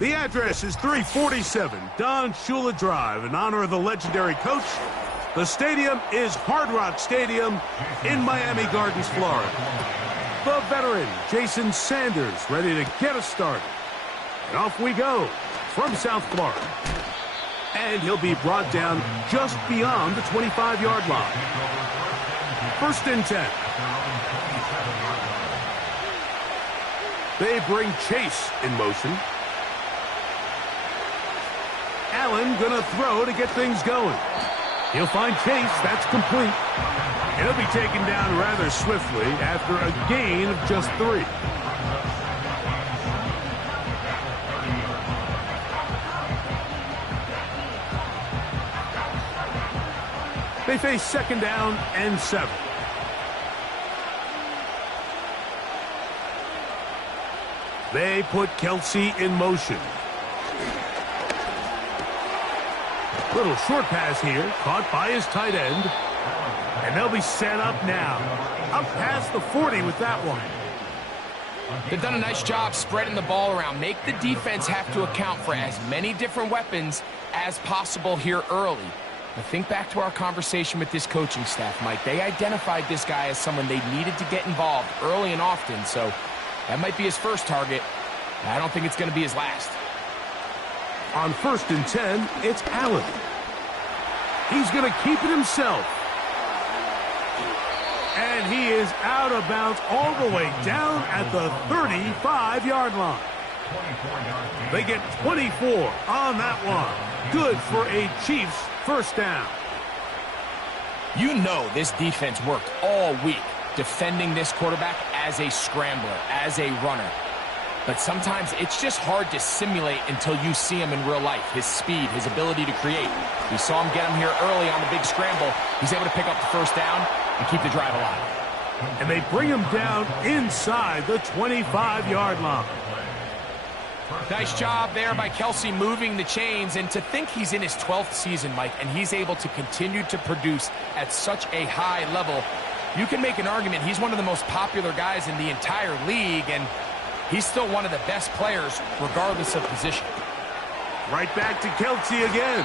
The address is 347 Don Shula Drive in honor of the legendary coach. The stadium is Hard Rock Stadium in Miami Gardens, Florida. The veteran, Jason Sanders, ready to get us started. And off we go from South Florida. And he'll be brought down just beyond the 25-yard line. 1st and 10. They bring Chase in motion. Allen gonna throw to get things going. He'll find Chase. That's complete. He'll be taken down rather swiftly after a gain of just 3. They face 2nd down and 7. They put Kelsey in motion. Little short pass here, caught by his tight end. And they'll be set up now. Up past the 40 with that one. They've done a nice job spreading the ball around. Make the defense have to account for as many different weapons as possible here early. But think back to our conversation with this coaching staff, Mike. They identified this guy as someone they needed to get involved early and often. So that might be his first target. I don't think it's going to be his last. On 1st and 10, it's Allen. He's going to keep it himself. And he is out of bounds all the way down at the 35-yard line. They get 24 on that one. Good for a Chiefs 1st down. You know this defense worked all week defending this quarterback as a scrambler, as a runner. But sometimes it's just hard to simulate until you see him in real life. His speed, his ability to create. We saw him get him here early on the big scramble. He's able to pick up the 1st down and keep the drive alive. And they bring him down inside the 25-yard line. Nice job there by Kelsey moving the chains. And to think he's in his 12th season, Mike, and he's able to continue to produce at such a high level, you can make an argument he's one of the most popular guys in the entire league, and he's still one of the best players regardless of position. Right back to Kelsey again.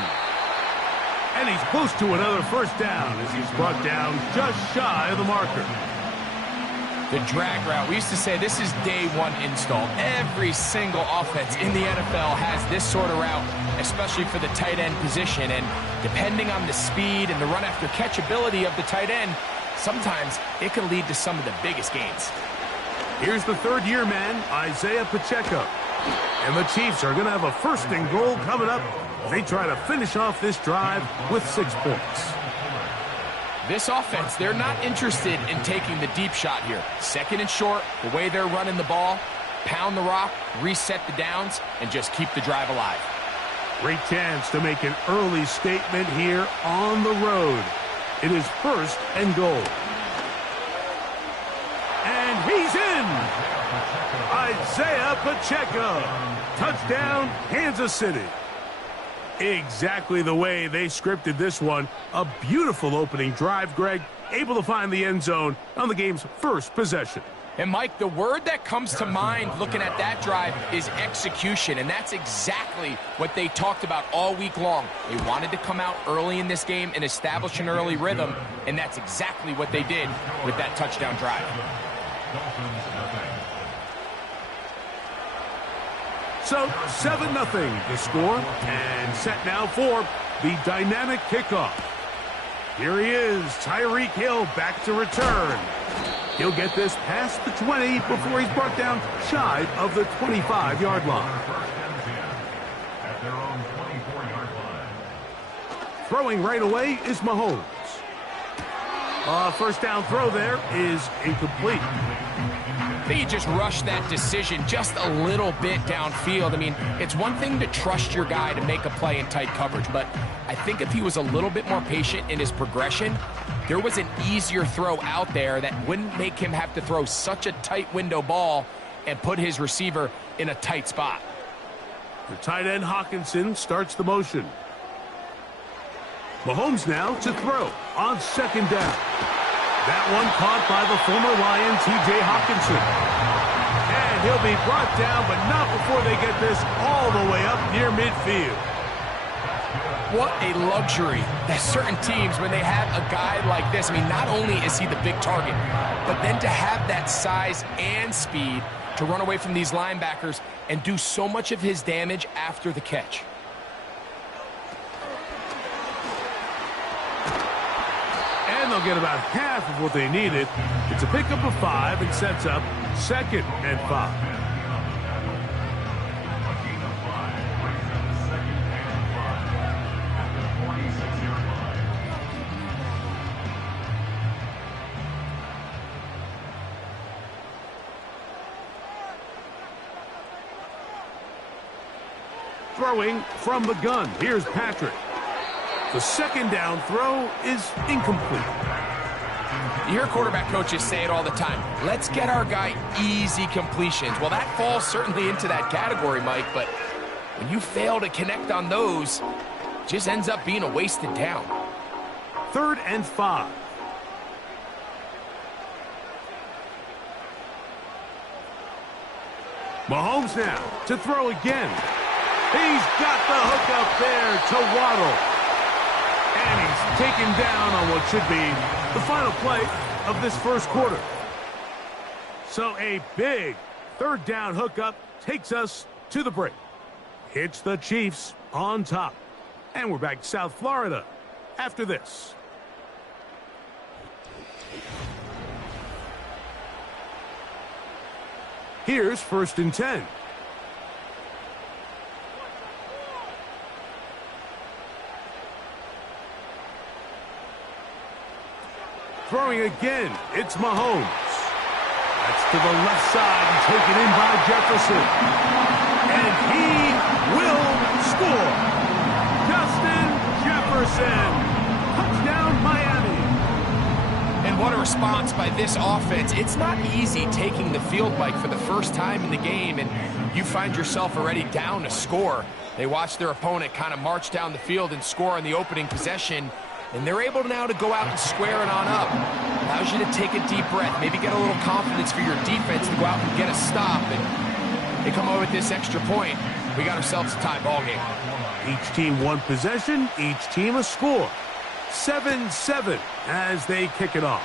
And he's close to another 1st down as he's brought down just shy of the marker. The drag route. We used to say this is day 1 install. Every single offense in the NFL has this sort of route, especially for the tight end position. And depending on the speed and the run after catch ability of the tight end, sometimes it can lead to some of the biggest gains. Here's the 3rd-year man, Isaiah Pacheco. And the Chiefs are going to have a 1st and goal coming up as they try to finish off this drive with 6 points. This offense, they're not interested in taking the deep shot here. 2nd and short, the way they're running the ball, pound the rock, reset the downs, and just keep the drive alive. Great chance to make an early statement here on the road. It is 1st and goal. And he's in! Isaiah Pacheco. Touchdown, Kansas City. Exactly the way they scripted this one. A beautiful opening drive, Greg. Able to find the end zone on the game's 1st possession. And, Mike, the word that comes to mind looking at that drive is execution, and that's exactly what they talked about all week long. They wanted to come out early in this game and establish an early rhythm, and that's exactly what they did with that touchdown drive. So 7-0 the score, and set now for the dynamic kickoff. Here he is, Tyreek Hill back to return. He'll get this past the 20 before he's brought down shy of the 25-yard line. Throwing right away is Mahomes. First down throw there is incomplete. He just rushed that decision just a little bit downfield. I mean, it's one thing to trust your guy to make a play in tight coverage, but I think if he was a little bit more patient in his progression, there was an easier throw out there that wouldn't make him have to throw such a tight window ball and put his receiver in a tight spot. The tight end Hockenson starts the motion. Mahomes now to throw on second down. That one caught by the former Lion, T.J. Hockenson. And he'll be brought down, but not before they get this all the way up near midfield. What a luxury that certain teams, when they have a guy like this, I mean, not only is he the big target, but then to have that size and speed to run away from these linebackers and do so much of his damage after the catch. And they'll get about half of what they needed. It's a pickup of 5 and sets up 2nd and 5. Throwing from the gun. Here's Patrick. The second down throw is incomplete. You hear quarterback coaches say it all the time. Let's get our guy easy completions. Well, that falls certainly into that category, Mike, but when you fail to connect on those, it just ends up being a wasted down. 3rd and 5. Mahomes now to throw again. He's got the hook up there to Waddle. And he's taken down on what should be the final play of this first quarter. So a big 3rd down hookup takes us to the break. It's the Chiefs on top. And we're back to South Florida after this. Here's 1st and 10. Throwing again, it's Mahomes. That's to the left side and taken in by Jefferson. And he will score. Justin Jefferson. Touchdown, Miami. And what a response by this offense. It's not easy taking the field, Mike, for the first time in the game, and you find yourself already down a score. They watch their opponent kind of march down the field and score on the opening possession. And they're able now to go out and square it on up. Allows you to take a deep breath, maybe get a little confidence for your defense to go out and get a stop. And they come over with this extra point. We got ourselves a tie ball game. Each team one possession, each team a score. 7-7 as they kick it off.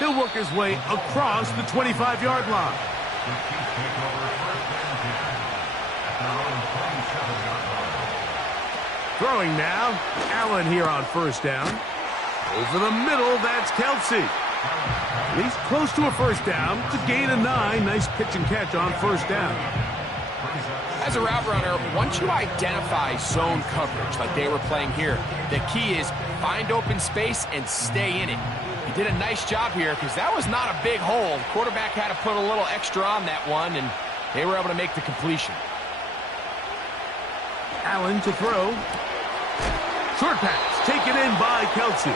He'll work his way across the 25-yard line. Throwing now, Allen here on 1st down. Over the middle, that's Kelsey. At least close to a 1st down. It's a gain of 9. Nice pitch and catch on 1st down. As a route runner, once you identify zone coverage like they were playing here, the key is find open space and stay in it. He did a nice job here because that was not a big hole. The quarterback had to put a little extra on that one, and they were able to make the completion. Allen to throw. Short pass taken in by Kelsey.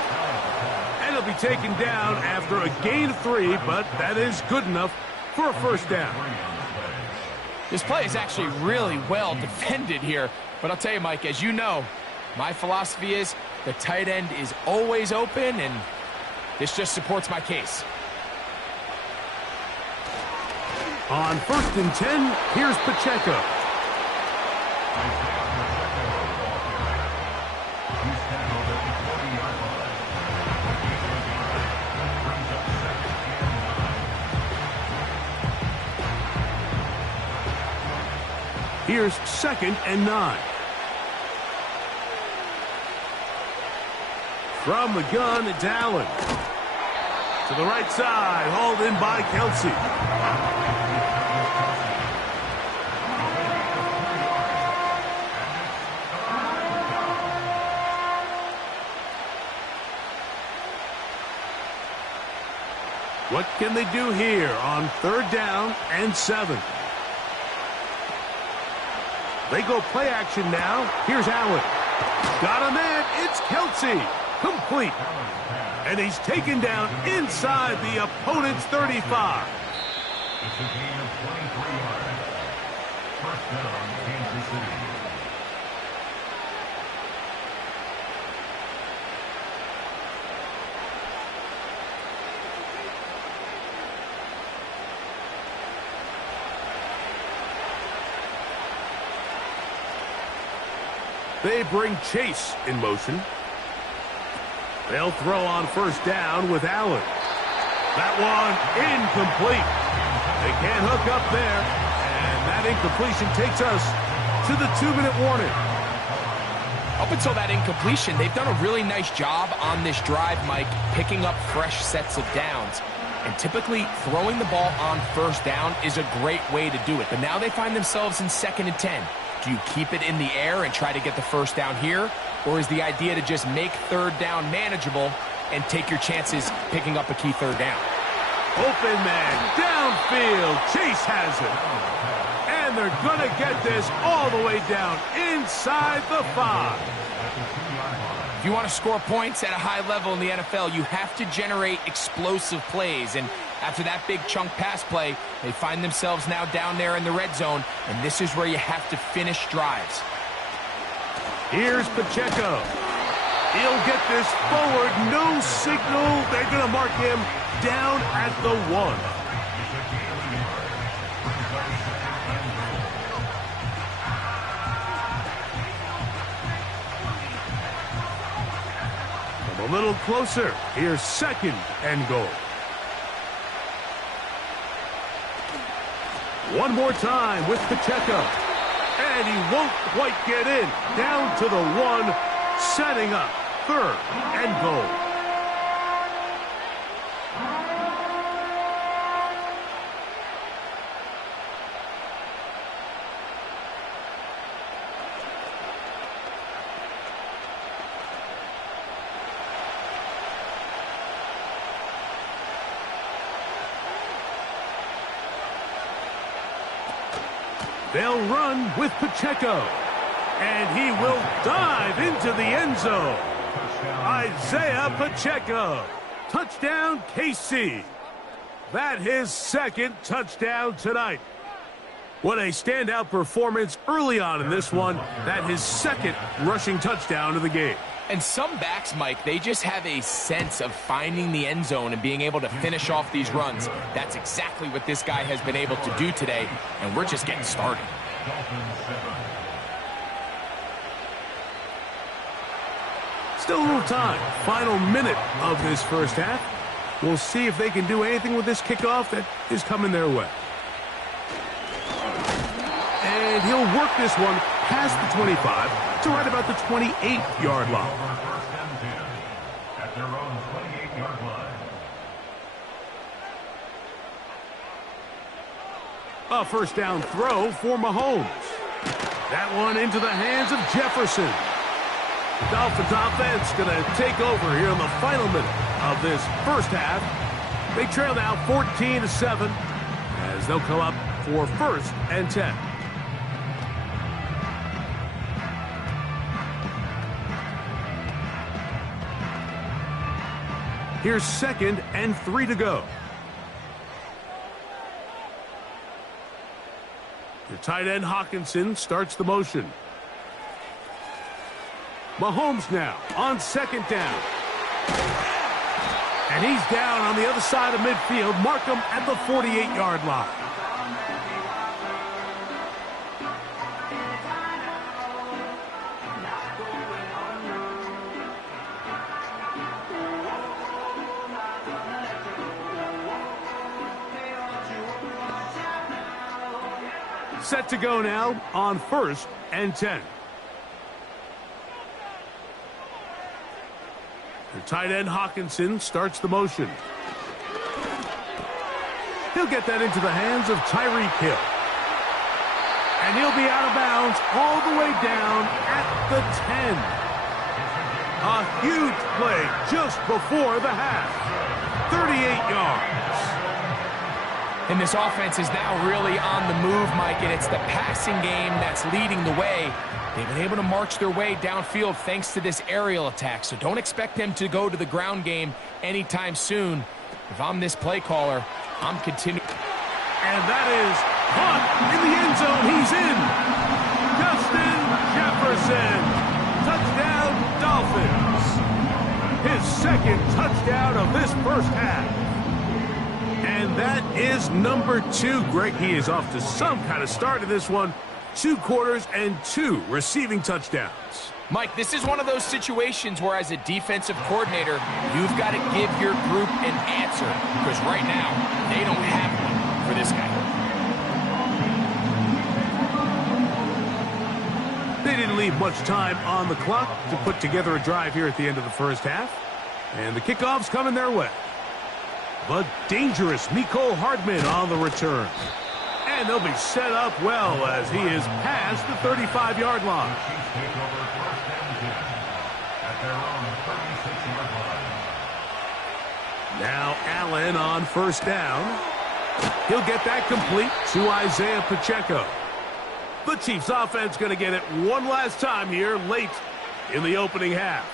And he'll be taken down after a gain of 3, but that is good enough for a 1st down. This play is actually really well defended here. But I'll tell you, Mike, as you know, my philosophy is the tight end is always open, and this just supports my case. On 1st and 10, here's Pacheco. Here's 2nd and 9. From the gun, it's Allen. To the right side, hauled in by Kelsey. What can they do here on 3rd down and 7? They go play action now. Here's Allen. Got a man. It's Kelce. Complete. And he's taken down inside the opponent's 35. It's a gain of 23 yards. First down, Kansas City. They bring Chase in motion. They'll throw on 1st down with Allen. That one incomplete. They can't hook up there. And that incompletion takes us to the 2-minute warning. Up until that incompletion, they've done a really nice job on this drive, Mike, picking up fresh sets of downs. And typically, throwing the ball on 1st down is a great way to do it. But now they find themselves in 2nd and 10. Do you keep it in the air and try to get the 1st down here? Or is the idea to just make 3rd down manageable and take your chances picking up a key 3rd down? Open man, downfield. Chase has it. And they're going to get this all the way down inside the 5. If you want to score points at a high level in the NFL, you have to generate explosive plays. And after that big chunk pass play, they find themselves now down there in the red zone, and this is where you have to finish drives. Here's Pacheco. He'll get this forward. No signal. They're going to mark him down at the 1. A little closer. Here's 2nd and goal. One more time with Pacheco. And he won't quite get in. Down to the 1, setting up 3rd and goal. They'll run with Pacheco. And he will dive into the end zone. Isaiah Pacheco. Touchdown, KC. That his 2nd touchdown tonight. What a standout performance early on in this one. That his 2nd rushing touchdown of the game. And some backs, Mike, they just have a sense of finding the end zone and being able to finish off these runs. That's exactly what this guy has been able to do today, and we're just getting started. Still a little time. Final minute of this 1st half. We'll see if they can do anything with this kickoff that is coming their way. And he'll work this one past the 25 to right about the 28-yard line. At their own 28-yard line. A 1st down throw for Mahomes. That one into the hands of Jefferson. The Dolphins offense going to take over here in the final minute of this 1st half. They trail now 14-7 as they'll come up for 1st and 10. Here's 2nd and 3 to go. The tight end Hawkinson starts the motion. Mahomes now on 2nd down. And he's down on the other side of midfield. Mark him at the 48-yard line. Set to go now on 1st and 10. The tight end Hawkinson starts the motion. He'll get that into the hands of Tyreek Hill. And he'll be out of bounds all the way down at the 10. A huge play just before the half. 38 yards. And this offense is now really on the move, Mike, and it's the passing game that's leading the way. They've been able to march their way downfield thanks to this aerial attack, so don't expect them to go to the ground game anytime soon. If I'm this play caller, I'm continuing. And that is caught in the end zone. He's in. Justin Jefferson. Touchdown, Dolphins. His second touchdown of this first half. And that is number 2. Greg, he is off to some kind of start in this one. 2 quarters and 2 receiving touchdowns. Mike, this is one of those situations where as a defensive coordinator, you've got to give your group an answer. Because right now, they don't have one for this guy. They didn't leave much time on the clock to put together a drive here at the end of the first half. And the kickoff's coming their way. But dangerous Mecole Hardman on the return. And they'll be set up well as he is past the 35-yard line. Now Allen on first down. He'll get that complete to Isaiah Pacheco. The Chiefs offense going to get it one last time here late in the opening half.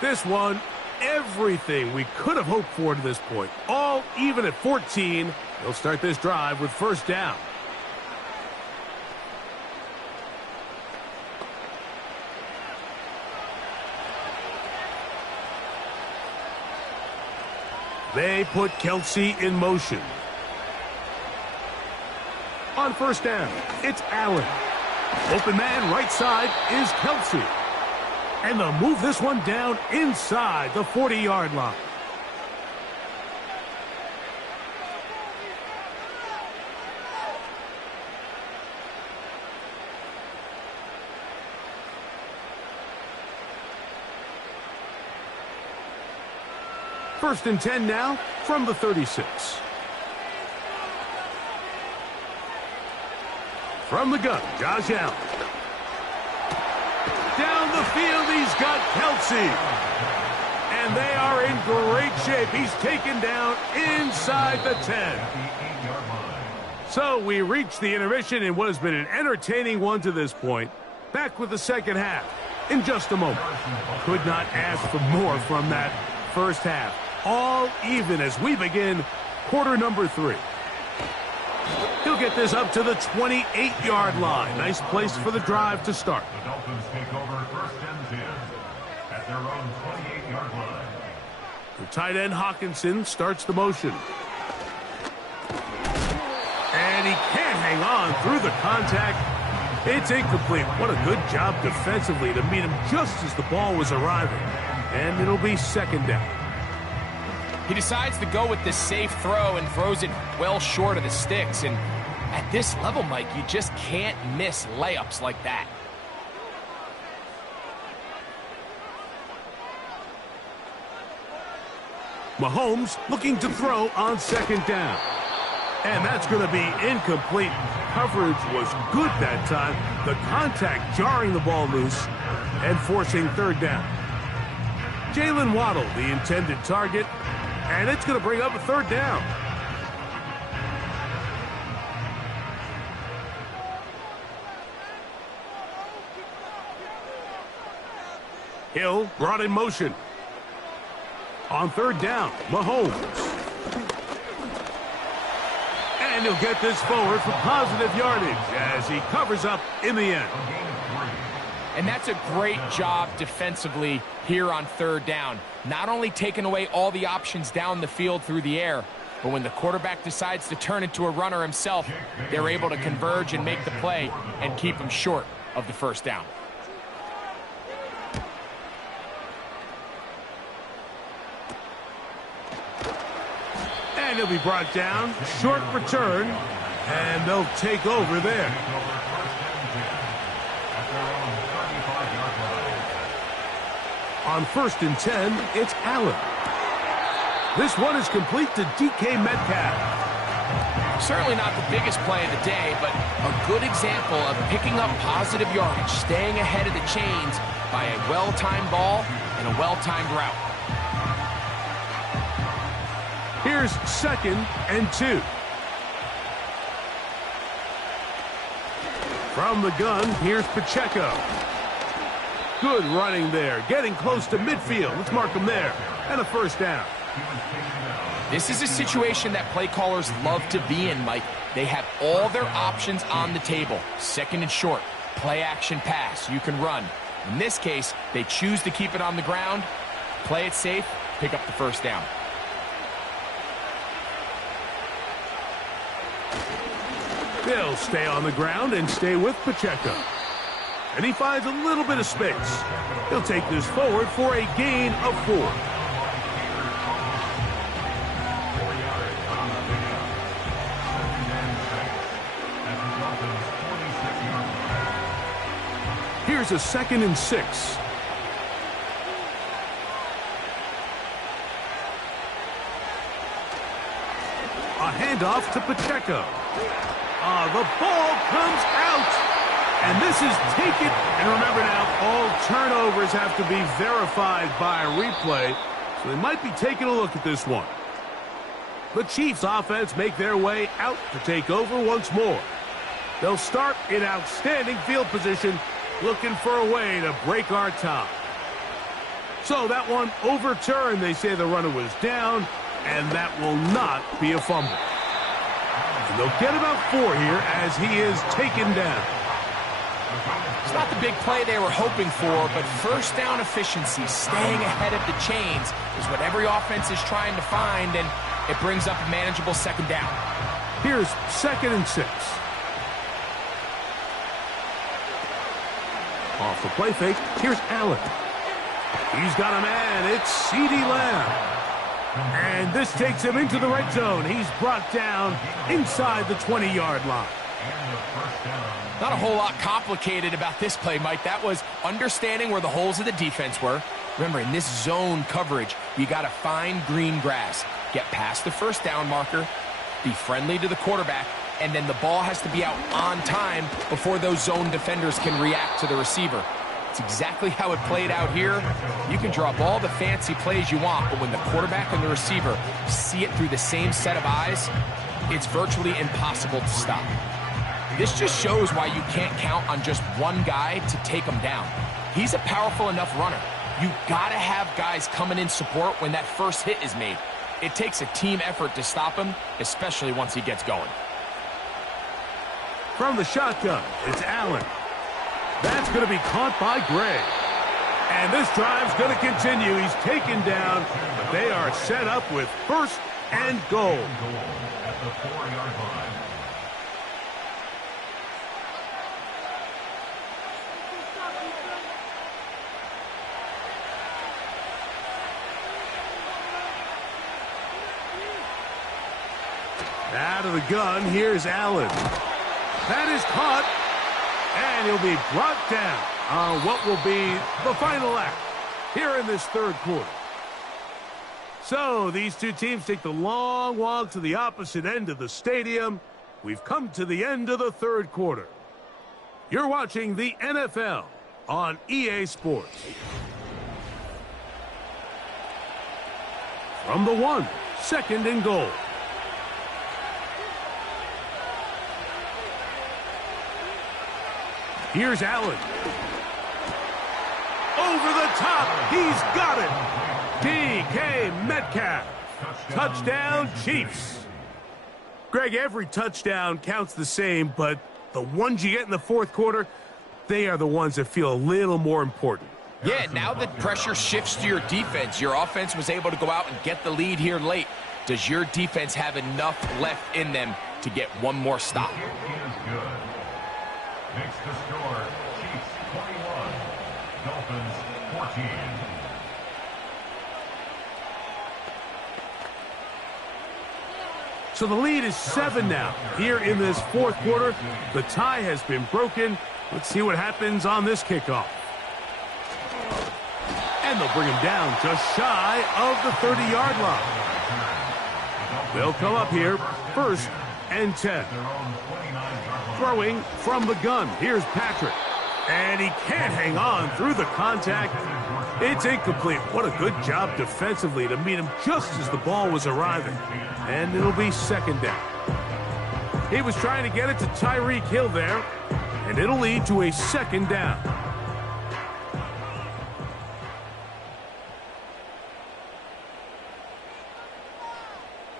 This one, everything we could have hoped for to this point. All even at 14. They'll start this drive with first down. They put Kelce in motion. On first down, it's Allen. Open man right side is Kelce. And they'll move this one down inside the 40-yard line. First and 10 now from the 36. From the gun, Josh Allen. Down the field, he's got Kelce. And they are in great shape. He's taken down inside the 10. So we reach the intermission in what has been an entertaining one to this point. Back with the second half in just a moment. Could not ask for more from that first half. All even as we begin quarter number 3. He'll get this up to the 28-yard line. Nice place for the drive to start. The Dolphins take over first and 10 at their own 28-yard line. The tight end Hawkinson starts the motion. And he can't hang on through the contact. It's incomplete. What a good job defensively to meet him just as the ball was arriving. And it'll be second down. He decides to go with the safe throw and throws it well short of the sticks. And at this level, Mike, you just can't miss layups like that. Mahomes looking to throw on second down. And that's going to be incomplete. Coverage was good that time. The contact jarring the ball loose and forcing third down. Jalen Waddle, the intended target, and it's going to bring up a third down. Hill brought in motion. On third down, Mahomes. And he'll get this forward for positive yardage as he covers up in the end. And that's a great job defensively here on third down. Not only taking away all the options down the field through the air, but when the quarterback decides to turn into a runner himself, they're able to converge and make the play and keep him short of the first down. And he'll be brought down. Short return. And they'll take over there. On first and 10, it's Allen. This one is complete to DK Metcalf. Certainly not the biggest play of the day, but a good example of picking up positive yardage, staying ahead of the chains by a well-timed ball and a well-timed route. Here's 2nd and 2. From the gun, here's Pacheco. Good running there, getting close to midfield. Let's mark him there. And a first down. This is a situation that play callers love to be in, Mike. They have all their options on the table. 2nd and short, play action pass, you can run. In this case, they choose to keep it on the ground, play it safe, pick up the first down. They'll stay on the ground and stay with Pacheco. And he finds a little bit of space. He'll take this forward for a gain of 4. Here's a 2nd and 6. A handoff to Pacheco. The ball comes out. And this is taken. And remember now, all turnovers have to be verified by a replay. So they might be taking a look at this one. The Chiefs offense make their way out to take over once more. They'll start in outstanding field position, looking for a way to break our tie. So that one overturned. They say the runner was down, and that will not be a fumble. And they'll get about 4 here as he is taken down. It's not the big play they were hoping for, but first down efficiency, staying ahead of the chains, is what every offense is trying to find, and it brings up a manageable 2nd down. Here's 2nd and 6. Off the play fake, here's Allen. He's got a man, it's CeeDee Lamb. And this takes him into the red zone. He's brought down inside the 20-yard line. Not a whole lot complicated about this play, Mike. That was understanding where the holes of the defense were. Remember, in this zone coverage, you got to find green grass. Get past the first down marker, be friendly to the quarterback, and then the ball has to be out on time before those zone defenders can react to the receiver. It's exactly how it played out here. You can draw up all the fancy plays you want, but when the quarterback and the receiver see it through the same set of eyes, it's virtually impossible to stop. This just shows why you can't count on just one guy to take him down. He's a powerful enough runner. You gotta have guys coming in support when that first hit is made. It takes a team effort to stop him, especially once he gets going. From the shotgun, it's Allen. That's going to be caught by Gray. And this drive's going to continue. He's taken down, but they are set up with 1st and goal. At the 4-yard line. Out of the gun, here's Allen. That is caught, and he'll be brought down on what will be the final act here in this 3rd quarter. So these two teams take the long walk to the opposite end of the stadium. We've come to the end of the 3rd quarter. You're watching the NFL on EA Sports. From the 1, 2nd and goal. Here's Allen. Over the top. He's got it. DK Metcalf. Touchdown, Chiefs. Greg, every touchdown counts the same, but the ones you get in the 4th quarter, they are the ones that feel a little more important. Yeah, now that pressure shifts to your defense, your offense was able to go out and get the lead here late. Does your defense have enough left in them to get one more stop? Makes the score, Chiefs 21, Dolphins 14. So the lead is 7 now. Here in this 4th quarter, the tie has been broken. Let's see what happens on this kickoff. And they'll bring him down just shy of the 30-yard line. They'll come up here, 1st and 10. Throwing from the gun. Here's Patrick. And he can't hang on through the contact. It's incomplete. What a good job defensively to meet him just as the ball was arriving. And it'll be second down. He was trying to get it to Tyreek Hill there, and it'll lead to a second down.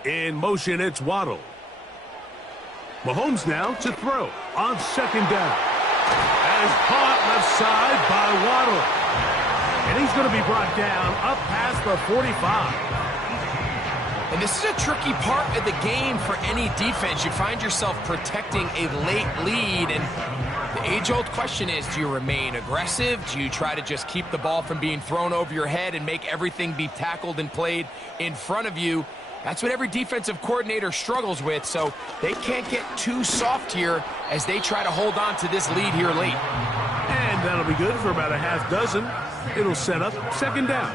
In motion, it's Waddle. Mahomes now to throw on second down. As caught left side by Waddle. And he's going to be brought down up past the 45. And this is a tricky part of the game for any defense. You find yourself protecting a late lead, and the age-old question is, do you remain aggressive? Do you try to just keep the ball from being thrown over your head and make everything be tackled and played in front of you? That's what every defensive coordinator struggles with, so they can't get too soft here as they try to hold on to this lead here late. And that'll be good for about a half dozen. It'll set up second down.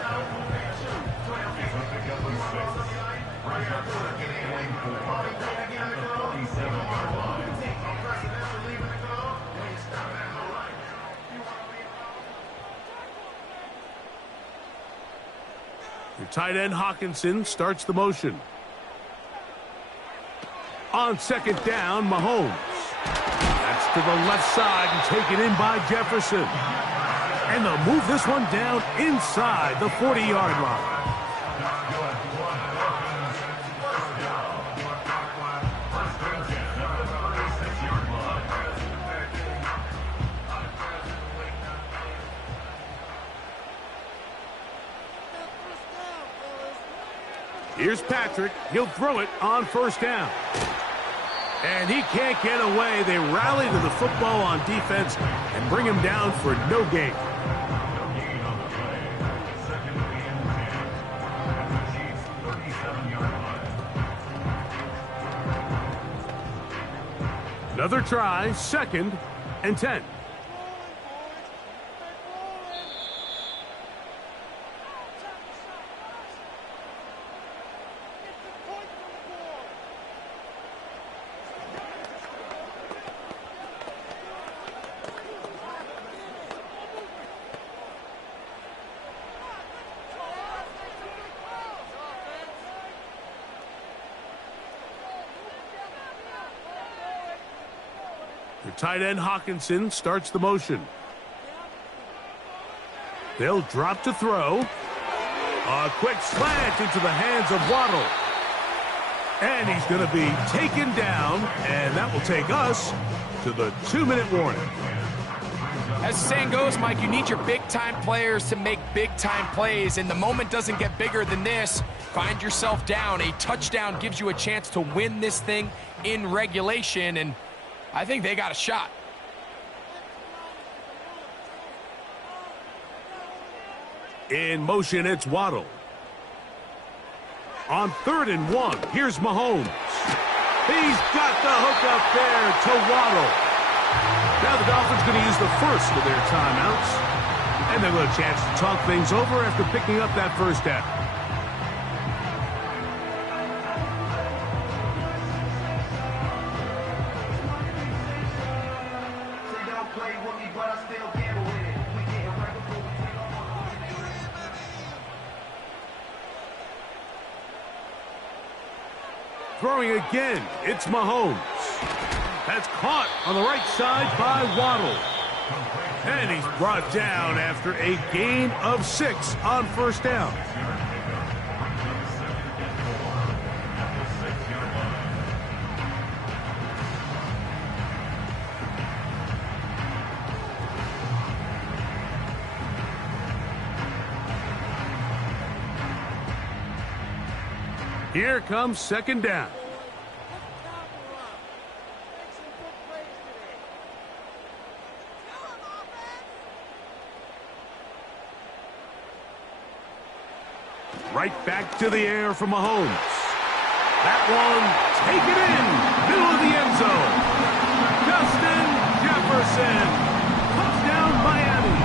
Your tight end Hawkinson starts the motion. On second down, Mahomes. That's to the left side and taken in by Jefferson. And they'll move this one down inside the 40-yard line. Here's Patrick. He'll throw it on first down. And he can't get away. They rally to the football on defense and bring him down for no gain. Another try, second and 10. The tight end Hawkinson starts the motion. They'll drop to throw. A quick slant into the hands of Waddle. And he's going to be taken down, and that will take us to the 2-minute warning. As the saying goes, Mike, you need your big-time players to make big-time plays, and the moment doesn't get bigger than this. Find yourself down. A touchdown gives you a chance to win this thing in regulation, and I think they got a shot. In motion, it's Waddle. On 3rd and 1, here's Mahomes. He's got the hook up there to Waddle. Now the Dolphins going to use the first of their timeouts. And they'll get a chance to talk things over after picking up that first down. Throwing again, it's Mahomes. That's caught on the right side by Waddle. And he's brought down after a gain of 6 on first down. Here comes second down. Right back to the air for Mahomes. That one taken in, middle of the end zone. Justin Jefferson, touchdown Miami.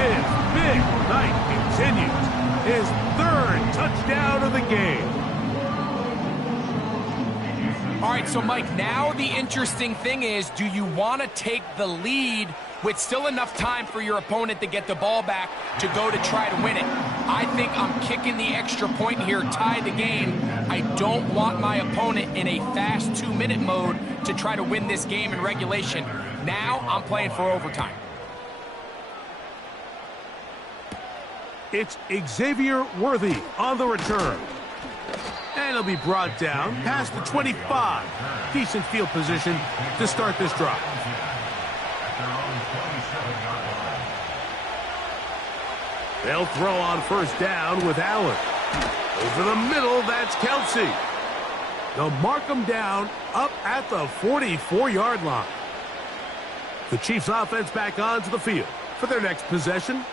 His big night continues. His 3rd touchdown of the game. All right, so Mike, now the interesting thing is, do you want to take the lead with still enough time for your opponent to get the ball back to go to try to win it? I think I'm kicking the extra point here, tie the game. I don't want my opponent in a fast 2-minute mode to try to win this game in regulation. Now I'm playing for overtime. It's Xavier Worthy on the return. And he'll be brought down past the 25. Decent field position to start this drive. They'll throw on first down with Allen. Over the middle, that's Kelsey. They'll mark him down up at the 44-yard line. The Chiefs offense back onto the field for their next possession.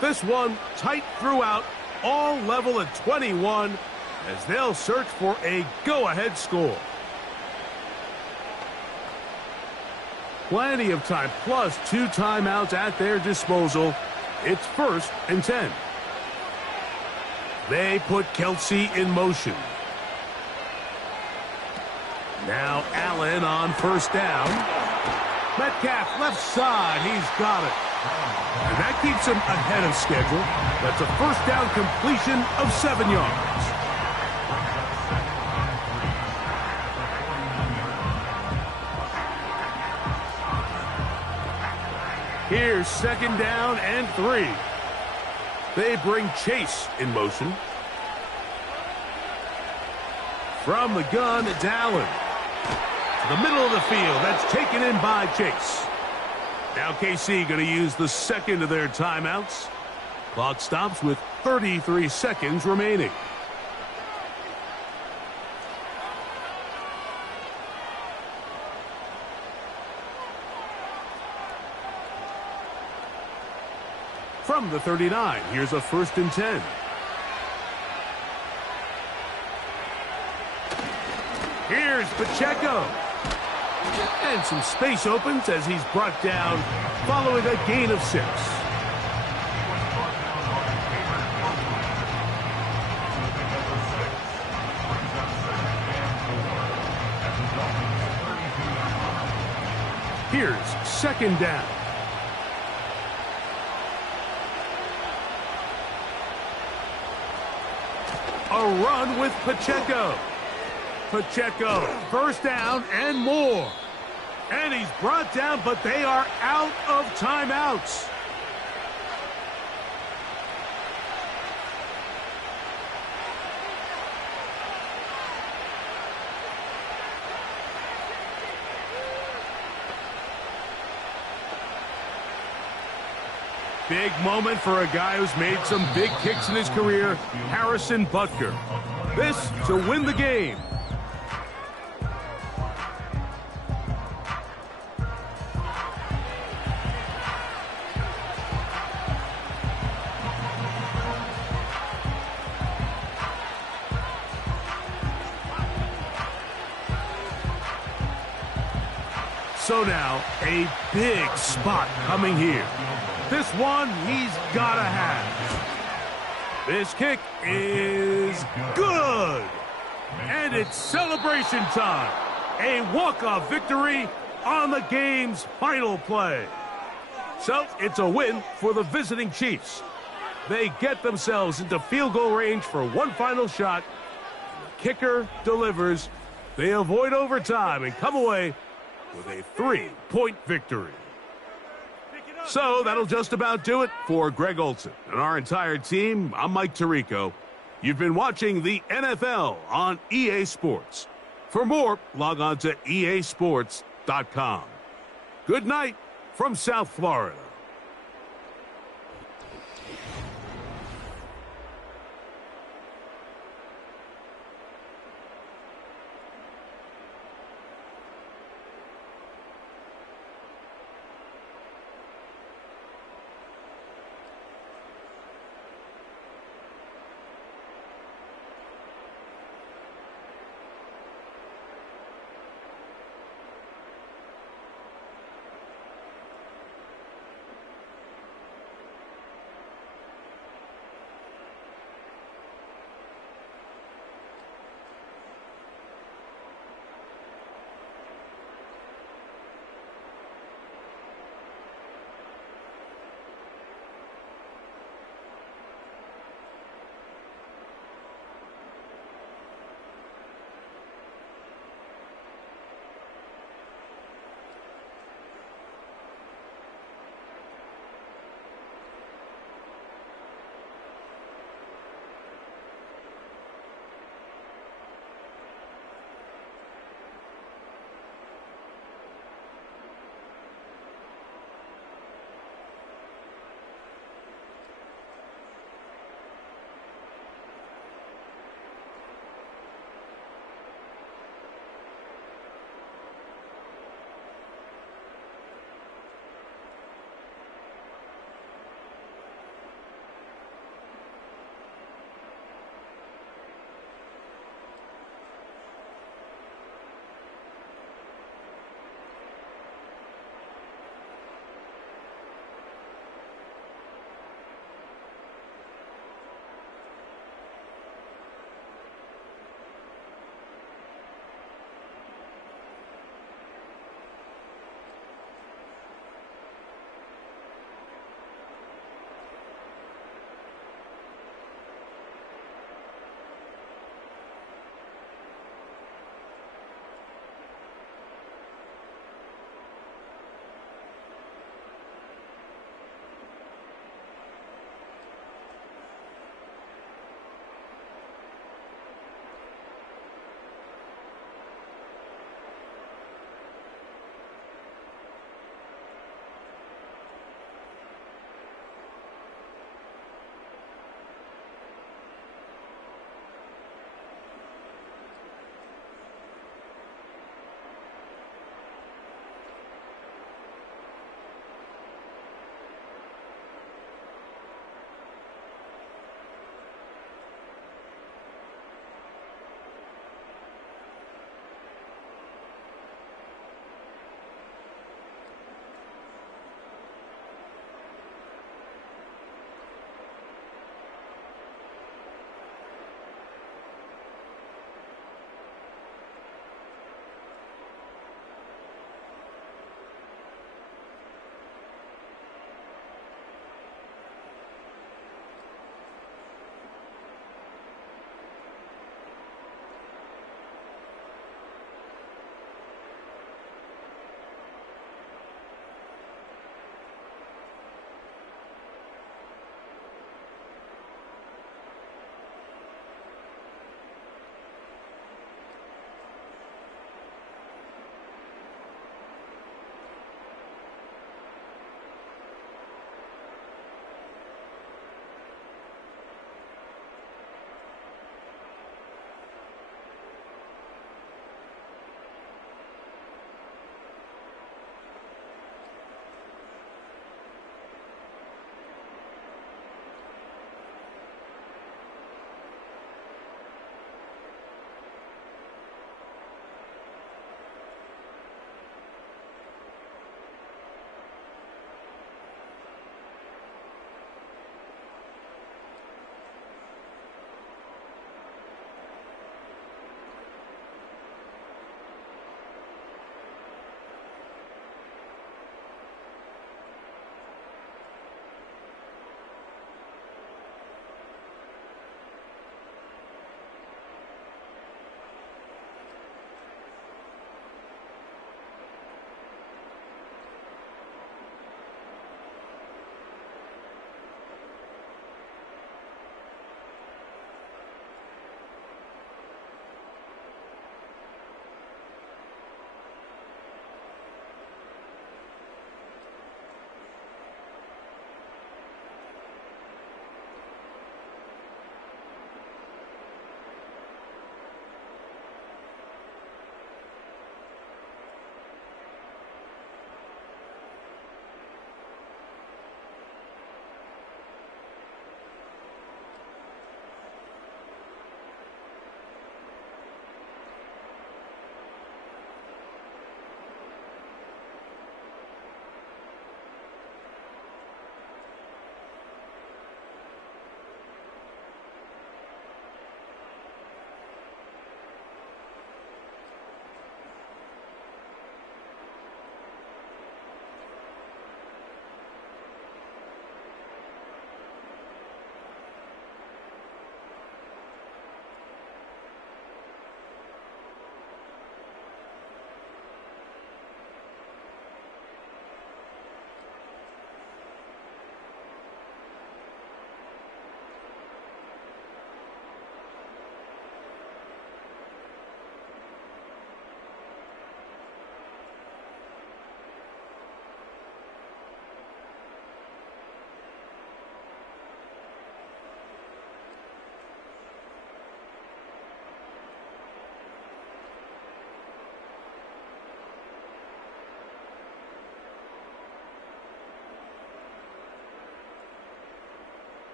This one tight throughout, all level at 21 as they'll search for a go-ahead score. Plenty of time, plus 2 timeouts at their disposal. It's 1st and 10. They put Kelsey in motion. Now Allen on first down. Metcalf left side, he's got it. And that keeps him ahead of schedule. That's a first down completion of 7 yards. Here's 2nd down and 3. They bring Chase in motion. From the gun, it's Allen. To the middle of the field, that's taken in by Chase. Now KC going to use the 2nd of their timeouts. Clock stops with 33 seconds remaining. From the 39, here's a 1st and 10. Here's Pacheco. And some space opens as he's brought down following a gain of 6. Here's 2nd down. A run with Pacheco. Pacheco, first down and more. And he's brought down, but they are out of timeouts. Big moment for a guy who's made some big kicks in his career, Harrison Butker. This to win the game. So now, a big spot coming here. This one he's got to have. This kick is good. And it's celebration time. A walk-off victory on the game's final play. So it's a win for the visiting Chiefs. They get themselves into field goal range for one final shot. The kicker delivers. They avoid overtime and come away with a 3-point victory. So that'll just about do it for Greg Olsen and our entire team. I'm Mike Tirico. You've been watching the NFL on EA Sports. For more, log on to easports.com. Good night from South Florida.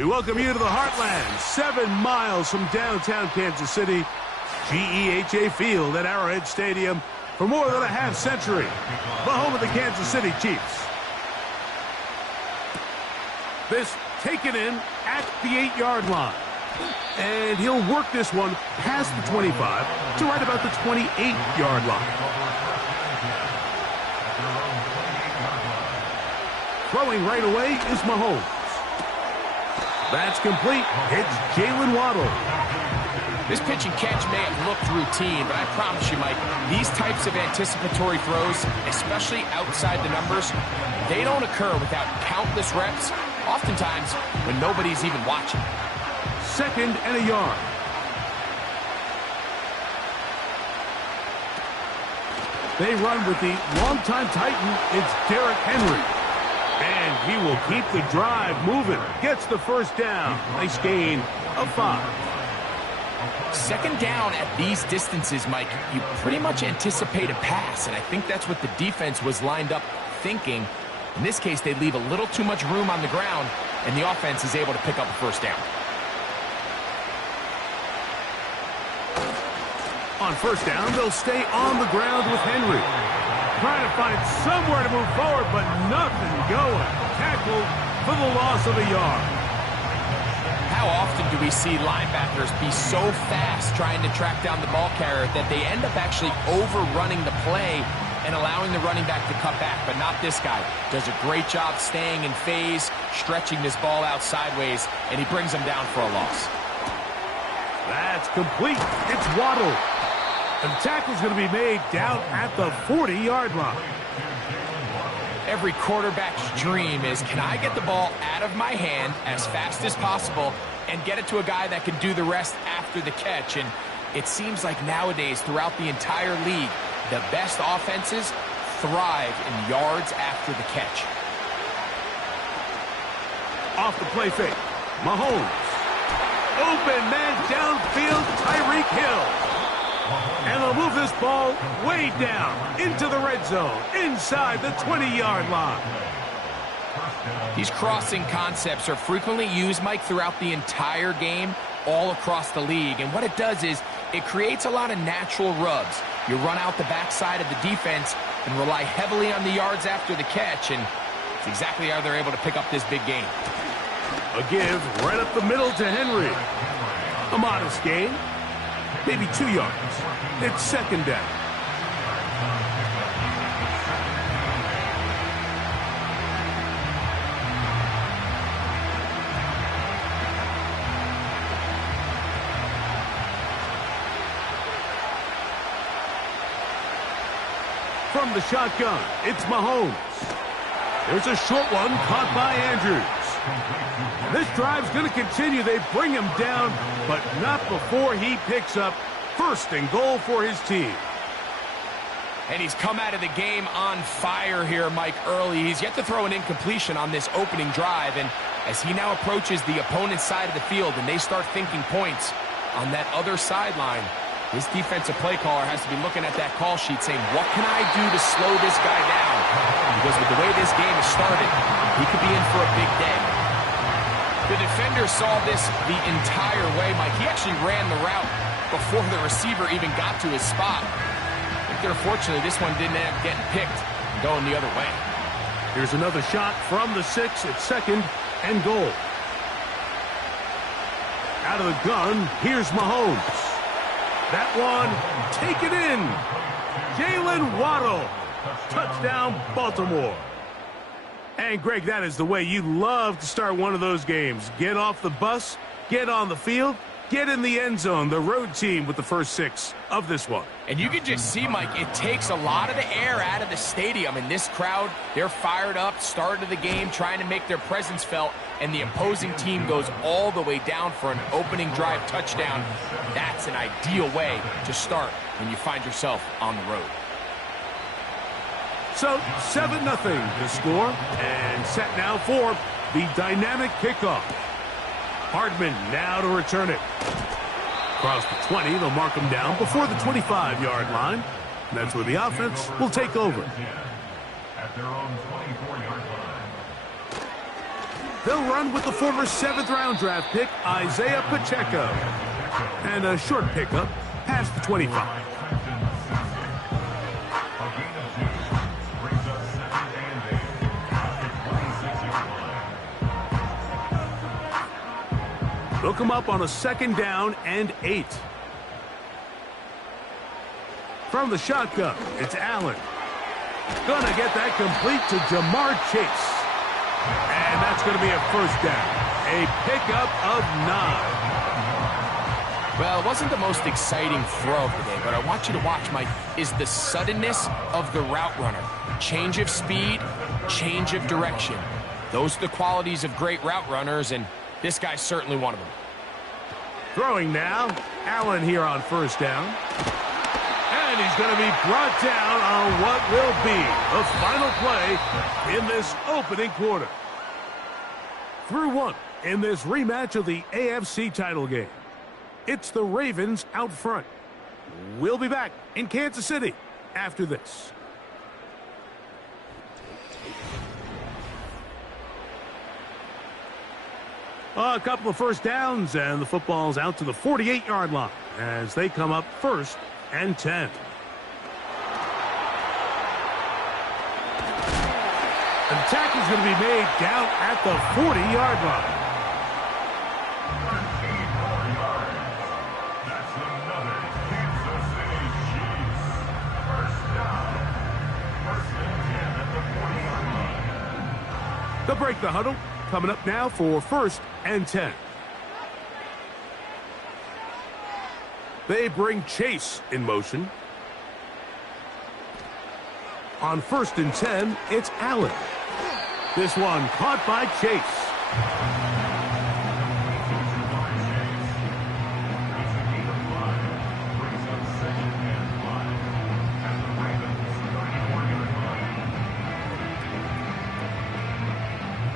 We welcome you to the Heartland, 7 miles from downtown Kansas City. GEHA Field at Arrowhead Stadium for more than a half century. The home of the Kansas City Chiefs. This taken in at the 8-yard line. And he'll work this one past the 25 to right about the 28-yard line. Throwing right away is Mahomes. That's complete. It's Jalen Waddle. This pitch and catch may have looked routine, but I promise you, Mike, these types of anticipatory throws, especially outside the numbers, they don't occur without countless reps, oftentimes when nobody's even watching. 2nd and a yard. They run with the longtime Titan. It's Derrick Henry. And he will keep the drive moving. Gets the first down. Nice gain of 5. 2nd down at these distances, Mike, you pretty much anticipate a pass, and I think that's what the defense was lined up thinking. In this case, they leave a little too much room on the ground, and the offense is able to pick up a first down. On first down, they'll stay on the ground with Henry. Trying to find somewhere to move forward, but nothing going. Tackled for the loss of a yard. How often do we see linebackers be so fast trying to track down the ball carrier that they end up actually overrunning the play and allowing the running back to cut back? But not this guy. Does a great job staying in phase, stretching this ball out sideways, and he brings him down for a loss. That's complete. It's Waddle. And the tackle's going to be made down at the 40-yard line. Every quarterback's dream is, can I get the ball out of my hand as fast as possible and get it to a guy that can do the rest after the catch? And it seems like nowadays, throughout the entire league, the best offenses thrive in yards after the catch. Off the play fake, Mahomes. Open man downfield, Tyreek Hill. And they'll move this ball way down into the red zone, inside the 20-yard line. These crossing concepts are frequently used, Mike, throughout the entire game, all across the league. And what it does is it creates a lot of natural rubs. You run out the backside of the defense and rely heavily on the yards after the catch, and it's exactly how they're able to pick up this big gain. A give right up the middle to Henry. A modest gain. Maybe 2 yards. It's 2nd down. From the shotgun, it's Mahomes. There's a short one caught by Andrews. This drive's going to continue. They bring him down, but not before he picks up 1st and goal for his team. And he's come out of the game on fire here, Mike, early. He's yet to throw an incompletion on this opening drive, and as he now approaches the opponent's side of the field and they start thinking points on that other sideline, his defensive play caller has to be looking at that call sheet saying, what can I do to slow this guy down? Because with the way this game has started, he could be in for a big day. The defender saw this the entire way, Mike. He actually ran the route before the receiver even got to his spot. I think unfortunately this one didn't end up getting picked and going the other way. Here's another shot from the 6 at 2nd and goal. Out of the gun, here's Mahomes. That one, taken in. Jalen Waddle. Touchdown, Baltimore. And, Greg, that is the way you love to start one of those games. Get off the bus, get on the field, get in the end zone. The road team with the first 6 of this one. And you can just see, Mike, it takes a lot of the air out of the stadium. And this crowd, they're fired up, start of the game, trying to make their presence felt. And the opposing team goes all the way down for an opening drive touchdown. That's an ideal way to start when you find yourself on the road. So 7-0 to score, and set now for the dynamic kickoff. Hardman now to return it. Across the 20, they'll mark him down before the 25-yard line. And that's where the offense will take over. At their own 24-yard line. They'll run with the former 7th-round draft pick, Isaiah Pacheco. And a short pickup past the 25. They'll come up on a 2nd down and 8. From the shotgun, it's Allen. Gonna get that complete to Jamar Chase. And that's gonna be a 1st down. A pickup of 9. Well, it wasn't the most exciting throw of the day, but I want you to watch, Mike, is the suddenness of the route runner. Change of speed, change of direction. Those are the qualities of great route runners, and this guy's certainly one of them. Throwing now, Allen here on 1st down. And he's going to be brought down on what will be the final play in this opening quarter. Through 1 in this rematch of the AFC title game. It's the Ravens out front. We'll be back in Kansas City after this. A couple of 1st downs, and the football's out to the 48-yard line as they come up 1st and 10. An attack is going to be made down at the 40-yard line. That's another Kansas City Chiefs. 1st down. 1st and 10 at the 40-yard line. They'll break the huddle. Coming up now for 1st and 10. They bring Chase in motion. On 1st and 10, it's Allen. This one caught by Chase.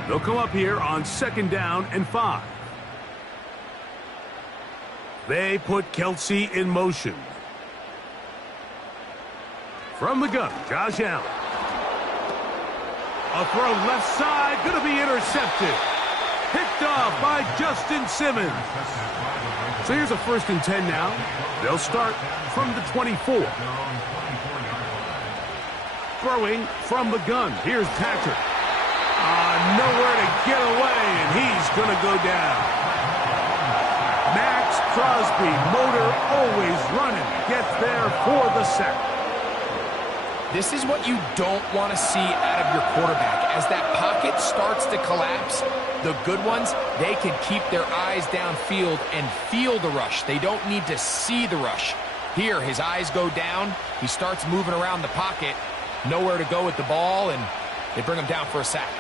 They'll come up here on 2nd down and 5. They put Kelsey in motion. From the gun, Josh Allen. A throw left side, going to be intercepted. Picked off by Justin Simmons. So here's a 1st and 10 now. They'll start from the 24. Throwing from the gun, here's Patrick. Nowhere to get away, and he's going to go down. Max Crosby, motor always running, gets there for the sack. This is what you don't want to see out of your quarterback. As that pocket starts to collapse, the good ones, they can keep their eyes downfield and feel the rush. They don't need to see the rush. Here, his eyes go down. He starts moving around the pocket. Nowhere to go with the ball, and they bring him down for a sack.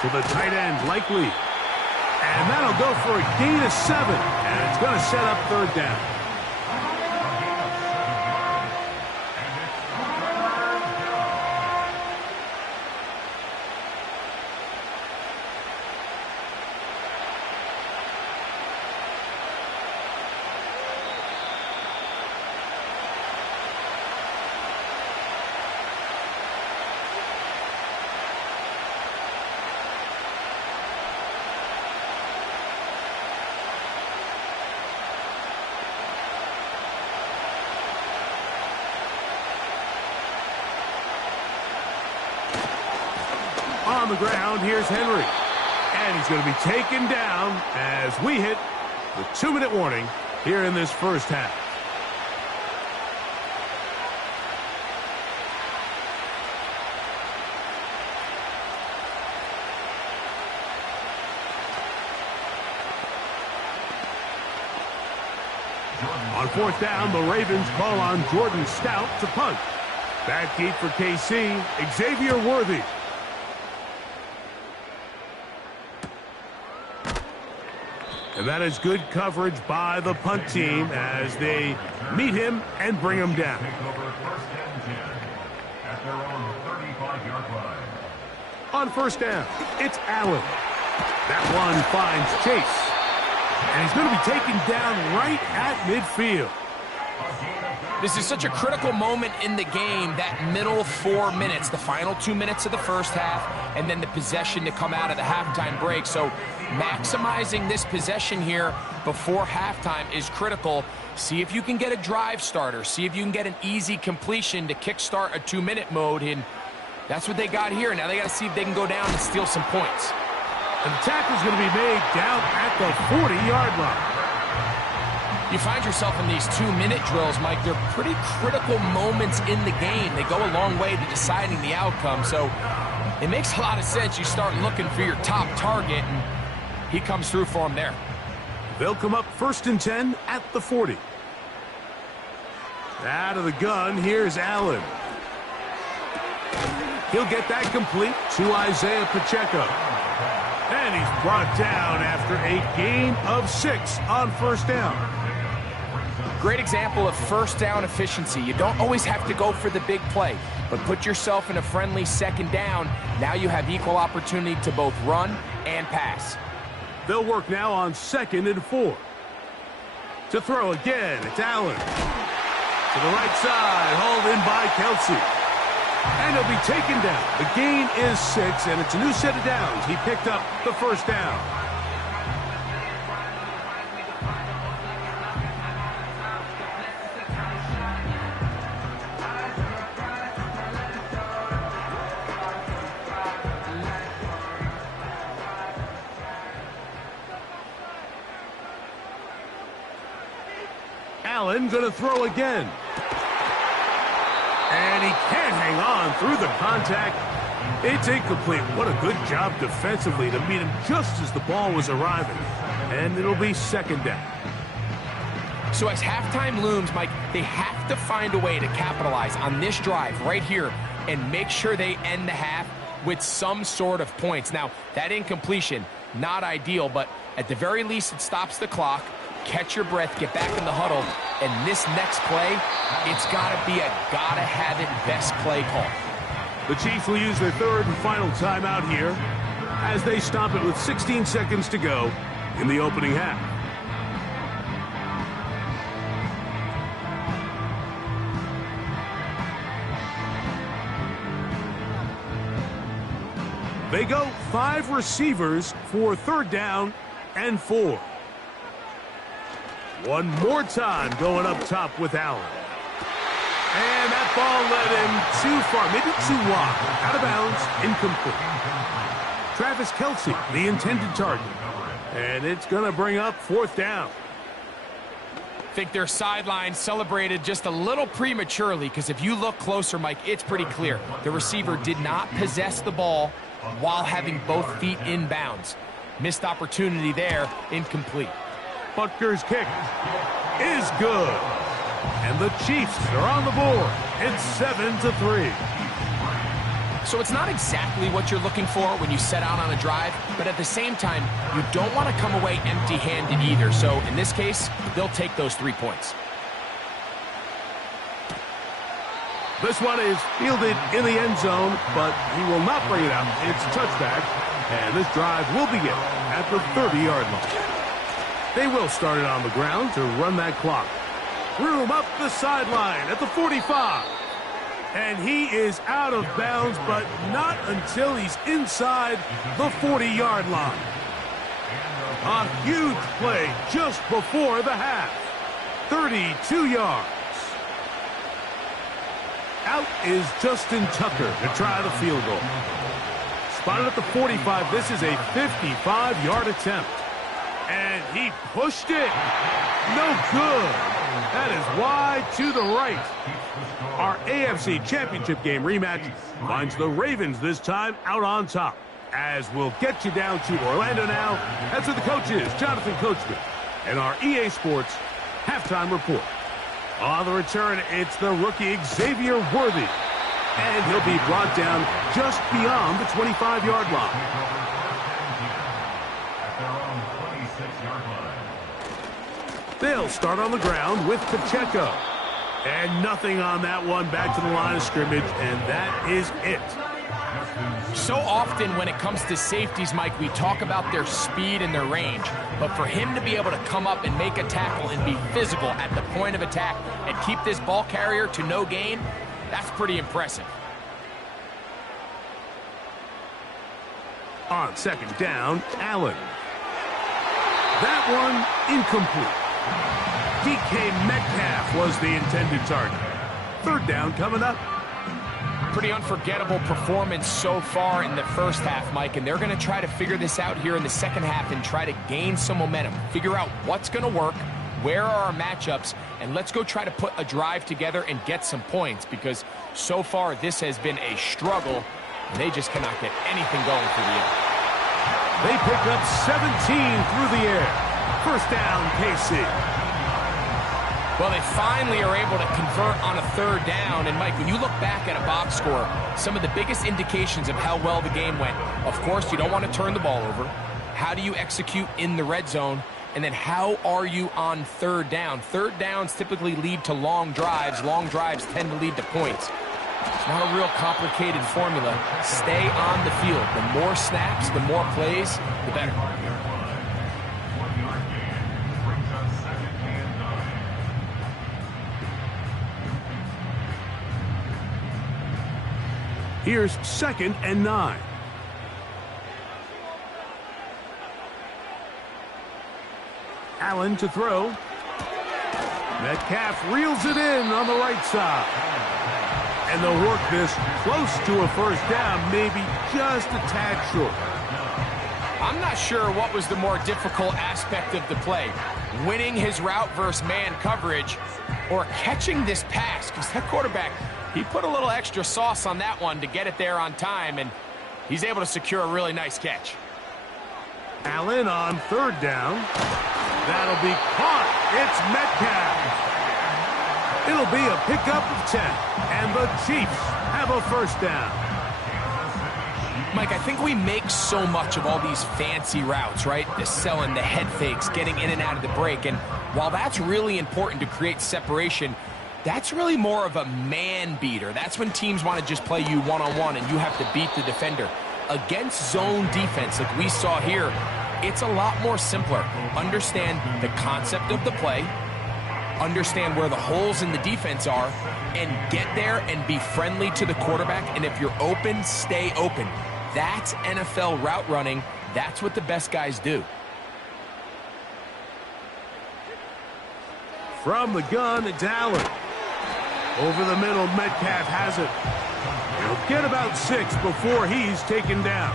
To the tight end, Likely. And that'll go for a gain of 7. And it's going to set up 3rd down. On the ground, here's Henry. And he's going to be taken down as we hit the 2-minute warning here in this 1st half. On 4th down, the Ravens call on Jordan Stout to punt. Back deep for KC, Xavier Worthy. And that is good coverage by the punt team as they meet him and bring him down. On 1st down, it's Allen. That one finds Chase. And he's going to be taken down right at midfield. This is such a critical moment in the game, that middle 4 minutes, the final 2 minutes of the first half, and then the possession to come out of the halftime break. So maximizing this possession here before halftime is critical. See if you can get a drive starter. See if you can get an easy completion to kickstart a 2-minute mode. And that's what they got here. Now they got to see if they can go down and steal some points. And the tackle's going to be made down at the 40-yard line. You find yourself in these 2-minute drills, Mike. They're pretty critical moments in the game. They go a long way to deciding the outcome. So it makes a lot of sense. You start looking for your top target, and he comes through for him there. They'll come up 1st and 10 at the 40. Out of the gun, here's Allen. He'll get that complete to Isaiah Pacheco. And he's brought down after a gain of 6 on 1st down. Great example of first down efficiency. You don't always have to go for the big play, but put yourself in a friendly 2nd down. Now you have equal opportunity to both run and pass. They'll work now on 2nd and 4. To throw again, it's Allen. To the right side, hauled in by Kelsey. And he'll be taken down. The gain is 6, and it's a new set of downs. He picked up the 1st down. Allen going to throw again. And he can't hang on through the contact. It's incomplete. What a good job defensively to meet him just as the ball was arriving. And it'll be 2nd down. So as halftime looms, Mike, they have to find a way to capitalize on this drive right here and make sure they end the half with some sort of points. Now, that incompletion, not ideal, but at the very least it stops the clock. Catch your breath, get back in the huddle, and this next play, it's got to be a gotta-have-it best play call. The Chiefs will use their 3rd and final timeout here as they stop it with 16 seconds to go in the opening half. They go 5 receivers for 3rd down and 4. One more time going up top with Allen. And that ball led him too far, maybe too wide. Out of bounds, incomplete. Travis Kelsey, the intended target. And it's going to bring up 4th down. I think their sideline celebrated just a little prematurely, because if you look closer, Mike, it's pretty clear. The receiver did not possess the ball while having both feet in bounds. Missed opportunity there, incomplete. Butker's kick is good. And the Chiefs are on the board. It's 7-3. So it's not exactly what you're looking for when you set out on a drive, but at the same time, you don't want to come away empty-handed either. So in this case, they'll take those 3 points. This one is fielded in the end zone, but he will not bring it out. It's a touchback, and this drive will begin at the 30-yard line. They will start it on the ground to run that clock. Room up the sideline at the 45. And he is out of bounds, but not until he's inside the 40-yard line. A huge play just before the half. 32 yards. Out is Justin Tucker to try the field goal. Spotted at the 45. This is a 55-yard attempt. And he pushed it. No good. That is wide to the right. Our AFC Championship game rematch finds the Ravens this time out on top. As we'll get you down to Orlando now. That's where the coach is, Jonathan Coachman, and our EA Sports halftime report. On the return, it's the rookie Xavier Worthy. And he'll be brought down just beyond the 25-yard line. They'll start on the ground with Pacheco. And nothing on that one, back to the line of scrimmage, and that is it. So often when it comes to safeties, Mike, we talk about their speed and their range. But for him to be able to come up and make a tackle and be physical at the point of attack and keep this ball carrier to no gain, that's pretty impressive. On second down, Allen. That one incomplete. DK Metcalf was the intended target. Third down coming up. Pretty unforgettable performance so far in the first half, Mike, and they're going to try to figure this out here in the second half and try to gain some momentum, figure out what's going to work, where are our matchups, and let's go try to put a drive together and get some points, because so far this has been a struggle, and they just cannot get anything going for the air. They pick up 17 through the air. First down, KC. Well, they finally are able to convert on a third down. And, Mike, when you look back at a box score, some of the biggest indications of how well the game went, of course, you don't want to turn the ball over. How do you execute in the red zone? And then how are you on third down? Third downs typically lead to long drives. Long drives tend to lead to points. It's not a real complicated formula. Stay on the field. The more snaps, the more plays, the better. Here's 2nd and 9. Allen to throw. Metcalf reels it in on the right side. And they'll work this close to a first down, maybe just a tad short. I'm not sure what was the more difficult aspect of the play. Winning his route versus man coverage or catching this pass, because that quarterback, he put a little extra sauce on that one to get it there on time, and he's able to secure a really nice catch. Allen on third down. That'll be caught. It's Metcalf. It'll be a pickup of 10, and the Chiefs have a first down. Mike, I think we make so much of all these fancy routes, right? The selling, the head fakes, getting in and out of the break, and while that's really important to create separation, that's really more of a man beater. That's when teams want to just play you one-on-one and you have to beat the defender. Against zone defense like we saw here, it's a lot more simpler. Understand the concept of the play, understand where the holes in the defense are, and get there and be friendly to the quarterback. And if you're open, stay open. That's NFL route running. That's what the best guys do. From the gun, it's Allen. Over the middle, Metcalf has it. He'll get about 6 before he's taken down.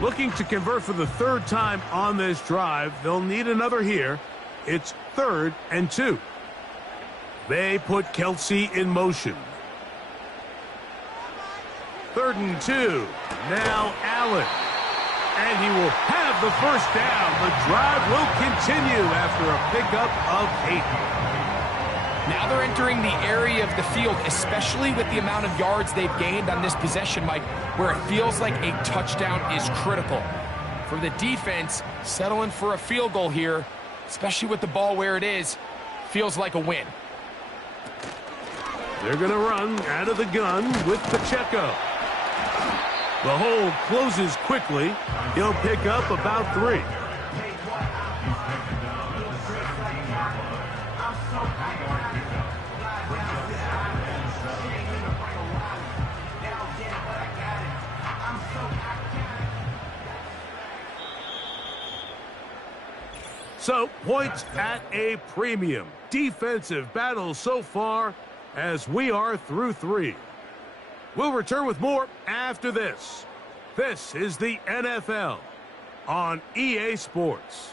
Looking to convert for the third time on this drive. They'll need another here. It's 3rd and 2. They put Kelce in motion. 3rd and 2. Now Allen. And he will have the first down. The drive will continue after a pickup of 8. Now they're entering the area of the field, especially with the amount of yards they've gained on this possession, Mike, where it feels like a touchdown is critical. For the defense, settling for a field goal here, especially with the ball where it is, feels like a win. They're going to run out of the gun with Pacheco. The hold closes quickly. He'll pick up about 3. So, points at a premium. Defensive battle so far as we are through 3. We'll return with more after this. This is the NFL on EA Sports.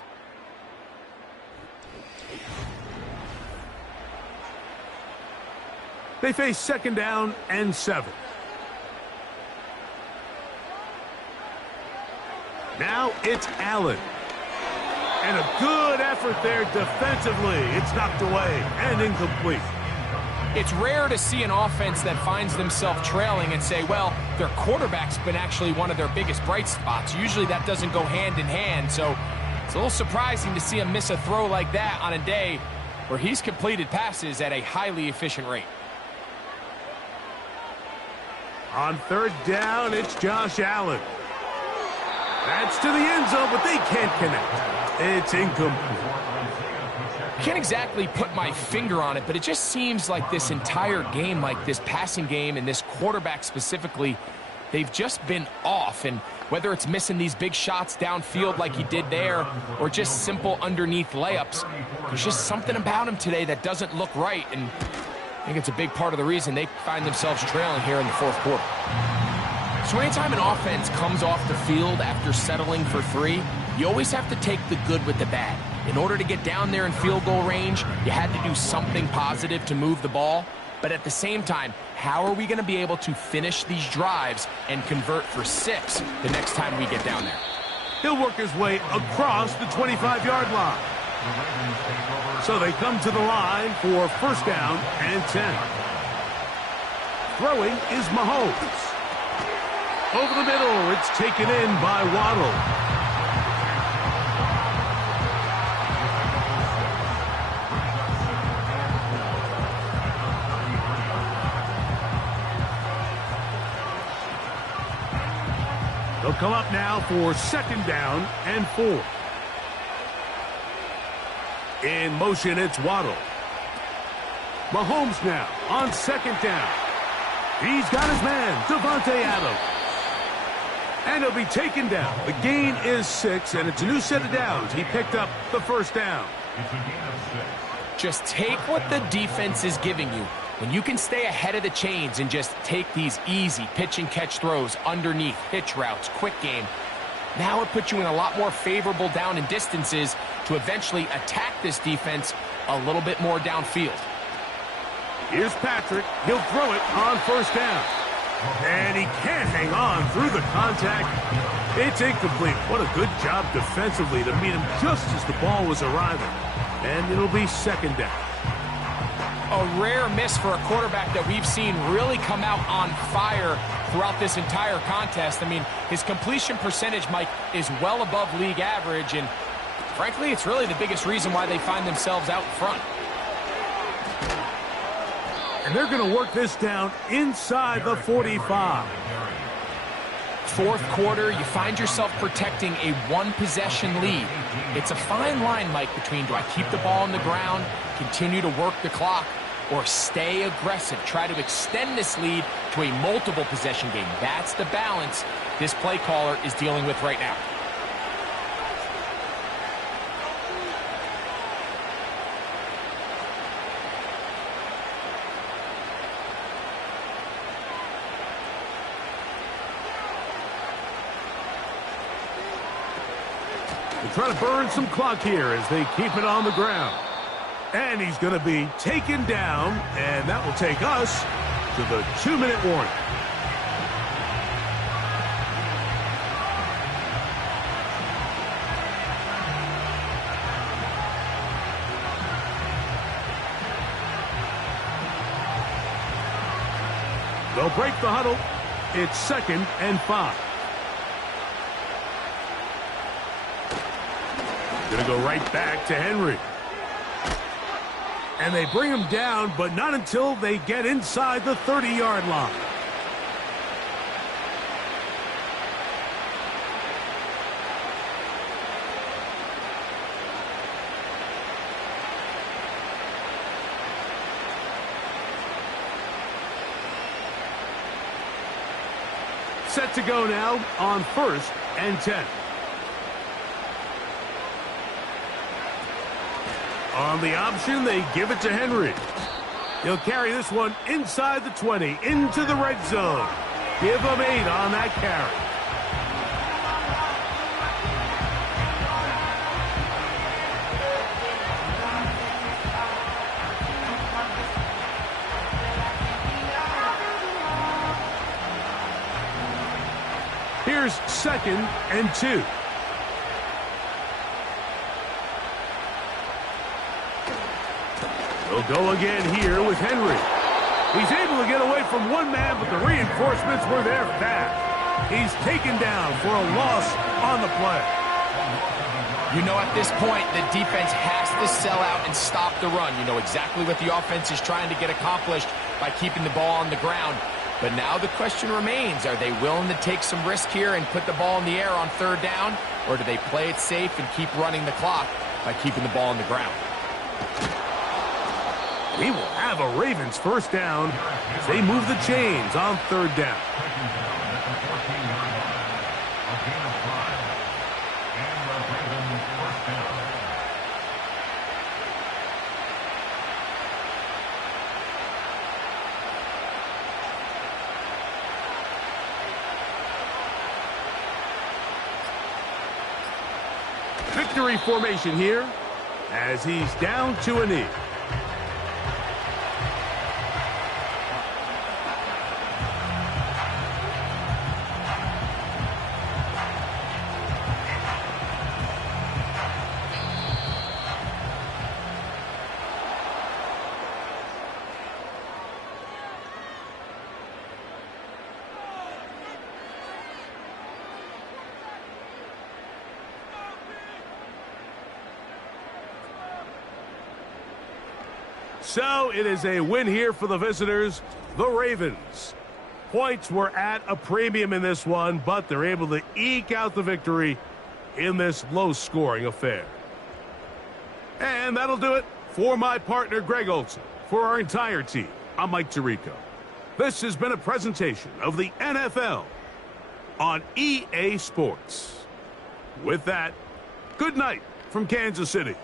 They face 2nd down and 7. Now it's Allen. And a good effort there defensively. It's knocked away and incomplete. It's rare to see an offense that finds themselves trailing and say, well, their quarterback's been actually one of their biggest bright spots. Usually that doesn't go hand in hand. So It's a little surprising to see him miss a throw like that on a day where he's completed passes at a highly efficient rate. On third down, it's Josh Allen. That's to the end zone, but they can't connect. It's incomplete. I can't exactly put my finger on it, but it just seems like this entire game, like this passing game and this quarterback specifically, they've just been off. And whether it's missing these big shots downfield like he did there or just simple underneath layups, there's just something about him today that doesn't look right. And I think it's a big part of the reason they find themselves trailing here in the fourth quarter. So anytime an offense comes off the field after settling for 3, you always have to take the good with the bad. In order to get down there in field goal range, you had to do something positive to move the ball. But at the same time, how are we going to be able to finish these drives and convert for 6 the next time we get down there? He'll work his way across the 25-yard line. So they come to the line for first down and 10. Throwing is Mahomes. Over the middle, it's taken in by Waddle. They'll come up now for second down and 4. In motion, it's Waddle. Mahomes now on second down. He's got his man, Davante Adams. And he'll be taken down. The gain is 6, and it's a new set of downs. He picked up the first down. Just take what the defense is giving you. When you can stay ahead of the chains and just take these easy pitch and catch throws underneath, hitch routes, quick game, now it puts you in a lot more favorable down and distances to eventually attack this defense a little bit more downfield. Here's Patrick. He'll throw it on first down. And he can't hang on through the contact. It's incomplete. What a good job defensively to meet him just as the ball was arriving. And it'll be second down. A rare miss for a quarterback that we've seen really come out on fire throughout this entire contest. I mean, his completion percentage, Mike, is well above league average, and frankly, it's really the biggest reason why they find themselves out front. And they're going to work this down inside the 45. Fourth quarter, you find yourself protecting a one-possession lead. It's a fine line, Mike, between do I keep the ball on the ground, continue to work the clock, or stay aggressive, try to extend this lead to a multiple possession game. That's the balance this play caller is dealing with right now. They're trying to burn some clock here as they keep it on the ground. And he's going to be taken down, and that will take us to the 2-minute warning. They'll break the huddle. It's second and 5. Going to go right back to Henry. And they bring him down, but not until they get inside the 30-yard line. Set to go now on first and 10. On the option, they give it to Henry. He'll carry this one inside the 20, into the red zone. Give him 8 on that carry. Here's second and 2. They'll go again here with Henry. He's able to get away from one man, but the reinforcements were there fast. He's taken down for a loss on the play. You know at this point, the defense has to sell out and stop the run. You know exactly what the offense is trying to get accomplished by keeping the ball on the ground. But now the question remains, are they willing to take some risk here and put the ball in the air on third down? Or do they play it safe and keep running the clock by keeping the ball on the ground? We will have a Ravens first down as they move the chains on third down. Victory formation here as he's down to a knee. So it is a win here for the visitors, the Ravens. Points were at a premium in this one, but they're able to eke out the victory in this low-scoring affair. And that'll do it for my partner, Greg Olson. For our entire team, I'm Mike Tirico. This has been a presentation of the NFL on EA Sports. With that, good night from Kansas City.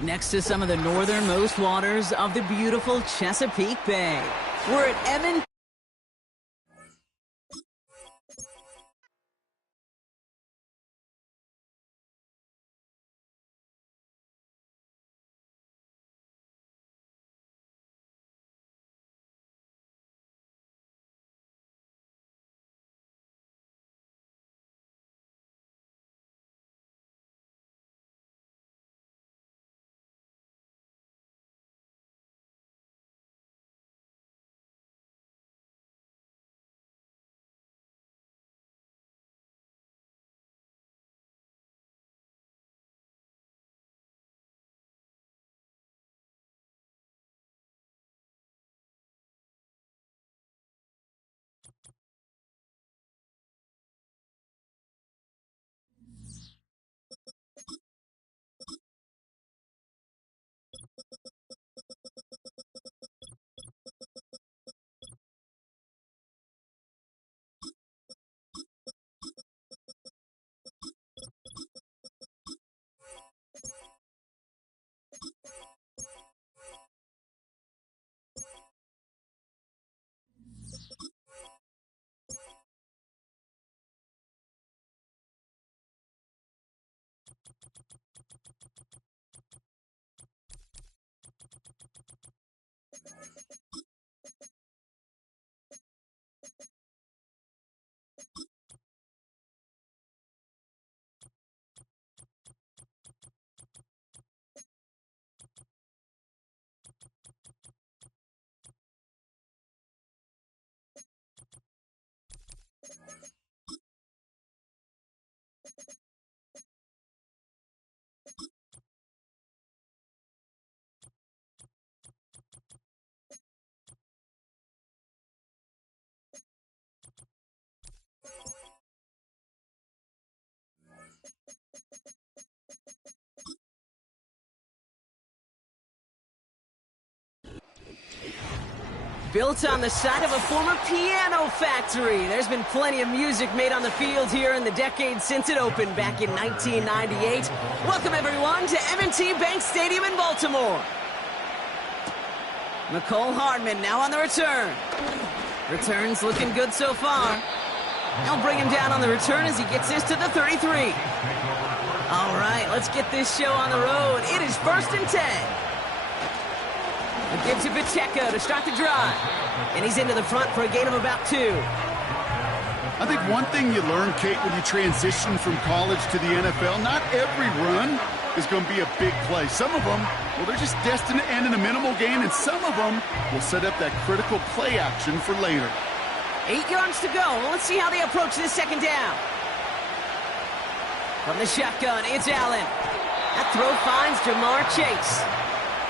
Next to some of the northernmost waters of the beautiful Chesapeake Bay, we're at M&T. Built on the site of a former piano factory, there's been plenty of music made on the field here in the decade since it opened back in 1998. Welcome, everyone, to M&T Bank Stadium in Baltimore. McCole Hardman now on the return. Return's looking good so far. They'll bring him down on the return as he gets this to the 33. All right, let's get this show on the road. It is 1st and 10. It gives to Pacheco to start the drive. And he's into the front for a gain of about 2. I think one thing you learn, Kate, when you transition from college to the NFL, not every run is going to be a big play. Some of them, well, they're just destined to end in a minimal gain, and some of them will set up that critical play action for later. 8 yards to go. Well, let's see how they approach this second down. From the shotgun, it's Allen. That throw finds Jamar Chase.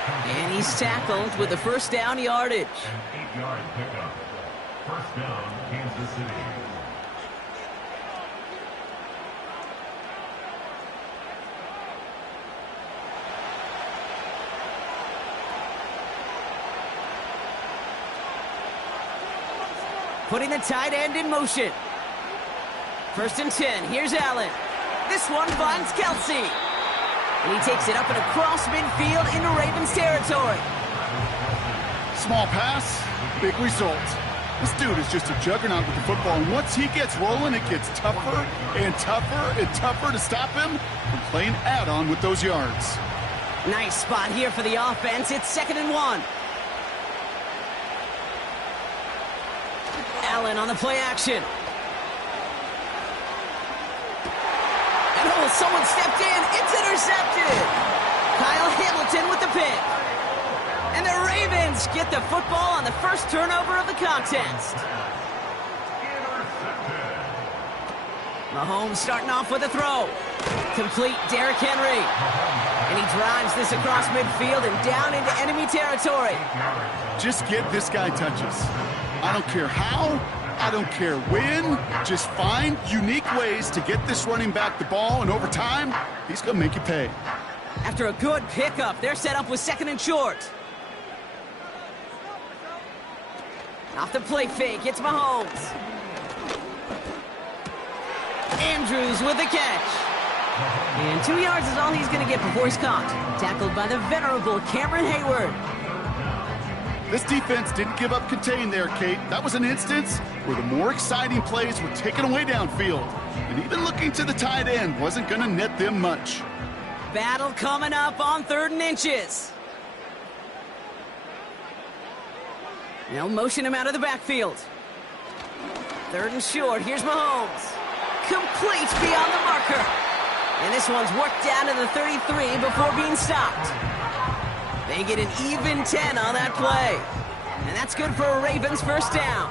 And he's tackled with the first down yardage. An 8-yard pickup. First down, Kansas City. Putting the tight end in motion. 1st and 10. Here's Allen. This one finds Kelsey. And he takes it up and across midfield into Ravens territory. Small pass, big result. This dude is just a juggernaut with the football, and once he gets rolling, it gets tougher and tougher and tougher to stop him from playing add-on with those yards. Nice spot here for the offense. It's 2nd and 1. Allen on the play action. And oh, someone stepped in. It's intercepted. Kyle Hamilton with the pick. And the Ravens get the football on the first turnover of the contest. Mahomes starting off with a throw. Complete, Derrick Henry. And he drives this across midfield and down into enemy territory. Just get this guy touches. I don't care how, I don't care when, just find unique ways to get this running back the ball, and over time, he's going to make you pay. After a good pickup, they're set up with 2nd and short. Off the play fake, it's Mahomes. Andrews with the catch. And 2 yards is all he's going to get before he's caught. Tackled by the venerable Cameron Hayward. This defense didn't give up contain there, Kate. That was an instance where the more exciting plays were taken away downfield. And even looking to the tight end wasn't going to net them much. Battle coming up on 3rd and inches. They'll motion him out of the backfield. 3rd and short. Here's Mahomes. Complete beyond the marker. And this one's worked down to the 33 before being stopped. They get an even 10 on that play. And that's good for a Ravens first down.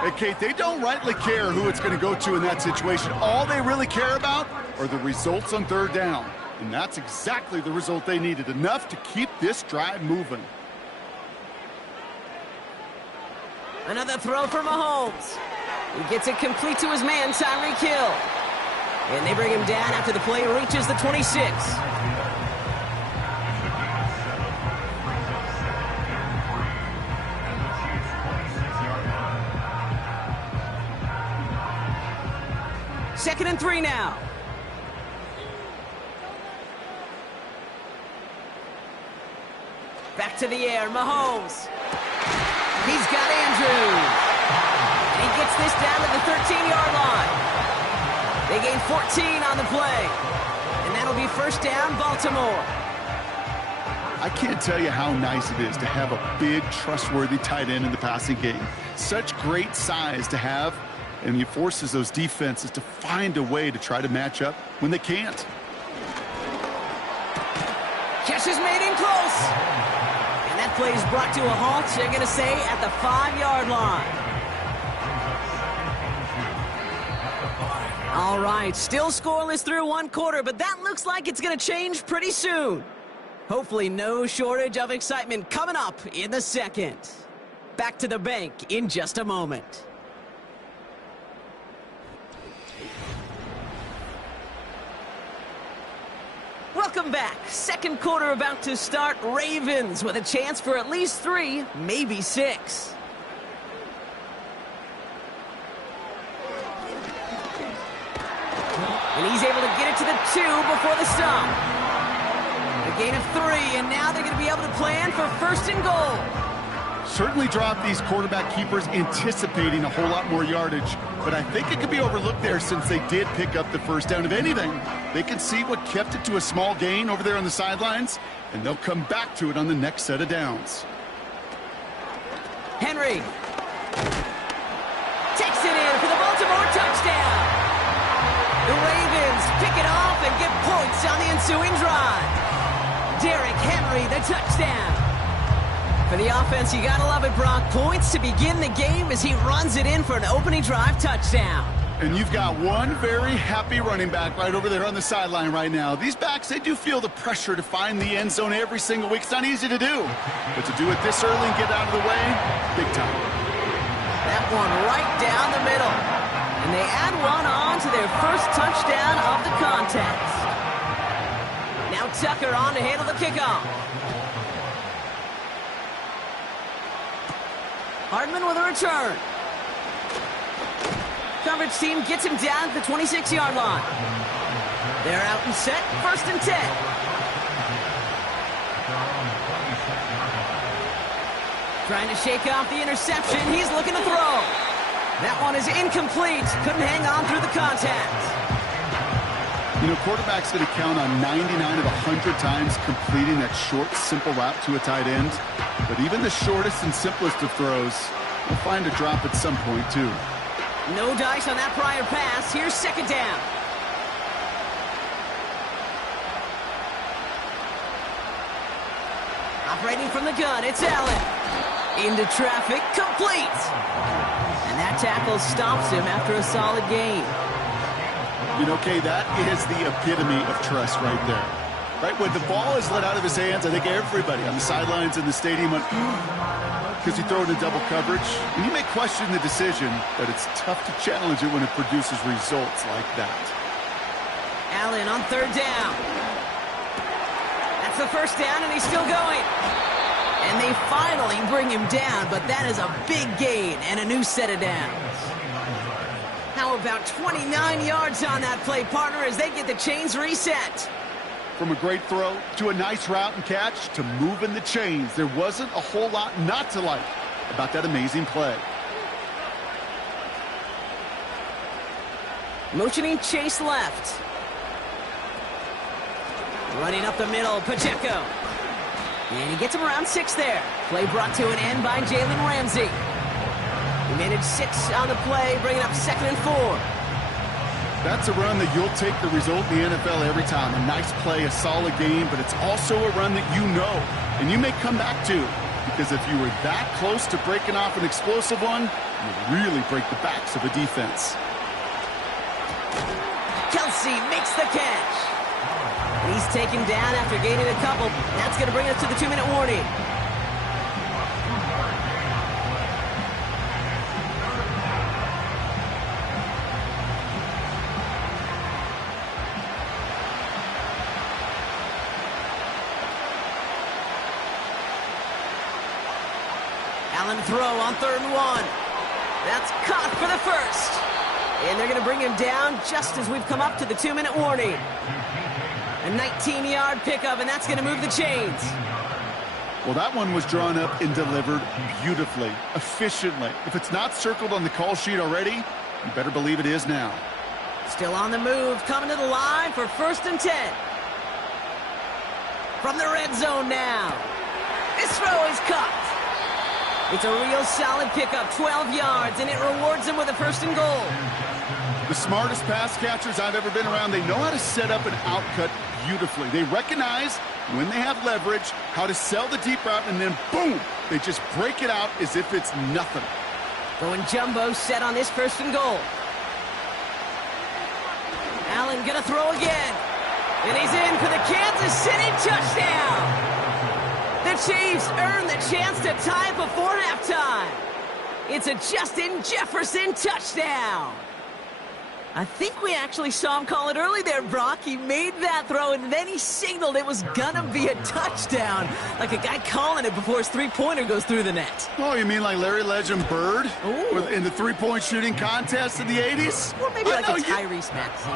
Hey, Kate, they don't rightly care who it's going to go to in that situation. All they really care about are the results on 3rd down. And that's exactly the result they needed. Enough to keep this drive moving. Another throw for Mahomes. He gets it complete to his man, Tyreek Hill. And they bring him down after the play reaches the 26. Second and 3 now. Back to the air, Mahomes. He's got Andrews. And he gets this down to the 13-yard line. They gain 14 on the play. And that'll be first down, Baltimore. I can't tell you how nice it is to have a big, trustworthy tight end in the passing game. Such great size to have, and he forces those defenses to find a way to try to match up when they can't. Catch is made in close. And that play is brought to a halt, they're going to say, at the 5-yard line. All right, still scoreless through 1 quarter, but that looks like it's going to change pretty soon. Hopefully no shortage of excitement coming up in the second. Back to the bank in just a moment. Welcome back. Second quarter about to start. Ravens with a chance for at least 3, maybe 6. And he's able to get it to the 2 before the stop. A gain of 3, and now they're going to be able to plan for 1st and goal. Certainly dropped these quarterback keepers anticipating a whole lot more yardage, but I think it could be overlooked there since they did pick up the first down. If anything, they can see what kept it to a small gain over there on the sidelines, and they'll come back to it on the next set of downs. Henry takes it in for the Baltimore touchdown. The Ravens pick it off and get points on the ensuing drive. Derrick Henry, the touchdown. For the offense, you gotta love it, Brock. Points to begin the game as he runs it in for an opening drive touchdown. And you've got one very happy running back right over there on the sideline right now. These backs, they do feel the pressure to find the end zone every single week. It's not easy to do. But to do it this early and get out of the way, big time. That one right down the middle. And they add one on to their first touchdown of the contest. Now Tucker on to handle the kickoff. Hardman with a return. Coverage team gets him down at the 26-yard line. They're out and set, 1st and 10. Trying to shake off the interception. He's looking to throw. That one is incomplete. Couldn't hang on through the contact. You know, quarterbacks going to count on 99 of 100 times completing that short, simple route to a tight end. But even the shortest and simplest of throws will find a drop at some point, too. No dice on that prior pass. Here's 2nd down. Operating from the gun, it's Allen. Into traffic, complete. And that tackle stops him after a solid gain. You know, Kay, that is the epitome of trust right there. Right, when the ball is let out of his hands, I think everybody on the sidelines in the stadium went, because he threw it in double coverage. And you may question the decision, but it's tough to challenge it when it produces results like that. Allen on 3rd down. That's the first down, and he's still going. And they finally bring him down, but that is a big gain and a new set of downs. How about 29 yards on that play, partner, as they get the chains reset. From a great throw to a nice route and catch to moving the chains, there wasn't a whole lot not to like about that amazing play. Motioning Chase left. Running up the middle, Pacheco. And he gets him around 6 there. Play brought to an end by Jalen Ramsey. He managed 6 on the play, bringing up 2nd and 4. That's a run that you'll take the result in the NFL every time. A nice play, a solid game, but it's also a run that you know and you may come back to, because if you were that close to breaking off an explosive one, you really break the backs of a defense. Kelsey makes the catch. He's taken down after gaining a couple. That's going to bring us to the 2-minute warning. Allen throw on 3rd and 1. That's caught for the first. And they're going to bring him down just as we've come up to the 2-minute warning. A 19-yard pickup, and that's going to move the chains. Well, that one was drawn up and delivered beautifully, efficiently. If it's not circled on the call sheet already, you better believe it is now. Still on the move, coming to the line for 1st and 10. From the red zone now. This throw is caught. It's a real solid pickup, 12 yards, and it rewards him with a 1st and goal. The smartest pass catchers I've ever been around, they know how to set up an outcut beautifully. They recognize when they have leverage, how to sell the deep route, and then boom, they just break it out as if it's nothing. Going jumbo set on this 1st and goal. Allen gonna throw again. And he's in for the Kansas City touchdown. The Chiefs earn the chance to tie before halftime. It's a Justin Jefferson touchdown. I think we actually saw him call it early there, Brock. He made that throw, and then he signaled it was gonna be a touchdown. Like a guy calling it before his three-pointer goes through the net. Oh, you mean like Larry Legend Bird in the three-point shooting contest in the 80s? Or maybe like a Tyrese Maxey,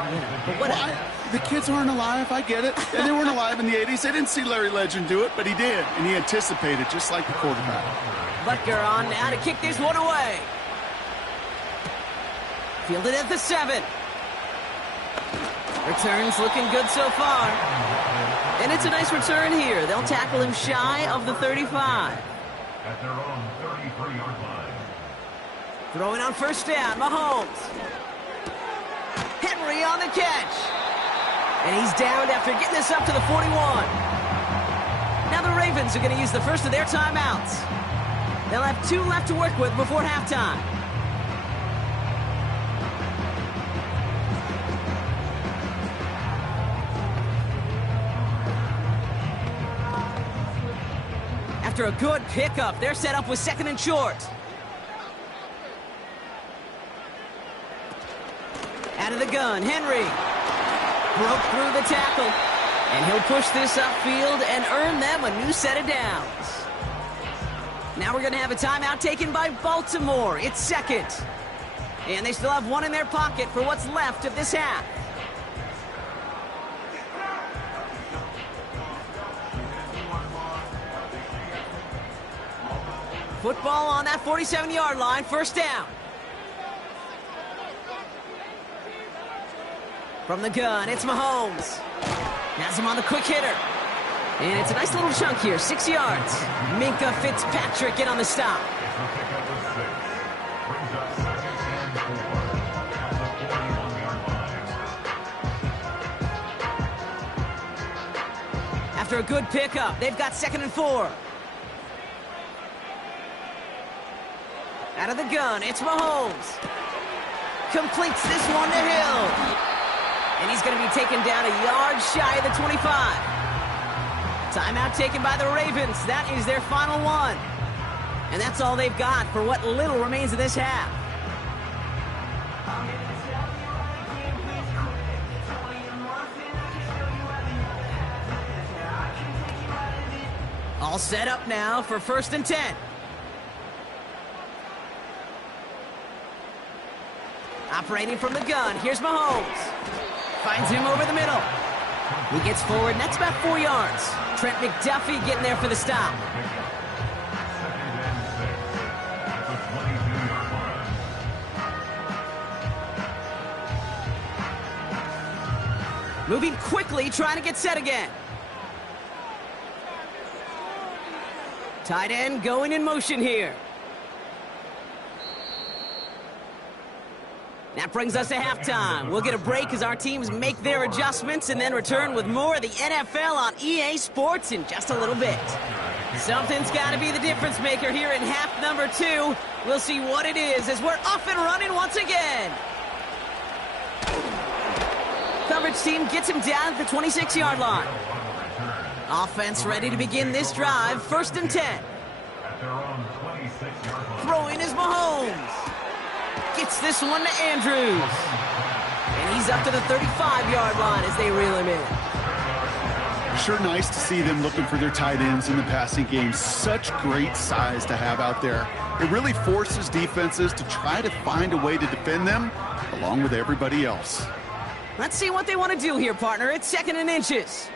but whatever. The kids aren't alive, I get it. And they weren't alive in the 80s. They didn't see Larry Legend do it, but he did. And he anticipated, just like the quarterback. Butker on now to kick this one away. Fielded at the 7. Returns looking good so far. And it's a nice return here. They'll tackle him shy of the 35. At their own 33-yard line. Throwing on 1st down, Mahomes. Henry on the catch. And he's downed after getting this up to the 41. Now the Ravens are going to use the first of their timeouts. They'll have 2 left to work with before halftime. After a good pickup, they're set up with 2nd and short. Out of the gun, Henry. Broke through the tackle. And he'll push this upfield and earn them a new set of downs. Now we're going to have a timeout taken by Baltimore. It's 2nd. And they still have 1 in their pocket for what's left of this half. Football on that 47-yard line, 1st down. From the gun, it's Mahomes. Has him on the quick hitter. And it's a nice little chunk here, 6 yards. Minkah Fitzpatrick in on the stop. After a good pickup, they've got 2nd and 4. Out of the gun, it's Mahomes. Completes this one to Hill. And he's going to be taken down a yard shy of the 25. Timeout taken by the Ravens. That is their final one. And that's all they've got for what little remains of this half. All set up now for 1st and 10. Operating from the gun, here's Mahomes. Finds him over the middle. He gets forward, and that's about 4 yards. Trent McDuffie getting there for the stop. Moving quickly, trying to get set again. Tight end going in motion here. That brings us to halftime. We'll get a break as our teams make their adjustments and then return with more of the NFL on EA Sports in just a little bit. Something's got to be the difference maker here in half number 2. We'll see what it is as we're off and running once again. Coverage team gets him down at the 26-yard line. Offense ready to begin this drive. 1st and 10. Throwing is Mahomes. Gets this one to Andrews. And he's up to the 35-yard line as they reel him in. Sure nice to see them looking for their tight ends in the passing game. Such great size to have out there. It really forces defenses to try to find a way to defend them along with everybody else. Let's see what they want to do here, partner. It's 2nd and inches.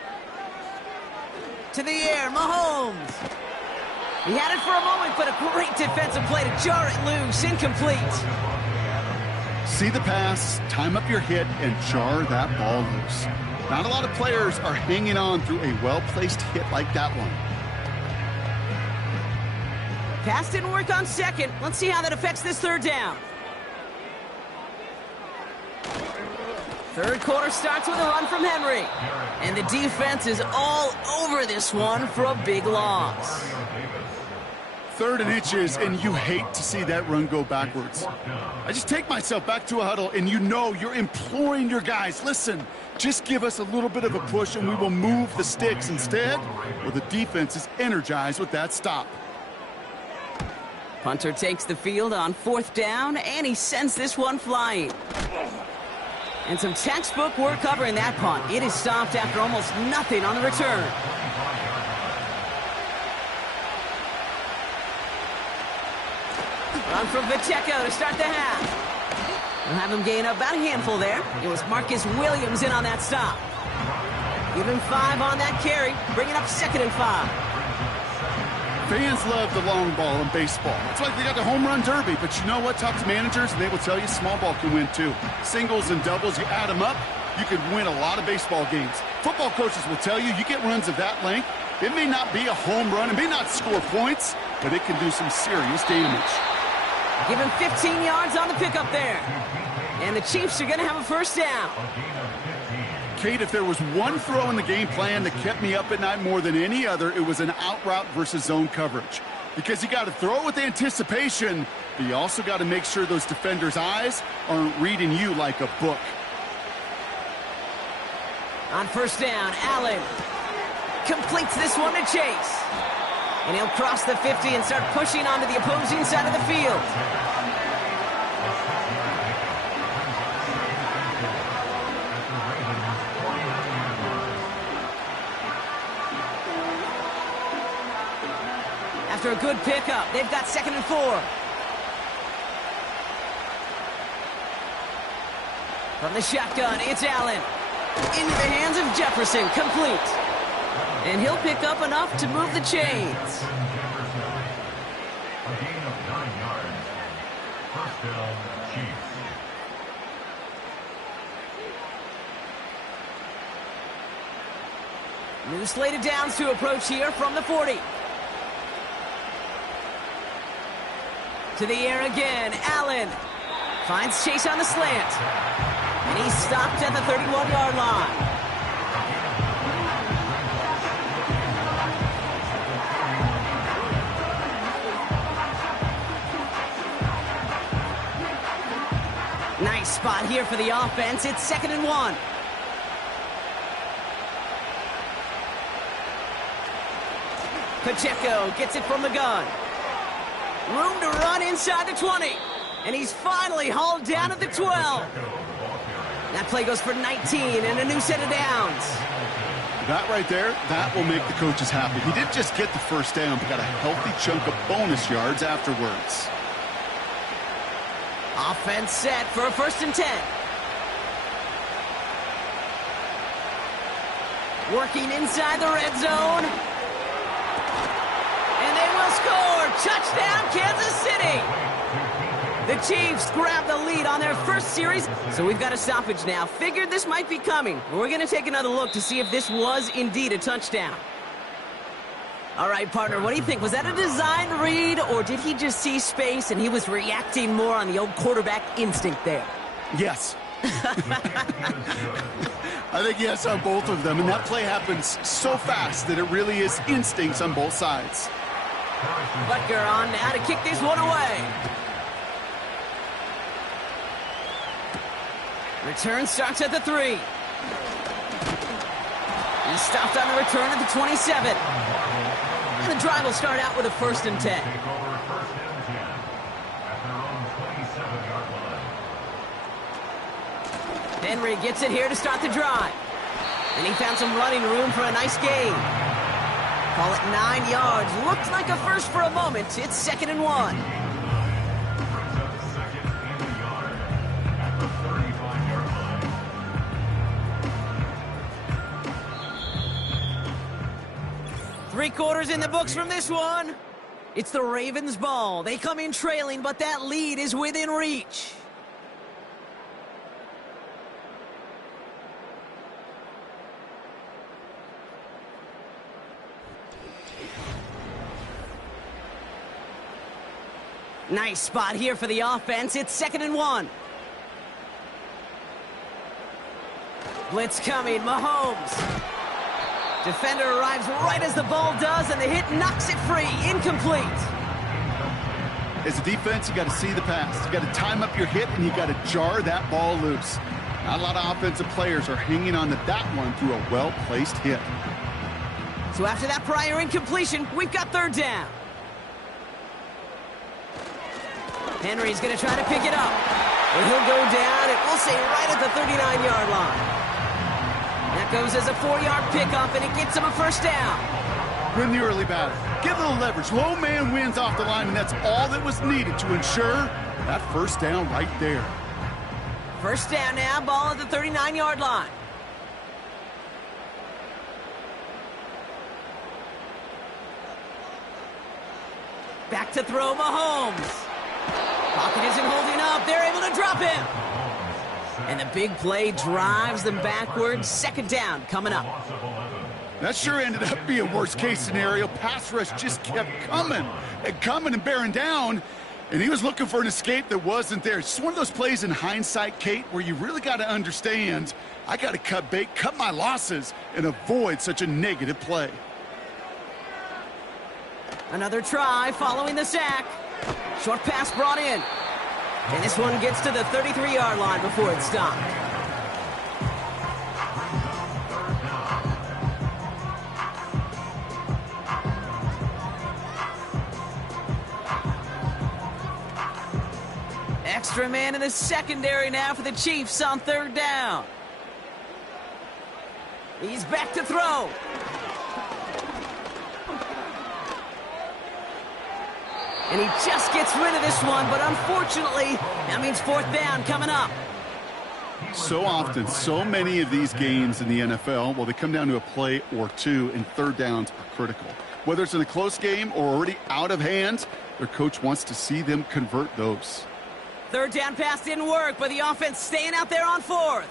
To the air, Mahomes. He had it for a moment, but a great defensive play to jar it loose. Incomplete. See the pass, time up your hit, and jar that ball loose. Not a lot of players are hanging on through a well-placed hit like that one. Pass didn't work on 2nd. Let's see how that affects this 3rd down. 3rd quarter starts with a run from Henry. And the defense is all over this one for a big loss. 3rd and inches, and you hate to see that run go backwards. I just take myself back to a huddle, and you know you're imploring your guys, listen, just give us a little bit of a push, and we will move the sticks instead. Well, the defense is energized with that stop. Punter takes the field on 4th down, and he sends this one flying. And some textbook work covering that punt. It is stopped after almost nothing on the return. Run from Pacheco to start the half. We'll have him gain about a handful there. It was Marcus Williams in on that stop. Give him 5 on that carry, bringing up 2nd and 5. Fans love the long ball in baseball. It's like they got the home run derby, but you know what? Talk to managers, and they will tell you small ball can win too. Singles and doubles, you add them up, you can win a lot of baseball games. Football coaches will tell you, you get runs of that length, it may not be a home run, it may not score points, but it can do some serious damage. Give him 15 yards on the pickup there. And the Chiefs are going to have a 1st down. Kate, if there was one throw in the game plan that kept me up at night more than any other, it was an out route versus zone coverage. Because you got to throw it with anticipation, but you also got to make sure those defenders' eyes aren't reading you like a book. On 1st down, Allen completes this one to Chase. And he'll cross the 50 and start pushing onto the opposing side of the field. After a good pickup, they've got 2nd and 4. From the shotgun, it's Allen. Into the hands of Jefferson, complete. And he'll pick up enough to move the chains. A gain of 9 yards. 1st down, Chiefs. New slate of downs to approach here from the 40. To the air again, Allen finds Chase on the slant. And he's stopped at the 31-yard line. Nice spot here for the offense. It's 2nd and 1. Pacheco gets it from the gun. Room to run inside the 20. And he's finally hauled down at the 12. That play goes for 19 and a new set of downs. That right there, that will make the coaches happy. He didn't just get the 1st down, but got a healthy chunk of bonus yards afterwards. Offense set for a 1st and 10. Working inside the red zone. And they will score. Touchdown, Kansas City. The Chiefs grab the lead on their first series. So we've got a stoppage now. Figured this might be coming. We're going to take another look to see if this was indeed a touchdown. All right, partner, what do you think? Was that a design read, or did he just see space and he was reacting more on the old quarterback instinct there? Yes. I think yes on both of them, and that play happens so fast that it really is instincts on both sides. Butker on now to kick this one away. Return starts at the 3. He stopped on the return at the 27. And the drive will start out with a 1st and 10. Henry gets it here to start the drive. And he found some running room for a nice gain. Call it 9 yards. Looked like a first for a moment. It's 2nd and 1. Three-quarters in the books from this one. It's the Ravens' ball. They come in trailing, but that lead is within reach. Nice spot here for the offense. It's 2nd and 1. Blitz coming. Mahomes. Defender arrives right as the ball does, and the hit knocks it free. Incomplete. As a defense, you got to see the pass. You got to time up your hit, and you got to jar that ball loose. Not a lot of offensive players are hanging on to that one through a well-placed hit. So after that prior incompletion, we've got 3rd down. Henry's going to try to pick it up. And he'll go down, and we'll say right at the 39-yard line. That goes as a 4-yard pickup, and it gets him a 1st down. Win the early battle. Get a little leverage. Low man wins off the line, and that's all that was needed to ensure that 1st down right there. 1st down now, ball at the 39-yard line. Back to throw, Mahomes. Pocket isn't holding up. They're able to drop him. And the big play drives them backwards. 2nd down coming up. That sure ended up being worst-case scenario. Pass rush just kept coming and bearing down. And he was looking for an escape that wasn't there. It's just one of those plays in hindsight, Kate, where you really got to understand, I got to cut bait, cut my losses, and avoid such a negative play. Another try following the sack. Short pass brought in. And this one gets to the 33-yard line before it's stopped. Extra man in the secondary now for the Chiefs on 3rd down. He's back to throw. And he just gets rid of this one, but unfortunately, that means 4th down coming up. So often, so many of these games in the NFL, well, they come down to a play or two, and 3rd downs are critical. Whether it's in a close game or already out of hand, their coach wants to see them convert those. 3rd down pass didn't work, but the offense staying out there on 4th.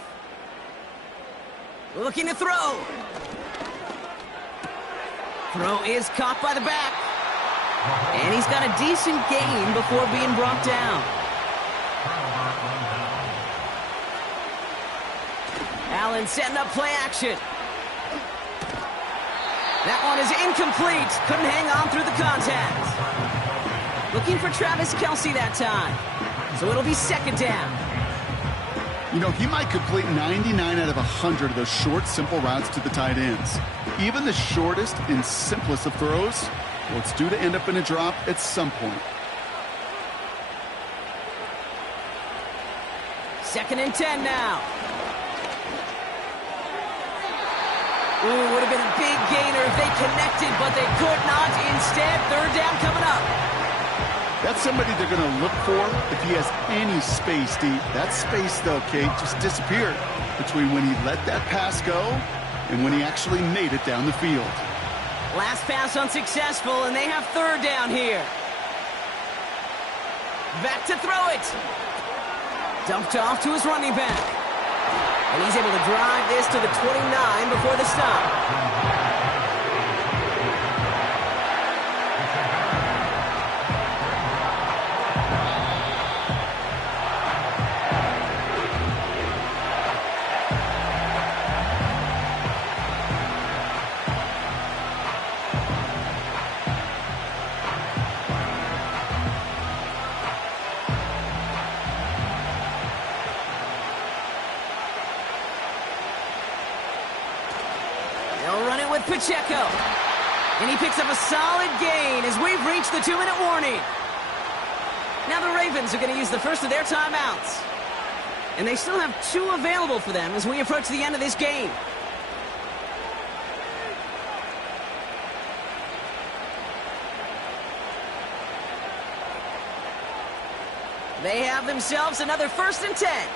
Looking to throw. Throw is caught by the back. And he's got a decent gain before being brought down. Allen setting up play action. That one is incomplete. Couldn't hang on through the contact. Looking for Travis Kelce that time. So it'll be 2nd down. You know, he might complete 99 out of 100 of those short, simple routes to the tight ends. Even the shortest and simplest of throws, well, it's due to end up in a drop at some point. 2nd and 10 now. Ooh, would have been a big gainer if they connected, but they could not. Instead, 3rd down coming up. That's somebody they're going to look for if he has any space deep. That space, though, Kate, just disappeared between when he let that pass go and when he actually made it down the field. Last pass unsuccessful, and they have third down here. Back to throw it. Dumped off to his running back. And he's able to drive this to the 29 before the stop. They'll run it with Pacheco. And he picks up a solid gain as we've reached the 2-minute warning. Now the Ravens are going to use the first of their timeouts. And they still have 2 available for them as we approach the end of this game. They have themselves another 1st and 10.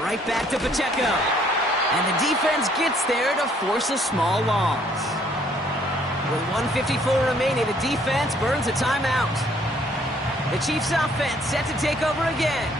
Right back to Pacheco. And the defense gets there to force a small loss. With 1:54 remaining, the defense burns a timeout. The Chiefs offense set to take over again.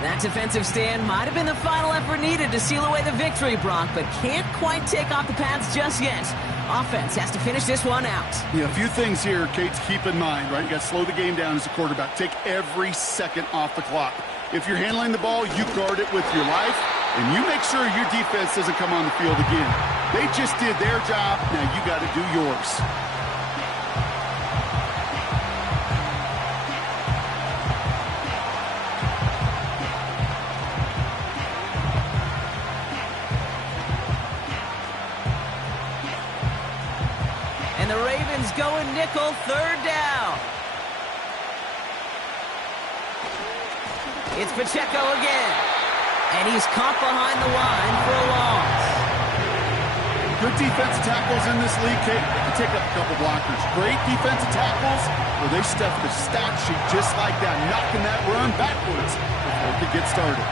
That defensive stand might have been the final effort needed to seal away the victory, Brock, but can't quite take off the pads just yet. Offense has to finish this one out. Yeah, a few things here, Kate, to keep in mind, right? You got to slow the game down as a quarterback. Take every second off the clock. If you're handling the ball, you guard it with your life, and you make sure your defense doesn't come on the field again. They just did their job. Now you got to do yours. And the Ravens go in nickel, 3rd down. It's Pacheco again. And he's caught behind the line for a loss. Good defensive tackles in this league, Kate. They can take up a couple blockers. Great defensive tackles, well, they stuff the stat sheet just like that, knocking that run backwards before it could get started.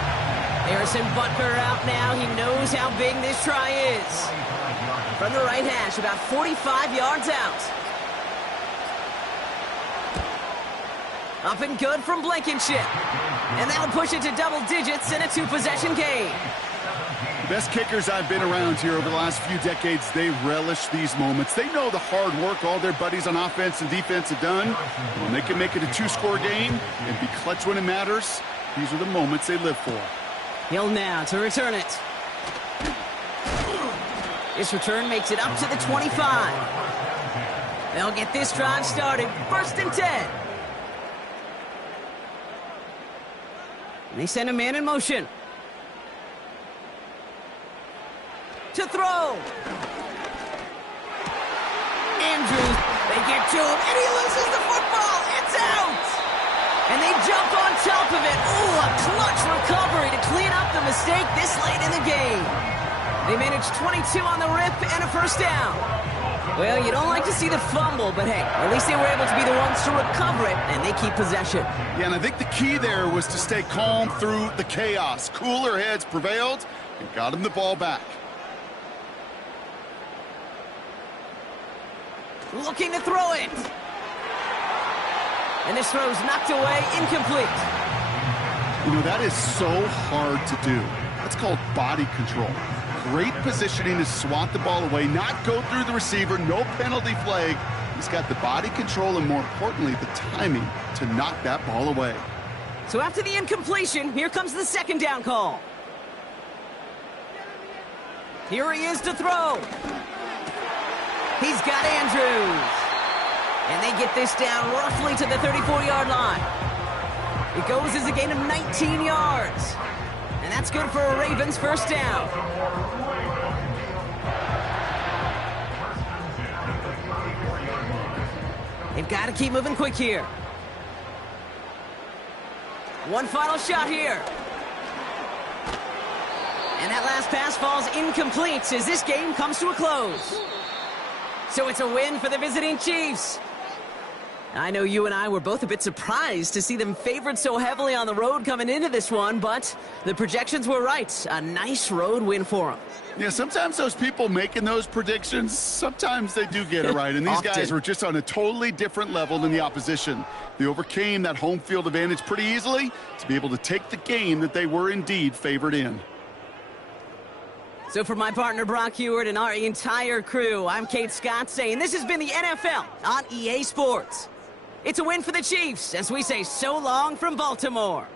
Harrison Butker out now. He knows how big this try is. From the right hash, about 45 yards out. Up and good from Blankenship. And that'll push it to double digits in a 2-possession game. The best kickers I've been around here over the last few decades, they relish these moments. They know the hard work all their buddies on offense and defense have done. When they can make it a 2-score game and be clutch when it matters, these are the moments they live for. Hill now to return it. This return makes it up to the 25. They'll get this drive started. 1st and 10. And they send a man in motion. To throw. Andrews, they get to him, and he loses the football. It's out. And they jump on top of it. Ooh, a clutch recovery to clean up the mistake this late in the game. They managed 22 on the rip and a 1st down. Well, you don't like to see the fumble, but hey, at least they were able to be the ones to recover it, and they keep possession. Yeah, and I think the key there was to stay calm through the chaos. Cooler heads prevailed and got them the ball back. Looking to throw it. And this throw's knocked away, incomplete. You know, that is so hard to do. That's called body control. Great positioning to swat the ball away, not go through the receiver, no penalty flag. He's got the body control and, more importantly, the timing to knock that ball away. So after the incompletion, here comes the 2nd down call. Here he is to throw. He's got Andrews. And they get this down roughly to the 34-yard line. It goes as a gain of 19 yards. And that's good for a Ravens 1st down. They've got to keep moving quick here. One final shot here. And that last pass falls incomplete as this game comes to a close. So it's a win for the visiting Chiefs. I know you and I were both a bit surprised to see them favored so heavily on the road coming into this one, but the projections were right. A nice road win for them. Yeah, sometimes those people making those predictions, sometimes they do get it right. And these Often. guys were just on a totally different level than the opposition. They overcame that home field advantage pretty easily to be able to take the game that they were indeed favored in. So for my partner Brock Heward and our entire crew, I'm Kate Scott saying this has been the NFL on EA Sports. It's a win for the Chiefs as we say so long from Baltimore.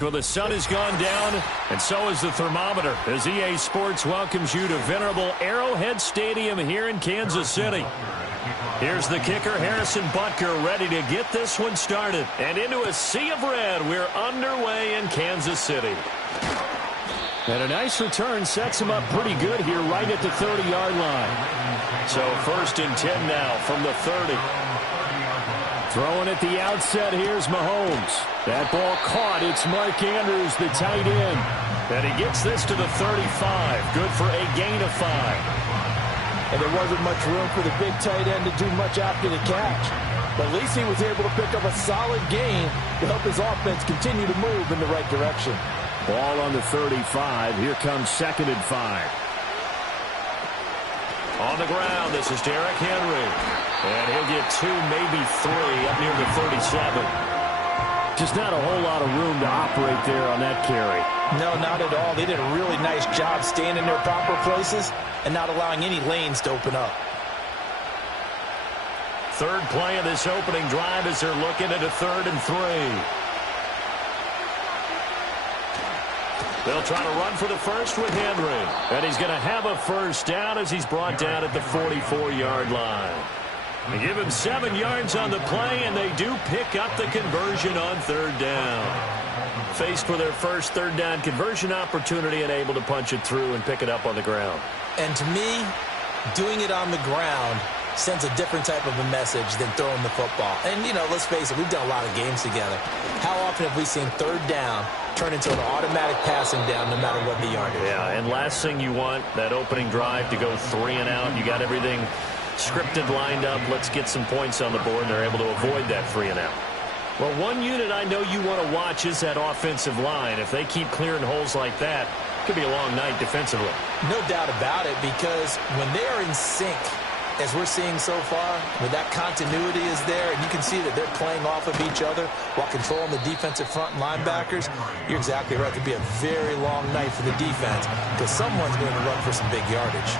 Well, the sun has gone down, and so has the thermometer, as EA Sports welcomes you to venerable Arrowhead Stadium here in Kansas City. Here's the kicker, Harrison Butker, ready to get this one started. And into a sea of red, we're underway in Kansas City. And a nice return sets him up pretty good here right at the 30-yard line. So 1st and 10 now from the 30. Throwing at the outset, here's Mahomes. That ball caught. It's Mark Andrews, the tight end. And he gets this to the 35. Good for a gain of 5. And there wasn't much room for the big tight end to do much after the catch. But at least he was able to pick up a solid gain to help his offense continue to move in the right direction. Ball on the 35. Here comes 2nd and 5. On the ground, this is Derrick Henry. And he'll get 2, maybe 3 up near the 37. Just not a whole lot of room to operate there on that carry. No, not at all. They did a really nice job staying in their proper places and not allowing any lanes to open up. 3rd play of this opening drive as they're looking at a 3rd and 3. They'll try to run for the first with Henry. And he's going to have a first down as he's brought down at the 44-yard line. They give him 7 yards on the play, and they do pick up the conversion on 3rd down. Faced with their first 3rd down conversion opportunity and able to punch it through and pick it up on the ground. And to me, doing it on the ground sends a different type of a message than throwing the football. And, you know, let's face it, we've done a lot of games together. How often have we seen 3rd down turn into an automatic passing down no matter what the yardage? Yeah, and last thing you want, that opening drive to go 3 and out. You got everything scripted, lined up. Let's get some points on the board, and they're able to avoid that 3 and out. Well, one unit I know you want to watch is that offensive line. If they keep clearing holes like that, it could be a long night defensively. No doubt about it, because when they are in sync, as we're seeing so far, when that continuity is there, and you can see that they're playing off of each other while controlling the defensive front linebackers, you're exactly right. It could be a very long night for the defense because someone's going to run for some big yardage.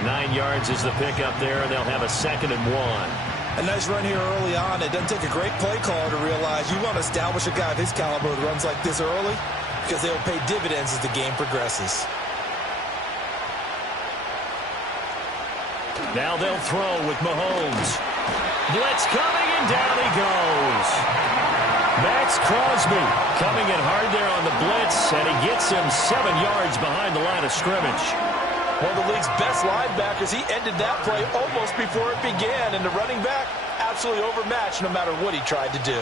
9 yards is the pickup there, and they'll have a 2nd and 1. A nice run here early on. It doesn't take a great play caller to realize you want to establish a guy of his caliber that runs like this early because they'll pay dividends as the game progresses. Now they'll throw with Mahomes. Blitz coming, and down he goes. Max Crosby coming in hard there on the blitz, and he gets him 7 yards behind the line of scrimmage. One of the league's best linebackers, he ended that play almost before it began, and the running back absolutely overmatched no matter what he tried to do.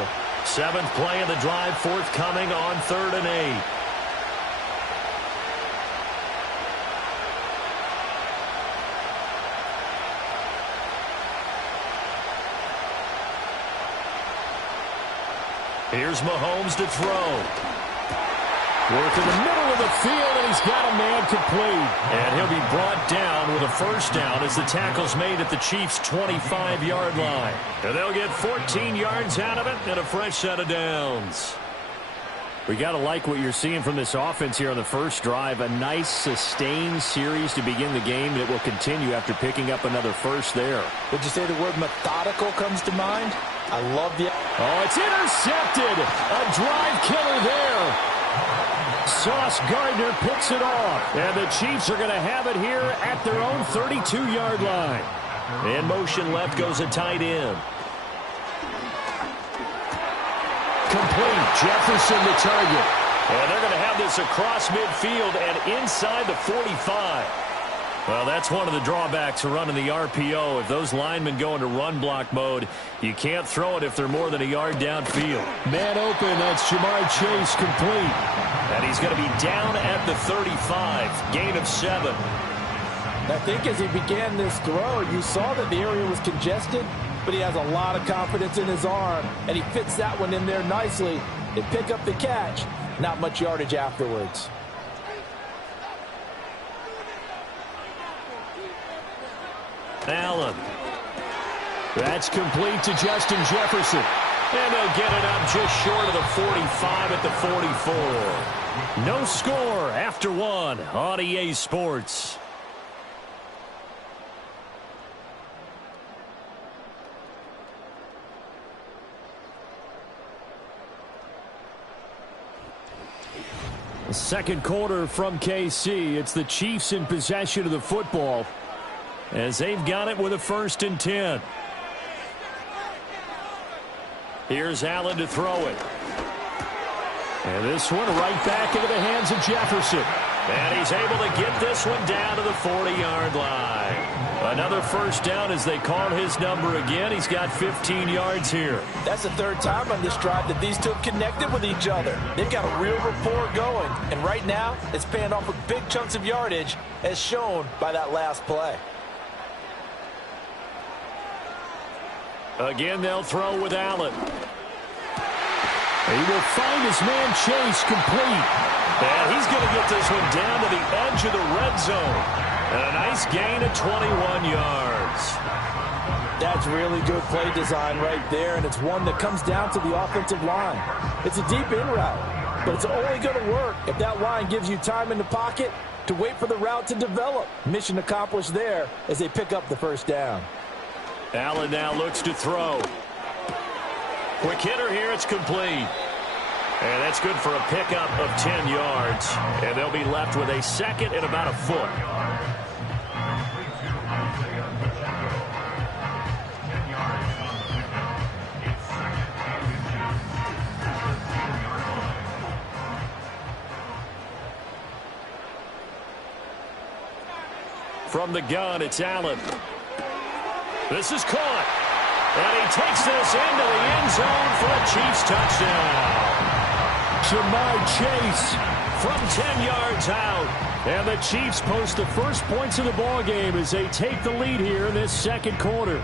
7th play of the drive, forthcoming on 3rd and 8. Here's Mahomes to throw. Work in the middle of the field, and he's got a man complete. And he'll be brought down with a 1st down as the tackle's made at the Chiefs' 25-yard line. And they'll get 14 yards out of it and a fresh set of downs. We got to like what you're seeing from this offense here on the first drive. A nice, sustained series to begin the game, and it will continue after picking up another 1st there. Would you say the word methodical comes to mind? I love the... Oh, it's intercepted. A drive killer there. Sauce Gardner picks it off. And the Chiefs are going to have it here at their own 32-yard line. In motion left goes a tight end. Complete. Jefferson the target. And they're going to have this across midfield and inside the 45. Well, that's one of the drawbacks of running the RPO. If those linemen go into run block mode, you can't throw it if they're more than a yard downfield. Man open, that's Jamar Chase complete. And he's going to be down at the 35. Gain of 7. I think as he began this throw, you saw that the area was congested, but he has a lot of confidence in his arm, and he fits that one in there nicely. They pick up the catch. Not much yardage afterwards. Allen. That's complete to Justin Jefferson. And they'll get it up just short of the 45 at the 44. No score after 1 on EA Sports. The 2nd quarter from KC. It's the Chiefs in possession of the football, as they've got it with a 1st and 10. Here's Allen to throw it. And this one right back into the hands of Jefferson. And he's able to get this one down to the 40-yard line. Another 1st down as they call his number again. He's got 15 yards here. That's the 3rd time on this drive that these two have connected with each other. They've got a real rapport going. And right now, it's paying off with big chunks of yardage, as shown by that last play. Again, they'll throw with Allen. He will find his man Chase complete. And he's going to get this one down to the edge of the red zone. And a nice gain of 21 yards. That's really good play design right there, and it's one that comes down to the offensive line. It's a deep in route, but it's only going to work if that line gives you time in the pocket to wait for the route to develop. Mission accomplished there as they pick up the 1st down. Allen now looks to throw. Quick hitter here, it's complete. And that's good for a pickup of 10 yards. And they'll be left with a 2nd and about a foot. From the gun, it's Allen. This is caught. And he takes this into the end zone for a Chiefs touchdown. Jamar Chase from 10 yards out. And the Chiefs post the first points of the ballgame as they take the lead here in this 2nd quarter.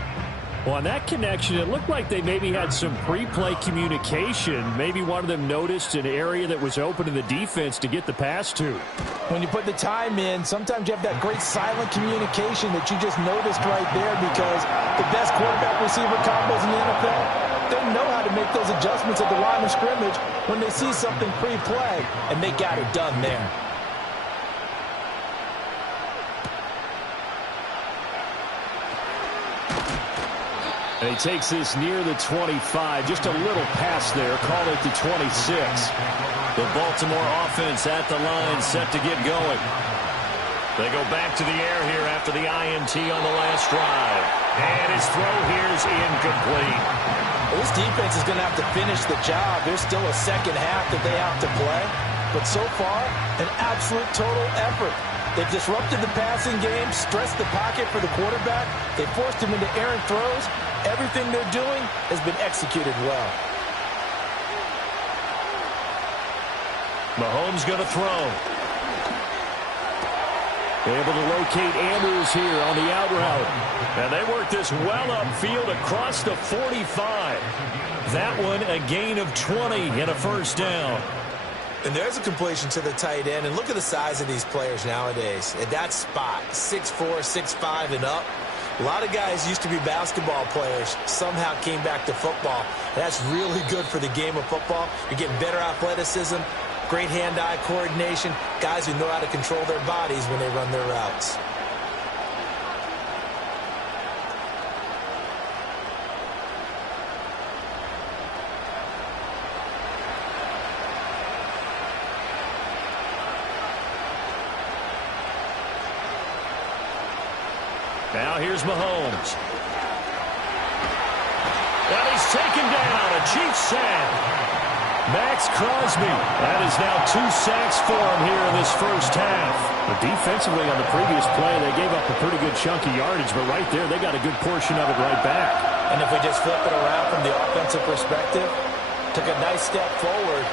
Well, on that connection, it looked like they maybe had some pre-play communication. Maybe one of them noticed an area that was open in the defense to get the pass to. When you put the time in, sometimes you have that great silent communication that you just noticed right there, because the best quarterback-receiver combos in the NFL, they know how to make those adjustments at the line of scrimmage when they see something pre-play, and they got it done there. And he takes this near the 25. Just a little pass there. Call it the 26. The Baltimore offense at the line, set to get going. They go back to the air here after the INT on the last drive. And his throw here is incomplete. Well, this defense is going to have to finish the job. There's still a second half that they have to play. But so far, an absolute total effort. They've disrupted the passing game, stressed the pocket for the quarterback. They forced him into errant throws. Everything they're doing has been executed well. Mahomes going to throw. Able to locate Andrews here on the out route. And they work this well upfield across the 45. That one a gain of 20 and a first down. And there's a completion to the tight end. And look at the size of these players nowadays. At that spot, 6'4", 6'5", and up. A lot of guys used to be basketball players, somehow came back to football. That's really good for the game of football. You're getting better athleticism, great hand-eye coordination, guys who know how to control their bodies when they run their routes. Now here's Mahomes. And he's taken down. A Chiefs sack. Max Crosby. That is now 2 sacks for him here in this first half. But defensively on the previous play, they gave up a pretty good chunk of yardage. But right there, they got a good portion of it right back. And if we just flip it around from the offensive perspective, took a nice step forward.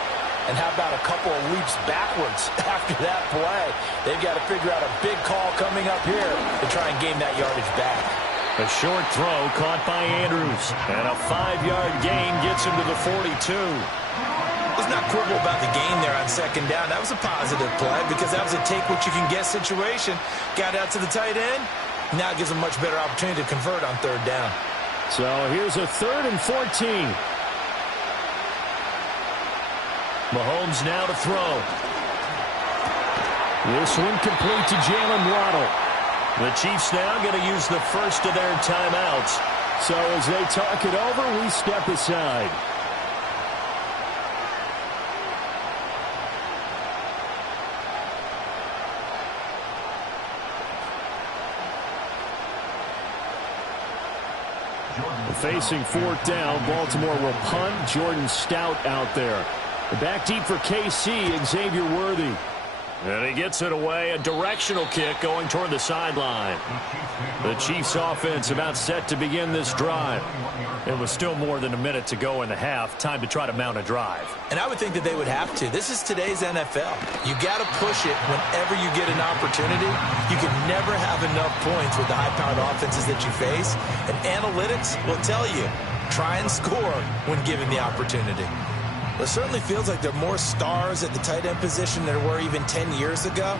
And how about a couple of leaps backwards after that play? They've got to figure out a big call coming up here to try and gain that yardage back. A short throw caught by Andrews. And a 5-yard gain gets him to the 42. Let's not quibble about the gain there on second down. That was a positive play because that was a take-what-you-can-get situation. Got out to the tight end. Now it gives them a much better opportunity to convert on third down. So here's a 3rd and 14. Mahomes now to throw. This one complete to Jalen Waddle. The Chiefs now going to use the first of their timeouts. So as they talk it over, we step aside. Facing 4th down, Baltimore will punt. Jordan Stout out there. Back deep for KC, Xavier Worthy. And he gets it away. A directional kick going toward the sideline. The Chiefs offense about set to begin this drive. It was still more than a minute to go in the half. Time to try to mount a drive. And I would think that they would have to. This is today's NFL. You got to push it whenever you get an opportunity. You can never have enough points with the high-powered offenses that you face. And analytics will tell you, try and score when given the opportunity. It certainly feels like there are more stars at the tight end position than there were even 10 years ago.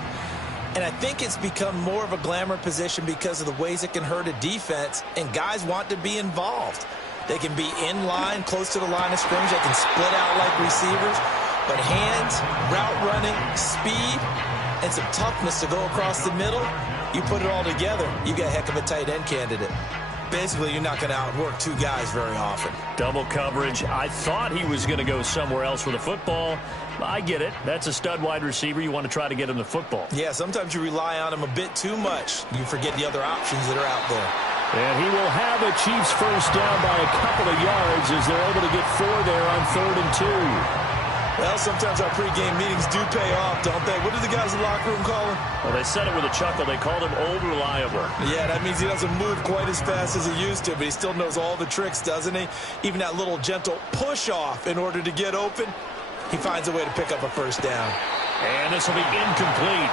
And I think it's become more of a glamour position because of the ways it can hurt a defense, and guys want to be involved. They can be in line, close to the line of scrimmage. They can split out like receivers. But hands, route running, speed, and some toughness to go across the middle, you put it all together, you got a heck of a tight end candidate. Basically, you're not going to outwork two guys very often. Double coverage. I thought he was going to go somewhere else with a football. I get it. That's a stud wide receiver. You want to try to get him the football. Yeah, sometimes you rely on him a bit too much. You forget the other options that are out there. And he will have a Chiefs first down by a couple of yards as they're able to get 4 there on 3rd and 2. Well, sometimes our pregame meetings do pay off, don't they? What do the guys in the locker room call him? Well, they said it with a chuckle. They called him Old Reliable. Yeah, that means he doesn't move quite as fast as he used to, but he still knows all the tricks, doesn't he? Even that little gentle push-off in order to get open, he finds a way to pick up a first down. And this will be incomplete.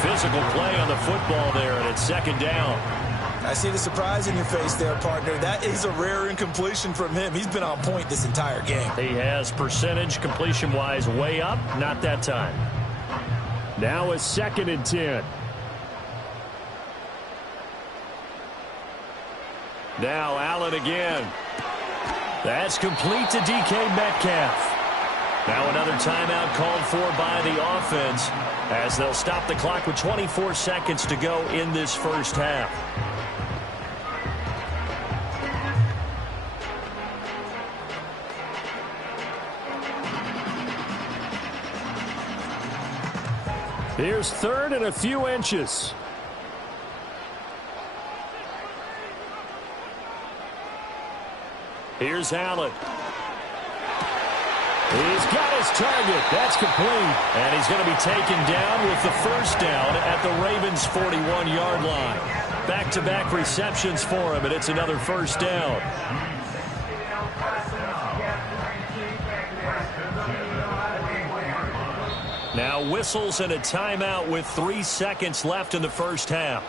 Physical play on the football there, and it's 2nd down. I see the surprise in your face there, partner. That is a rare incompletion from him. He's been on point this entire game. He has percentage completion-wise way up. Not that time. Now a 2nd and 10. Now Allen again. That's complete to DK Metcalf. Now another timeout called for by the offense as they'll stop the clock with 24 seconds to go in this first half. Here's 3rd and a few inches. Here's Allen. He's got his target. That's complete. And he's going to be taken down with the first down at the Ravens' 41-yard line. Back-to-back receptions for him, and it's another first down. Now whistles and a timeout with 3 seconds left in the first half.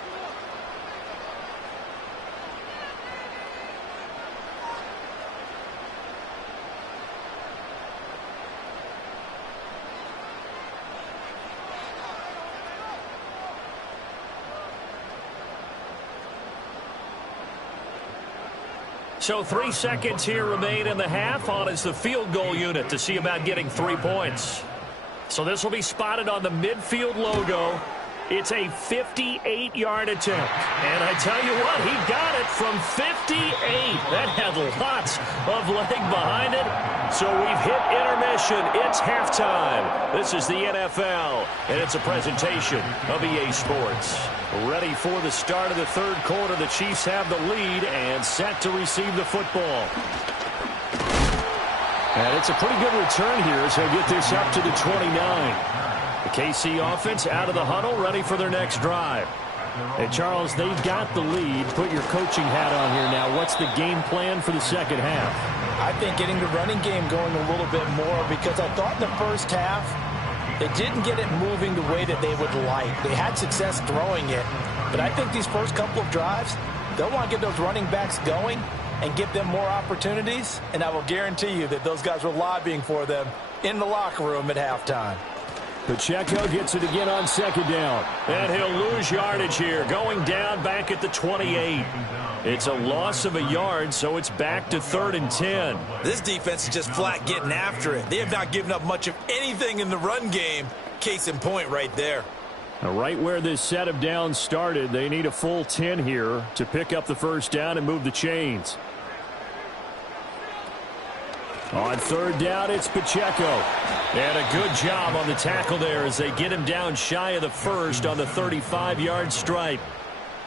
So 3 seconds here remain in the half. On is the field goal unit to see about getting 3 points. So this will be spotted on the midfield logo. It's a 58-yard attempt. And I tell you what, he got it from 58. That had lots of leg behind it. So we've hit intermission. It's halftime. This is the NFL, and it's a presentation of EA Sports. Ready for the start of the 3rd quarter. The Chiefs have the lead and set to receive the football. And it's a pretty good return here as they get this up to the 29. The KC offense out of the huddle, ready for their next drive. Hey, Charles, they've got the lead. Put your coaching hat on here now. What's the game plan for the second half? I think getting the running game going a little bit more, because I thought in the first half they didn't get it moving the way that they would like. They had success throwing it, but I think these first couple of drives, they'll want to get those running backs going and give them more opportunities, and I will guarantee you that those guys were lobbying for them in the locker room at halftime. Pacheco gets it again on 2nd down. And he'll lose yardage here, going down back at the 28. It's a loss of a yard, so it's back to 3rd and 10. This defense is just flat getting after it. They have not given up much of anything in the run game. Case in point right there. Now, right where this set of downs started, they need a full 10 here to pick up the first down and move the chains. On 3rd down, it's Pacheco. And a good job on the tackle there as they get him down shy of the first on the 35-yard stripe.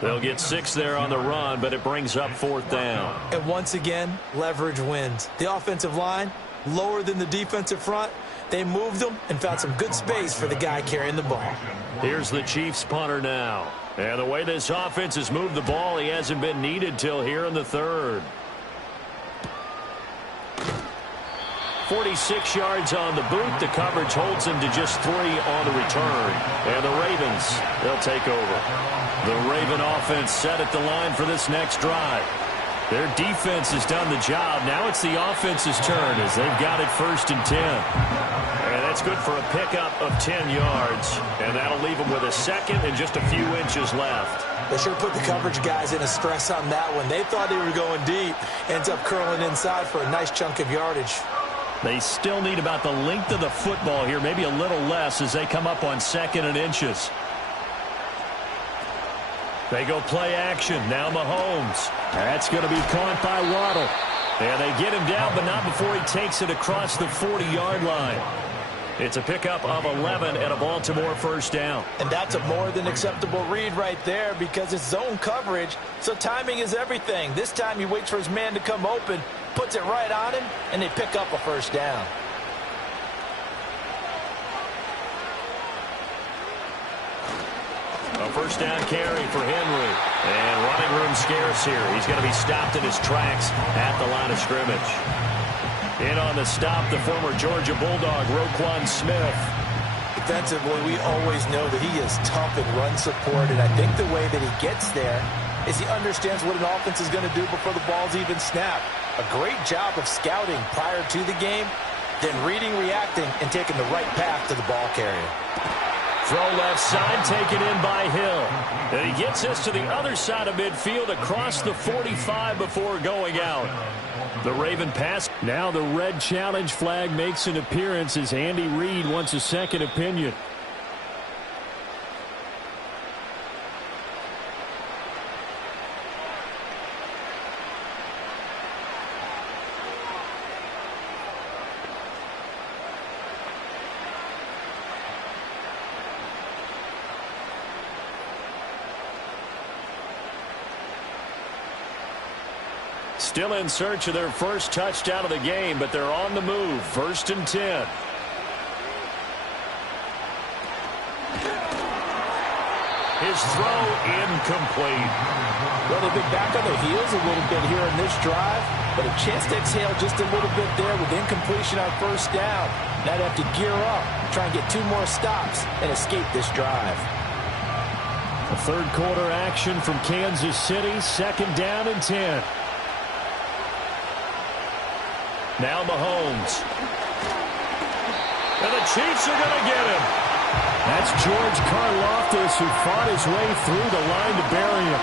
They'll get 6 there on the run, but it brings up 4th down. And once again, leverage wins. The offensive line, lower than the defensive front. They moved them and found some good space for the guy carrying the ball. Here's the Chiefs punter now. And the way this offense has moved the ball, he hasn't been needed till here in the 3rd. 46 yards on the boot. The coverage holds him to just 3 on the return. And the Ravens, they'll take over. The Raven offense set at the line for this next drive. Their defense has done the job. Now it's the offense's turn as they've got it 1st and 10. And that's good for a pickup of 10 yards. And that'll leave them with a 2nd and just a few inches left. They sure put the coverage guys in a stress on that one. They thought they were going deep. Ends up curling inside for a nice chunk of yardage. They still need about the length of the football here, maybe a little less as they come up on 2nd and inches. They go play action. Now Mahomes. That's going to be caught by Waddle. And they get him down, but not before he takes it across the 40-yard line. It's a pickup of 11 and a Baltimore first down. And that's a more than acceptable read right there because it's zone coverage, so timing is everything. This time he waits for his man to come open, puts it right on him, and they pick up a first down. A first down carry for Henry. And running room scarce here. He's going to be stopped in his tracks at the line of scrimmage. In on the stop, the former Georgia Bulldog, Roquan Smith. Defensively, we always know that he is tough in run support, and I think the way that he gets there is he understands what an offense is going to do before the ball's even snapped. A great job of scouting prior to the game, then reading, reacting, and taking the right path to the ball carrier. Throw left side, taken in by Hill. And he gets this to the other side of midfield across the 45 before going out. The Raven pass. Now the red challenge flag makes an appearance as Andy Reid wants a second opinion. Still in search of their first touchdown of the game, but they're on the move. 1st and 10. His throw incomplete. Well, they've been back on their heels a little bit here in this drive, but a chance to exhale just a little bit there with incompletion on 1st down. Now they have to gear up, try and get 2 more stops, and escape this drive. A third quarter action from Kansas City. 2nd down and 10. Now Mahomes. And the Chiefs are going to get him. That's George Karlaftis, who fought his way through the line to bury him.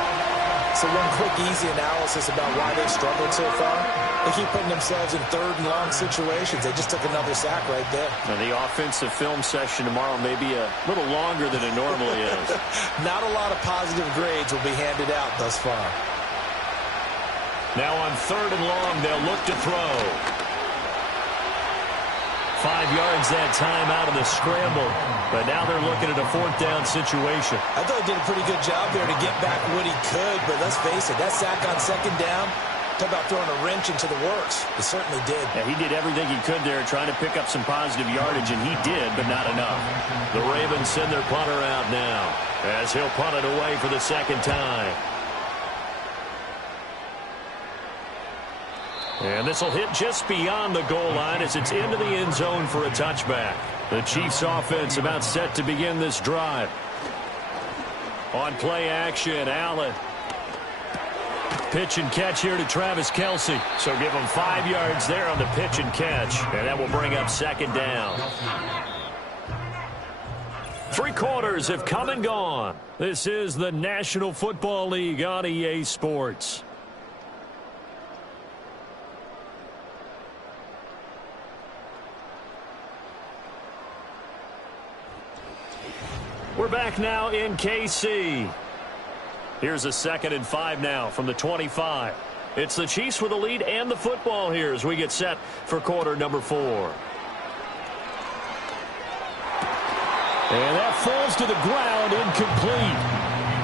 So one quick, easy analysis about why they've struggled so far. They keep putting themselves in 3rd and long situations. They just took another sack right there. Now the offensive film session tomorrow may be a little longer than it normally is. Not a lot of positive grades will be handed out thus far. Now on 3rd and long, they'll look to throw. 5 yards that time out of the scramble. But now they're looking at a 4th down situation. I thought he did a pretty good job there to get back what he could. But let's face it, that sack on 2nd down, talk about throwing a wrench into the works. He certainly did. Yeah, he did everything he could there trying to pick up some positive yardage, and he did, but not enough. The Ravens send their punter out now as he'll punt it away for the 2nd time. And this will hit just beyond the goal line as it's into the end zone for a touchback. The Chiefs offense about set to begin this drive. On play action, Allen. Pitch and catch here to Travis Kelce. So give him 5 yards there on the pitch and catch. And that will bring up 2nd down. 3 quarters have come and gone. This is the National Football League on EA Sports. We're back now in KC. Here's a 2nd and 5 now from the 25. It's the Chiefs with the lead and the football here as we get set for quarter number 4. And that falls to the ground, incomplete.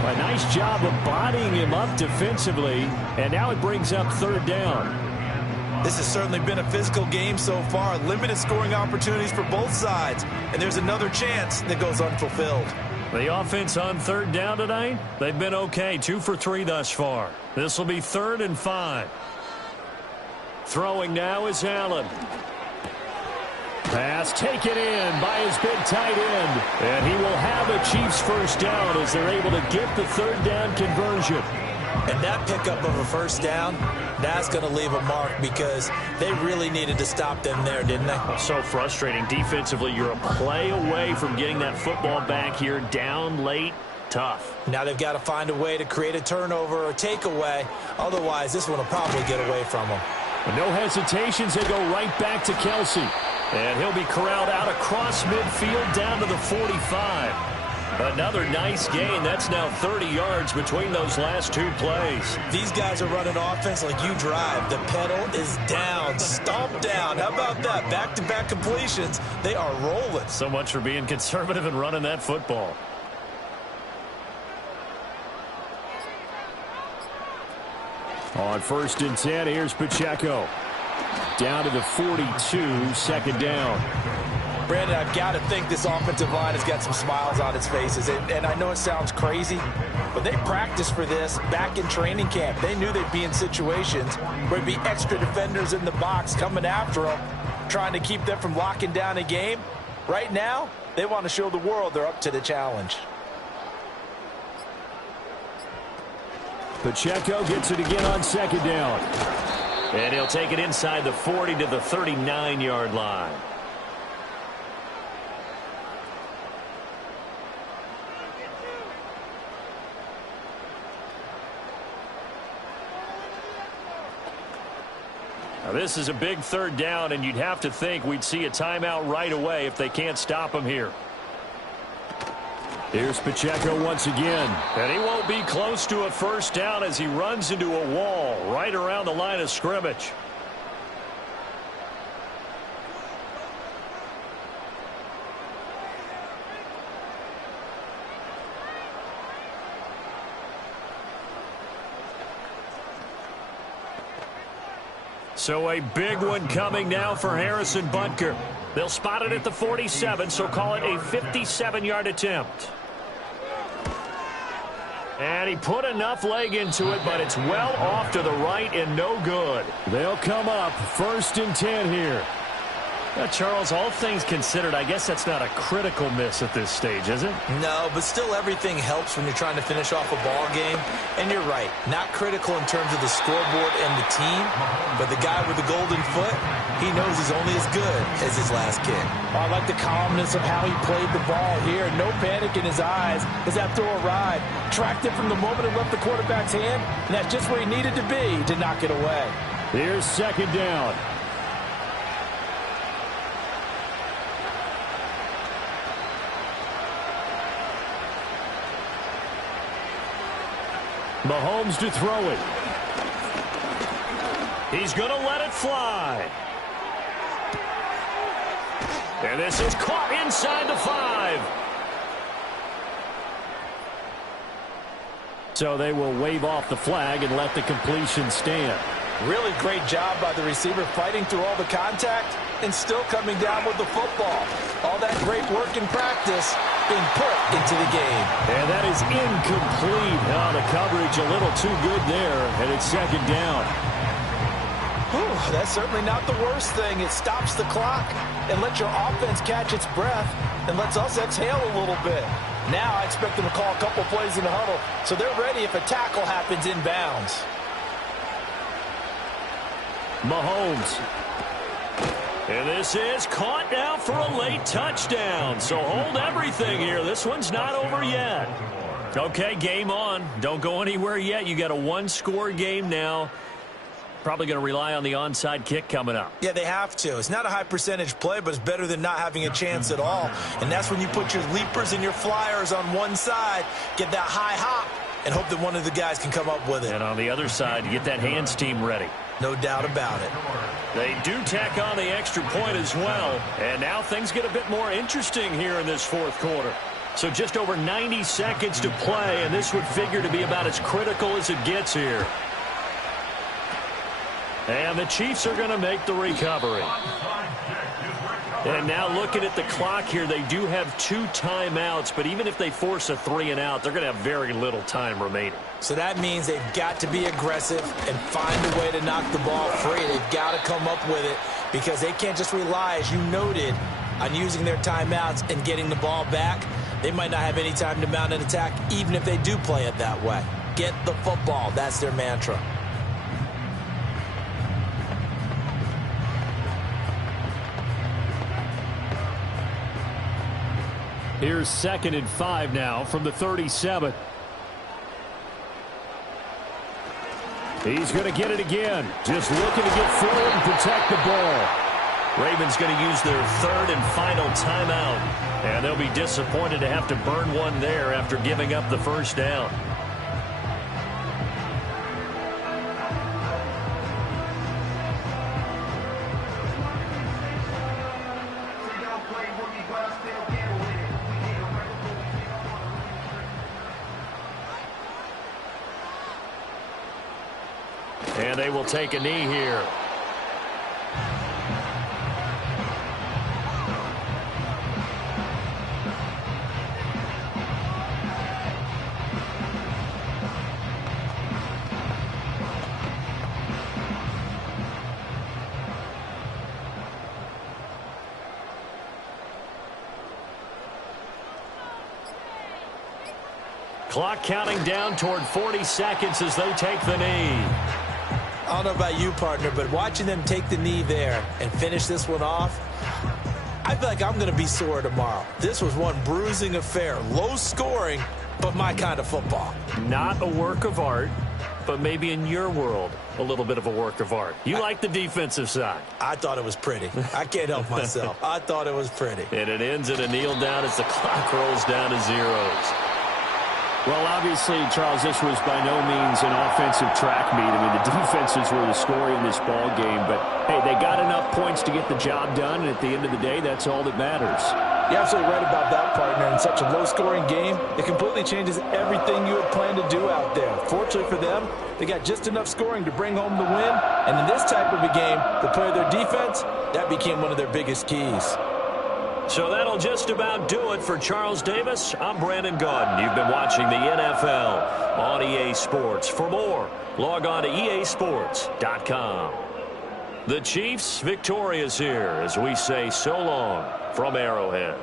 A nice job of bodying him up defensively, and now it brings up 3rd down. This has certainly been a physical game so far. Limited scoring opportunities for both sides. And there's another chance that goes unfulfilled. The offense on 3rd down tonight, they've been okay. 2 for 3 thus far. This will be 3rd and 5. Throwing now is Allen. Pass taken in by his big tight end. And he will have a Chiefs 1st down as they're able to get the 3rd down conversion. And that pickup of a 1st down, that's going to leave a mark because they really needed to stop them there, didn't they? So frustrating. Defensively, you're a play away from getting that football back here down late. Tough. Now they've got to find a way to create a turnover or takeaway. Otherwise, this one will probably get away from them. No hesitations. They go right back to Kelce. And he'll be corralled out across midfield down to the 45. Another nice gain. That's now 30 yards between those last 2 plays. These guys are running offense like you drive. The pedal is down, stomp down. How about that? Back-to-back completions. They are rolling. So much for being conservative and running that football. On 1st and 10, here's Pacheco. Down to the 42, 2nd down. Brandon, I've got to think this offensive line has got some smiles on its faces. And I know it sounds crazy, but they practiced for this back in training camp. They knew they'd be in situations where there'd be extra defenders in the box coming after them, trying to keep them from locking down a game. Right now, they want to show the world they're up to the challenge. Pacheco gets it again on second down. And he'll take it inside the 40 to the 39-yard line. Now this is a big third down, and you'd have to think we'd see a timeout right away if they can't stop him here. Here's Pacheco once again. And he won't be close to a first down as he runs into a wall right around the line of scrimmage. So a big one coming now for Harrison Butker. They'll spot it at the 47, so call it a 57-yard attempt. And he put enough leg into it, but it's well off to the right and no good. They'll come up 1st and 10 here. Now, Charles, all things considered, I guess that's not a critical miss at this stage, is it? No, but still everything helps when you're trying to finish off a ball game. And you're right, not critical in terms of the scoreboard and the team, but the guy with the golden foot, he knows he's only as good as his last kick. I like the calmness of how he played the ball here. No panic in his eyes as that throw arrived. Tracked it from the moment it left the quarterback's hand, and that's just where he needed to be to knock it away. Here's second down. Mahomes to throw it. He's going to let it fly. And this is caught inside the 5. So they will wave off the flag and let the completion stand. Really great job by the receiver fighting through all the contact and still coming down with the football. All that great work in practice being put into the game. And that is incomplete. Oh, the coverage a little too good there, and it's second down. Whew, that's certainly not the worst thing. It stops the clock and lets your offense catch its breath and lets us exhale a little bit. Now I expect them to call a couple plays in the huddle so they're ready if a tackle happens inbounds. Mahomes. And this is caught now for a late touchdown. So hold everything here. This one's not over yet. Okay, game on. Don't go anywhere yet. You got a one-score game now. Probably going to rely on the onside kick coming up. Yeah, they have to. It's not a high percentage play, but it's better than not having a chance at all. And that's when you put your leapers and your flyers on one side, get that high hop, and hope that one of the guys can come up with it. And on the other side, you get that hands team ready. No doubt about it. They do tack on the extra point as well. And now things get a bit more interesting here in this fourth quarter. So just over 90 seconds to play, and this would figure to be about as critical as it gets here. And the Chiefs are going to make the recovery. And now looking at the clock here, they do have 2 timeouts, but even if they force a 3-and-out, they're going to have very little time remaining. So that means they've got to be aggressive and find a way to knock the ball free. They've got to come up with it because they can't just rely, as you noted, on using their timeouts and getting the ball back. They might not have any time to mount an attack, even if they do play it that way. Get the football. That's their mantra. Here's 2nd and 5 now from the 37. He's going to get it again. Just looking to get forward and protect the ball. Ravens going to use their 3rd and final timeout. And they'll be disappointed to have to burn one there after giving up the first down. And they will take a knee here. Clock counting down toward 40 seconds as they take the knee. I don't know about you, partner, but watching them take the knee there and finish this one off, I feel like I'm going to be sore tomorrow. This was one bruising affair. Low scoring, but my kind of football. Not a work of art, but maybe in your world, a little bit of a work of art. You like the defensive side. I thought it was pretty. I can't help myself. I thought it was pretty. And it ends in a kneel down as the clock rolls down to zeros. Well, obviously, Charles, this was by no means an offensive track meet. I mean, the defenses were the story in this ball game. But, hey, they got enough points to get the job done, and at the end of the day, that's all that matters. You're absolutely right about that, partner. In such a low-scoring game, it completely changes everything you had planned to do out there. Fortunately for them, they got just enough scoring to bring home the win. And in this type of a game, to play their defense, that became one of their biggest keys. So that'll just about do it for Charles Davis. I'm Brandon Gaudin. You've been watching the NFL on EA Sports. For more, log on to easports.com. The Chiefs victorious here as we say so long from Arrowhead.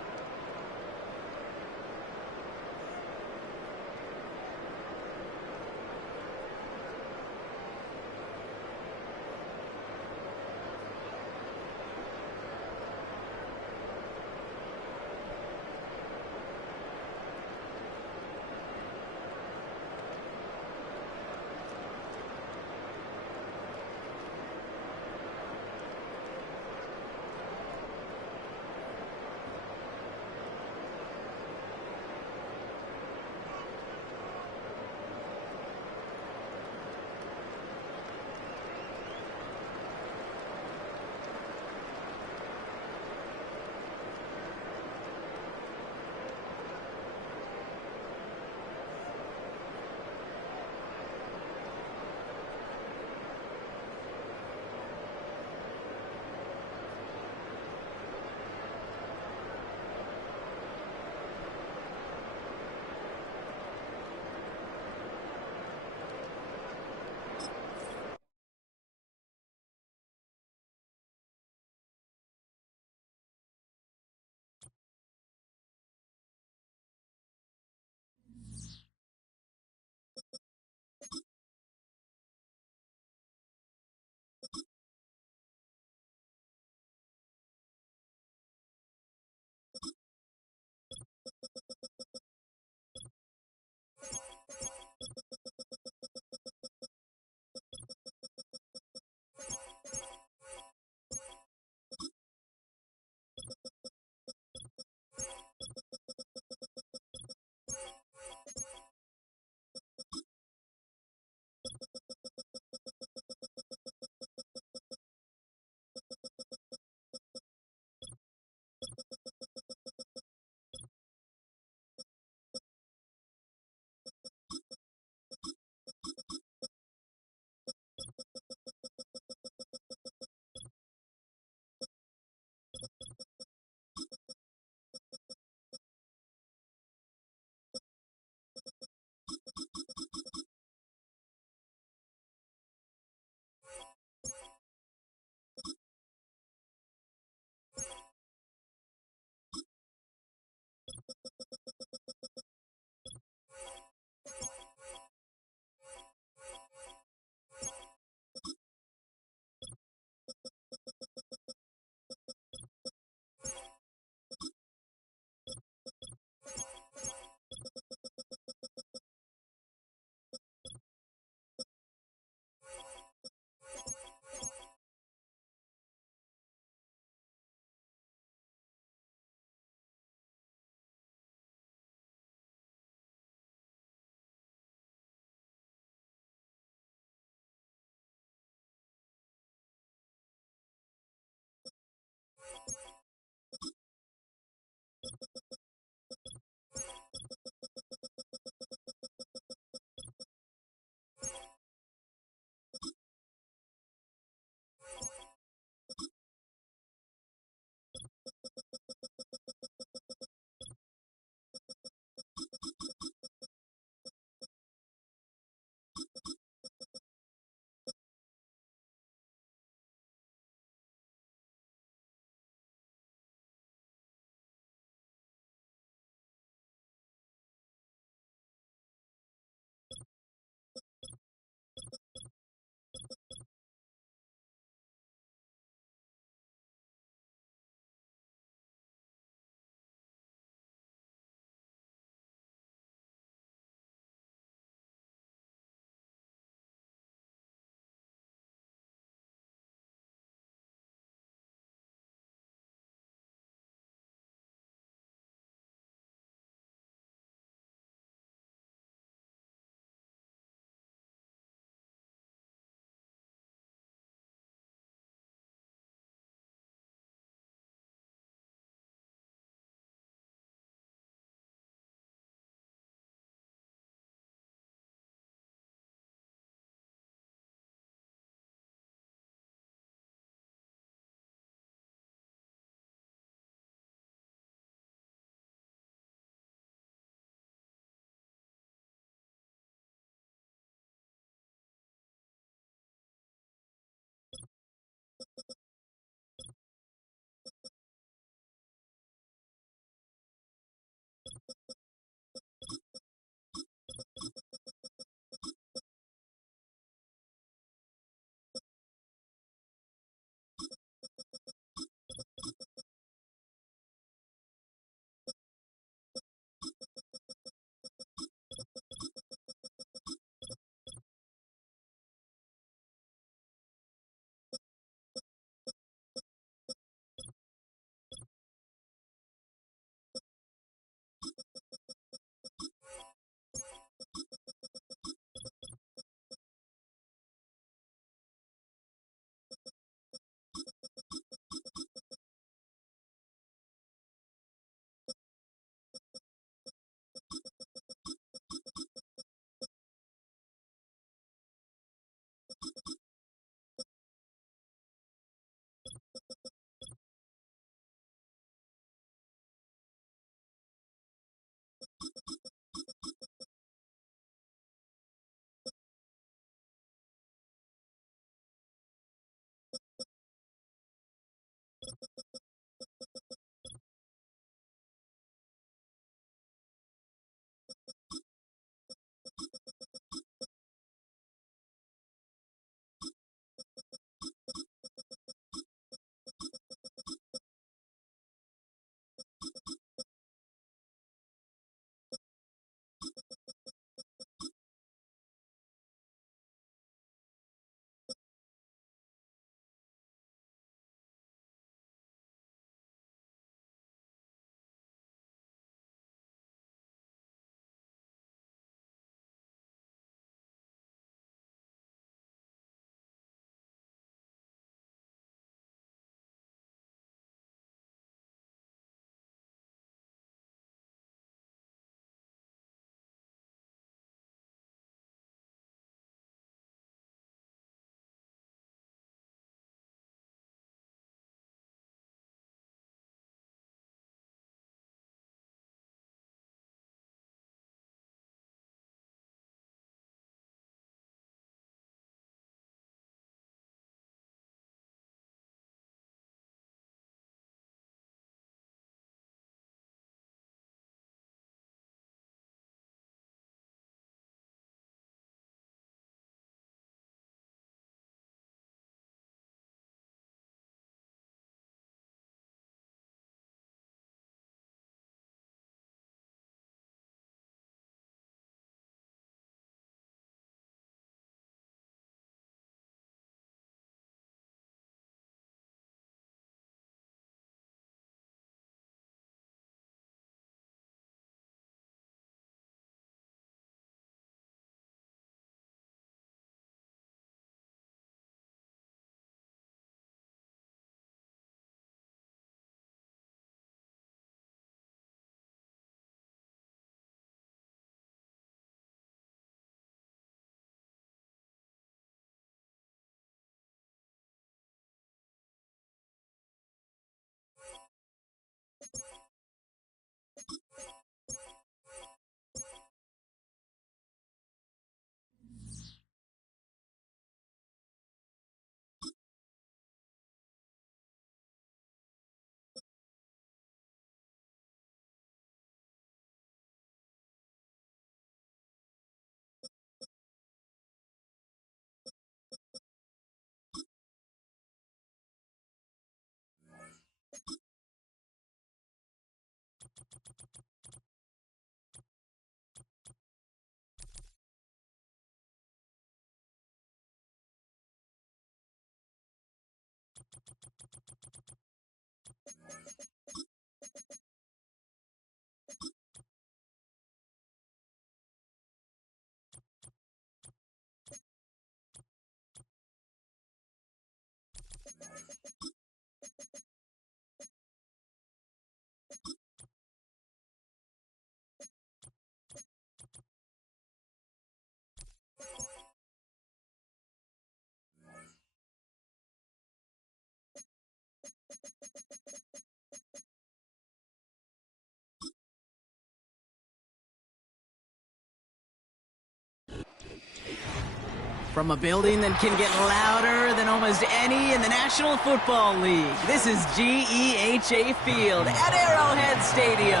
From a building that can get louder than almost any in the National Football League, this is GEHA Field at Arrowhead Stadium.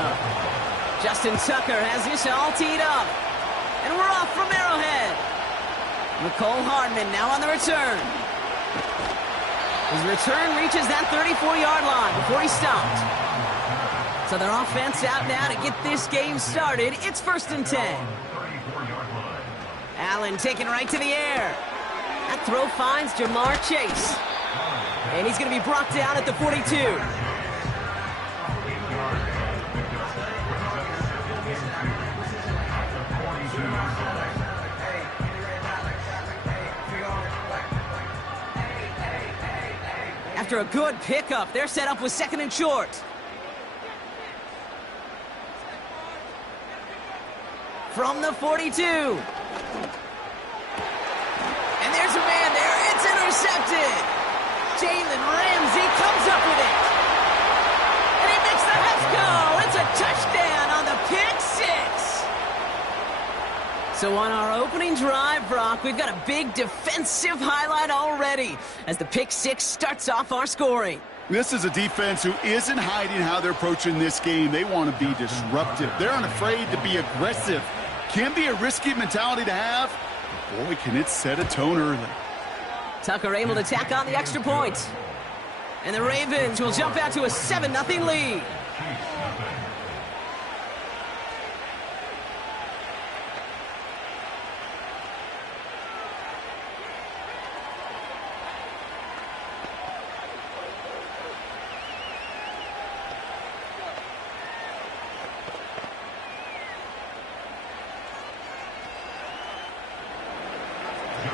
Justin Tucker has this all teed up. And we're off from Arrowhead. Mecole Hardman now on the return. His return reaches that 34-yard line before he stopped. So their offense out now to get this game started. It's 1st and 10. Allen taken right to the air. That throw finds Ja'Marr Chase. And he's going to be brought down at the 42. After a good pickup, they're set up with 2nd and short. From the 42. And there's a man there. It's intercepted. Jalen Ramsey comes up with it. And he makes the let's go. It's a touchdown on the pick 6. So on our opening drive, Brock, we've got a big defensive highlight already as the pick 6 starts off our scoring. This is a defense who isn't hiding how they're approaching this game. They want to be disruptive. They're unafraid to be aggressive. Can be a risky mentality to have. Boy, can it set a tone early. Tucker able to tack on the extra point. And the Ravens will jump out to a 7-0 lead.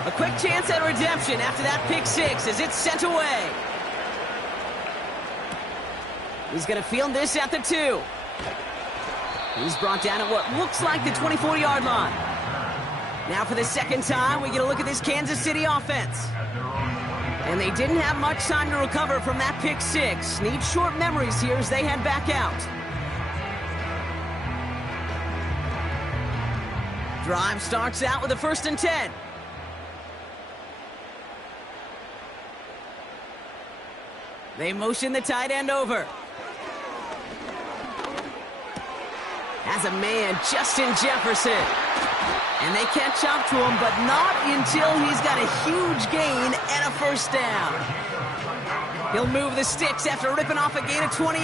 A quick chance at redemption after that pick 6 as it's sent away. He's going to field this at the 2. He's brought down at what looks like the 24-yard line. Now for the second time, we get a look at this Kansas City offense. And they didn't have much time to recover from that pick 6. Need short memories here as they head back out. Drive starts out with a 1st and 10. They motion the tight end over. Has a man, Justin Jefferson. And they catch up to him, but not until he's got a huge gain and a 1st down. He'll move the sticks after ripping off a gain of 28.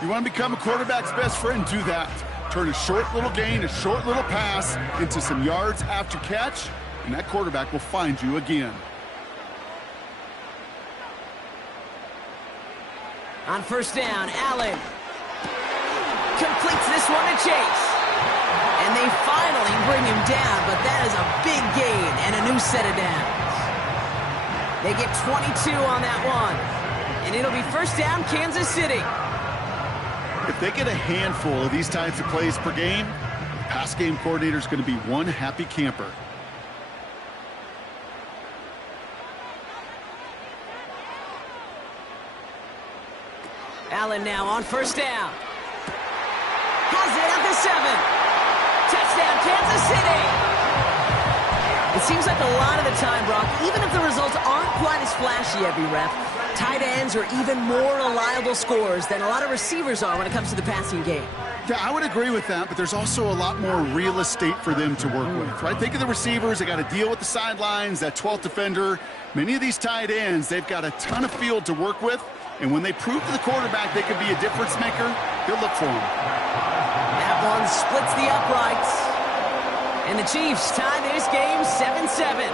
You want to become a quarterback's best friend, do that. Turn a short little gain, a short little pass into some yards after catch, and that quarterback will find you again. On 1st down, Allen completes this one to Chase. And they finally bring him down, but that is a big gain and a new set of downs. They get 22 on that one. And it'll be 1st down, Kansas City. If they get a handful of these types of plays per game, the pass game coordinator is going to be one happy camper. Allen now on 1st down. Has it at the 7. Touchdown, Kansas City. It seems like a lot of the time, Brock, even if the results aren't quite as flashy every rep, tight ends are even more reliable scorers than a lot of receivers are when it comes to the passing game. Yeah, I would agree with that, but there's also a lot more real estate for them to work with, right? Think of the receivers. They got to deal with the sidelines, that 12th defender. Many of these tight ends, they've got a ton of field to work with. And when they prove to the quarterback they can be a difference maker, he'll look for him. That one splits the uprights. And the Chiefs tie this game 7-7.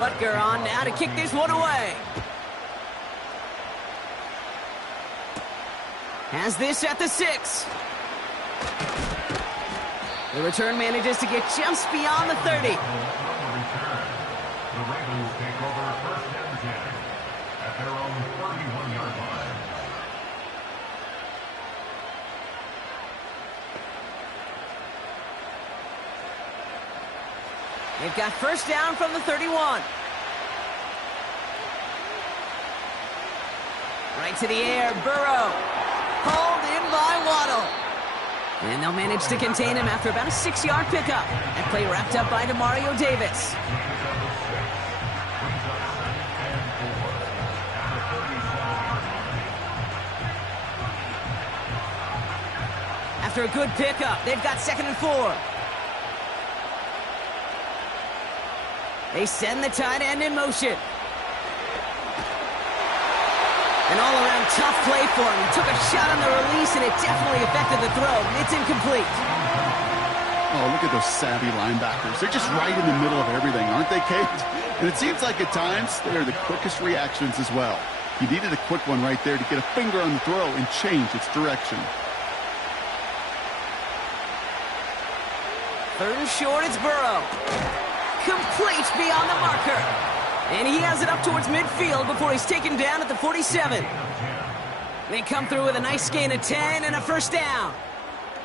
Butker on now to kick this one away. Has this at the 6. The return manages to get just beyond the 30. The Ravens take over 1st and 10 at their own 31-yard line. They've got first down from the 31. Right to the air, Burrow. Hauled in by Waddle. And they'll manage to contain him after about a 6-yard pickup. That play wrapped up by Demario Davis. After a good pickup, they've got 2nd and 4. They send the tight end in motion. An all-around tough play for him. He took a shot on the release, and it definitely affected the throw. It's incomplete. Oh, look at those savvy linebackers. They're just right in the middle of everything, aren't they, Kate? And it seems like at times they are the quickest reactions as well. He needed a quick one right there to get a finger on the throw and change its direction. 3rd and short, it's Burrow. Complete beyond the marker. And he has it up towards midfield before he's taken down at the 47. They come through with a nice gain of 10 and a first down.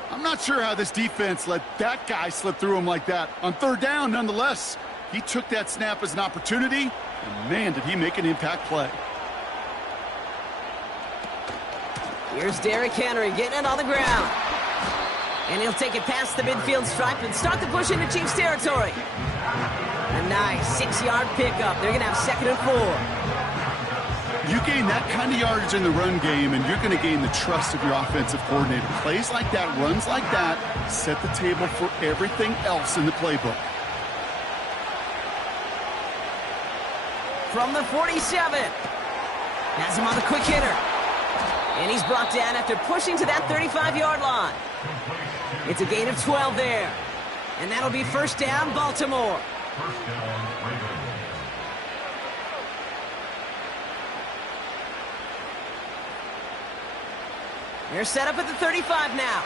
I'm not sure how this defense let that guy slip through him like that. On 3rd down, nonetheless, he took that snap as an opportunity, and man, did he make an impact play. Here's Derrick Henry getting it on the ground. And he'll take it past the midfield stripe and start the push into Chiefs territory. A nice 6-yard pickup. They're going to have 2nd and 4. You gain that kind of yardage in the run game, and you're going to gain the trust of your offensive coordinator. Plays like that, runs like that, set the table for everything else in the playbook. From the 47. Has him on the quick hitter. And he's brought down after pushing to that 35-yard line. It's a gain of 12 there. And that'll be first down, Baltimore. They're set up at the 35 now.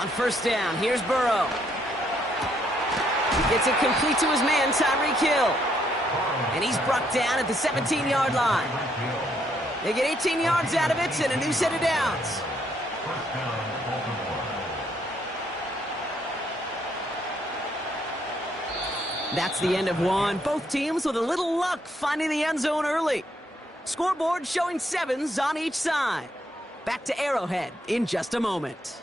On first down, here's Burrow. He gets it complete to his man, Tyreek Hill. And he's brought down at the 17-yard line. They get 18 yards out of it and a new set of downs. That's the end of one. Both teams with a little luck finding the end zone early. Scoreboard showing 7s on each side. Back to Arrowhead in just a moment.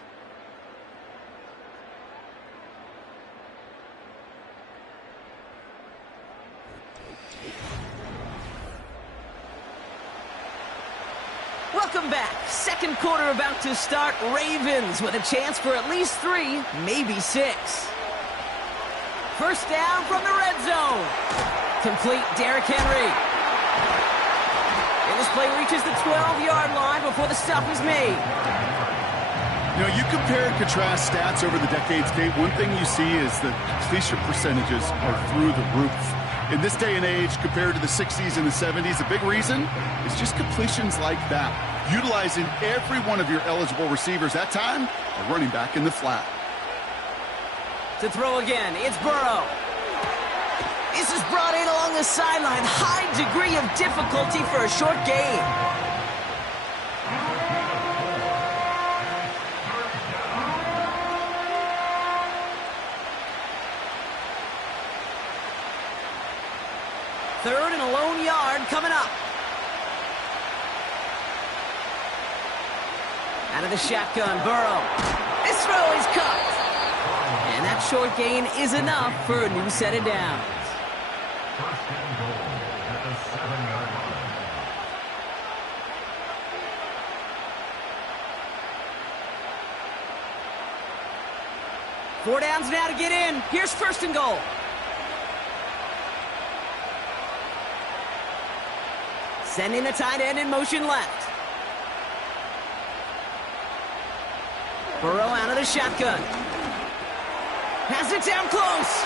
Welcome back. 2nd quarter about to start. Ravens with a chance for at least 3, maybe 6. First down from the red zone. Complete, Derrick Henry. And this play reaches the 12-yard line before the stop is made. You know, you compare and contrast stats over the decades, Kate. One thing you see is that completion percentages are through the roof. In this day and age, compared to the 60s and the 70s, a big reason is just completions like that. Utilizing every one of your eligible receivers. That time, a running back in the flat. To throw again, it's Burrow. This is brought in along the sideline. High degree of difficulty for a short gain. Third and a lone yard coming up. Out of the shotgun, Burrow. This throw is cut. And that short gain is enough for a new set of downs. First and goal at the 7-yard line. 4 downs now to get in. Here's first and goal. Sending the tight end in motion left. Burrow out of the shotgun. Has it down close.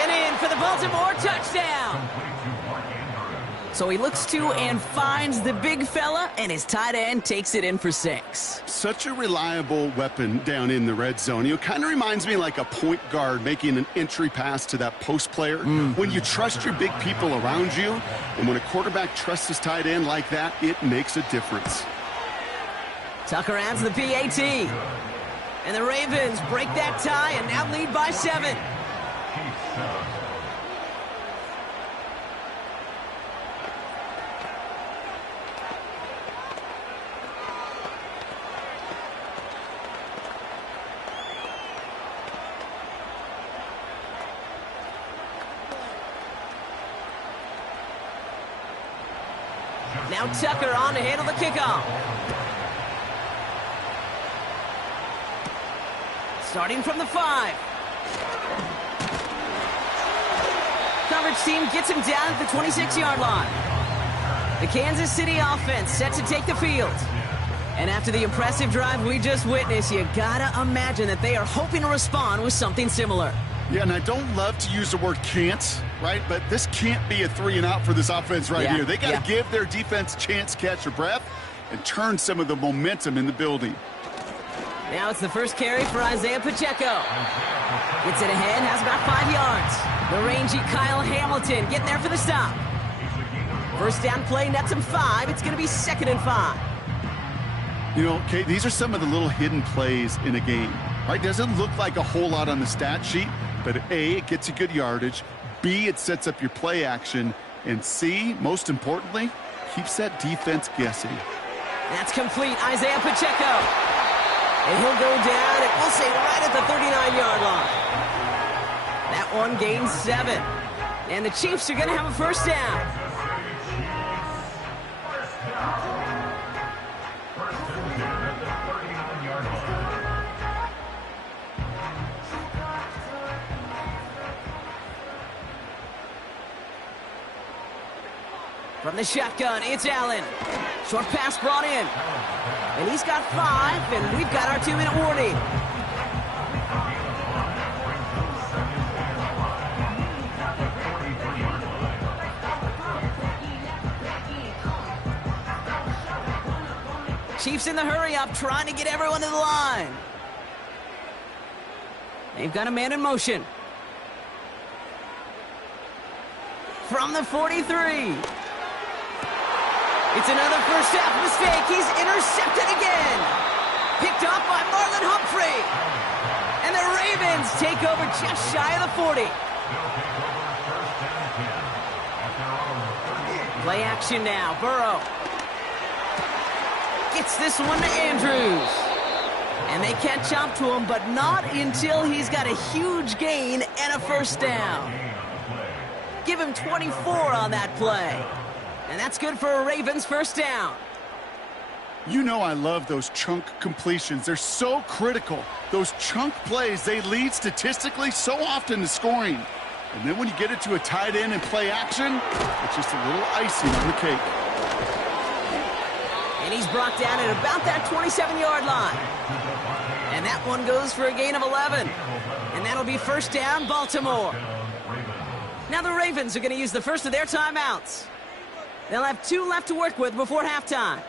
And in for the Baltimore touchdown. So he looks to and finds the big fella, and his tight end takes it in for 6. Such a reliable weapon down in the red zone. You know, kind of reminds me like a point guard making an entry pass to that post player. When you trust your big people around you, and when a quarterback trusts his tight end like that, it makes a difference. Tucker adds the PAT. And the Ravens break that tie and now lead by 7. Now Tucker on to handle the kickoff. Starting from the 5. Coverage team gets him down at the 26-yard line. The Kansas City offense set to take the field. And after the impressive drive we just witnessed, you gotta imagine that they are hoping to respond with something similar. Yeah, and I don't love to use the word can't, right? But this can't be a 3-and-out for this offense here. They got to give their defense a chance to catch their breath and turn some of the momentum in the building. Now it's the first carry for Isaiah Pacheco. Gets it ahead, has about 5 yards. The rangy Kyle Hamilton getting there for the stop. First down play, nets him 5. It's going to be 2nd and 5. You know, Kate, these are some of the little hidden plays in a game, right? Doesn't look like a whole lot on the stat sheet, but A, it gets you good yardage. B, it sets up your play action. And C, most importantly, keeps that defense guessing. That's complete. Isaiah Pacheco. And he'll go down, and we'll say right at the 39-yard line. That one gains 7. And the Chiefs are going to have a first down. From the shotgun, it's Allen. Short pass brought in. And he's got 5, and we've got our 2-minute warning. Chiefs in the hurry-up, trying to get everyone to the line. They've got a man in motion. From the 43. It's another first half mistake. He's intercepted again. Picked off by Marlon Humphrey. And the Ravens take over just shy of the 40. Play action now. Burrow. Gets this one to Andrews. And they catch up to him, but not until he's got a huge gain and a first down. Give him 24 on that play. And that's good for a Ravens first down. You know I love those chunk completions. They're so critical. Those chunk plays, they lead statistically so often to scoring. And then when you get it to a tight end and play action, it's just a little icing on the cake. And he's brought down at about that 27-yard line. And that one goes for a gain of 11. And that'll be first down, Baltimore. Now the Ravens are going to use the first of their timeouts. They'll have 2 left to work with before halftime.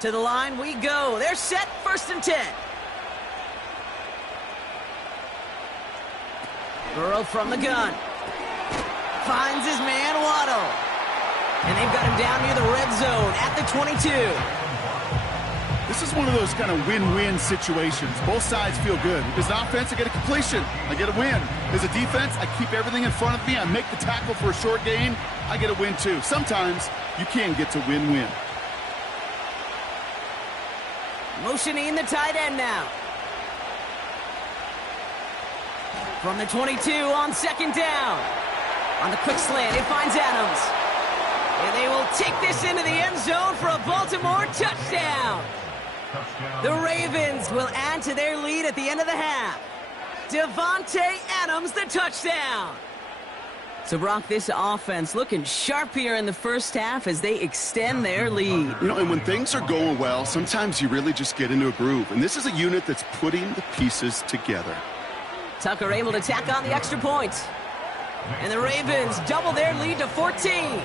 To the line we go. They're set, 1st and 10. Burrow from the gun. Finds his man, Waddle. And they've got him down near the red zone at the 22. This is one of those kind of win-win situations. Both sides feel good. As an offense, I get a completion. I get a win. As a defense, I keep everything in front of me. I make the tackle for a short gain. I get a win, too. Sometimes you can get to win-win. Motioning the tight end now. From the 22 on 2nd down. On the quick slant, it finds Adams. And they will take this into the end zone for a Baltimore touchdown. The Ravens will add to their lead at the end of the half. Devontae Adams, the touchdown. So, Brock, this offense looking sharp here in the first half as they extend their lead. You know, and when things are going well, sometimes you really just get into a groove. And this is a unit that's putting the pieces together. Tucker able to tack on the extra point. And the Ravens double their lead to 14.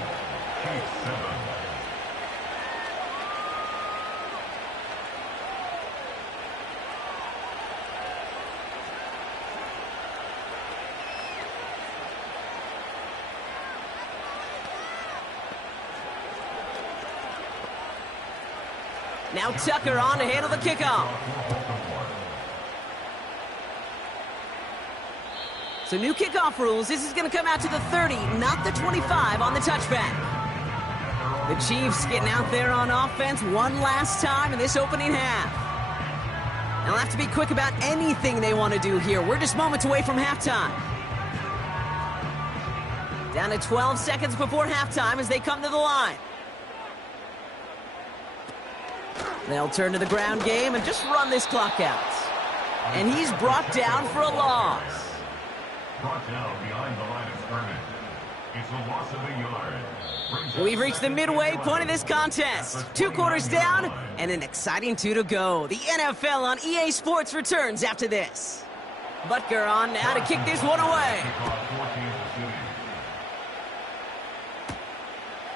Now Tucker on to handle the kickoff. So new kickoff rules. This is going to come out to the 30, not the 25 on the touchback. The Chiefs getting out there on offense one last time in this opening half. They'll have to be quick about anything they want to do here. We're just moments away from halftime. Down to 12 seconds before halftime as they come to the line. They'll turn to the ground game and just run this clock out. And he's brought down for a loss. Brought down behind the line of scrimmage. It's a loss of a yard. We've reached the midway point of this contest. 2 quarters down and an exciting 2 to go. The NFL on EA Sports returns after this. Butker on now to kick this one away.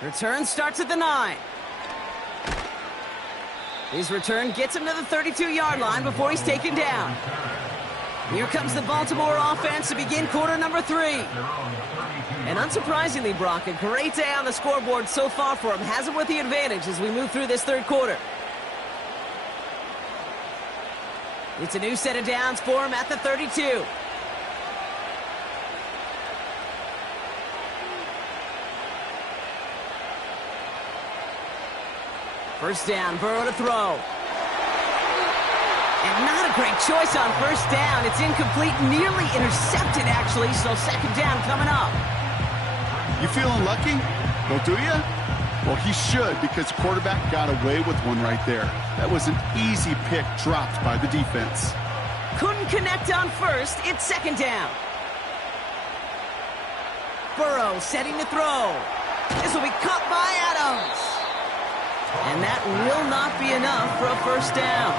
Return starts at the 9. His return gets him to the 32-yard line before he's taken down. Here comes the Baltimore offense to begin quarter number 3. And unsurprisingly, Brock, a great day on the scoreboard so far for him. Has him with the advantage as we move through this third quarter. It's a new set of downs for him at the 32. First down, Burrow to throw. And not a great choice on first down. It's incomplete, nearly intercepted, actually, so second down coming up. You feeling lucky? Well, do you? Well, he should, because the quarterback got away with one right there. That was an easy pick dropped by the defense. Couldn't connect on first. It's second down. Burrow setting to throw. This will be caught by Adams. And that will not be enough for a first down.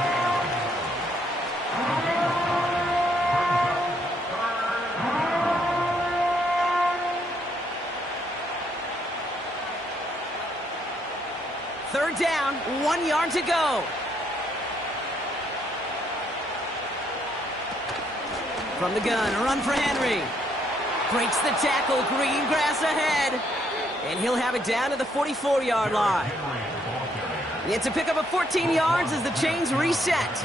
Third down, 1 yard to go. From the gun, a run for Henry. Breaks the tackle, green grass ahead. And he'll have it down to the 44-yard line. It's a pickup of 14 yards as the chains reset.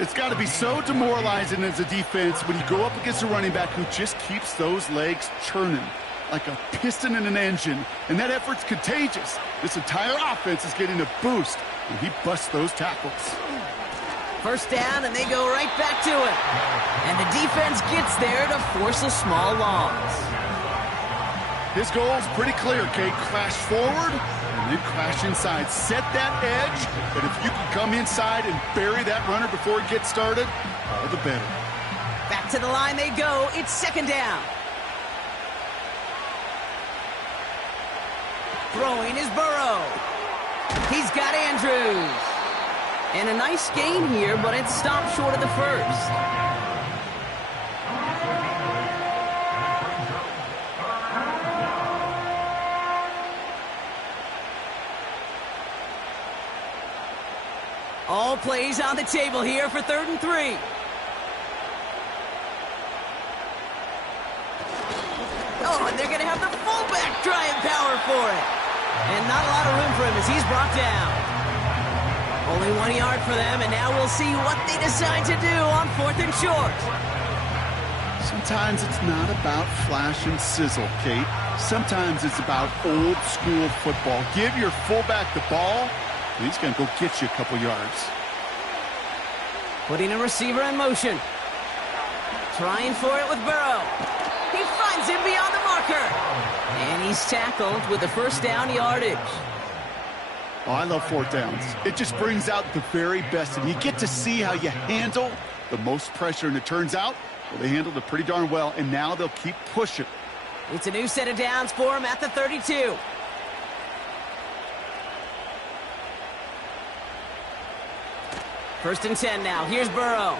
It's got to be so demoralizing as a defense when you go up against a running back who just keeps those legs churning like a piston in an engine, and that effort's contagious. This entire offense is getting a boost when he busts those tackles. First down, and they go right back to it. And the defense gets there to force a small loss. His goal is pretty clear, Kate. Crash forward and then crash inside. Set that edge, and if you can come inside and bury that runner before it gets started, all the better. Back to the line they go. It's second down. Throwing is Burrow. He's got Andrews. And a nice gain here, but it's stopped short of the first. All plays on the table here for 3rd and 3. Oh, and they're going to have the fullback trying power for it. And not a lot of room for him as he's brought down. Only 1 yard for them, and now we'll see what they decide to do on 4th and short. Sometimes it's not about flash and sizzle, Kate. Sometimes it's about old school football. Give your fullback the ball, and he's going to go get you a couple yards. Putting a receiver in motion. Trying for it with Burrow. He finds him beyond the marker. And he's tackled with the first down yardage. Oh, I love 4th downs. It just brings out the very best, and you get to see how you handle the most pressure, and it turns out, well, they handled it pretty darn well, and now they'll keep pushing. It's a new set of downs for him at the 32. First and 10 now. Here's Burrow.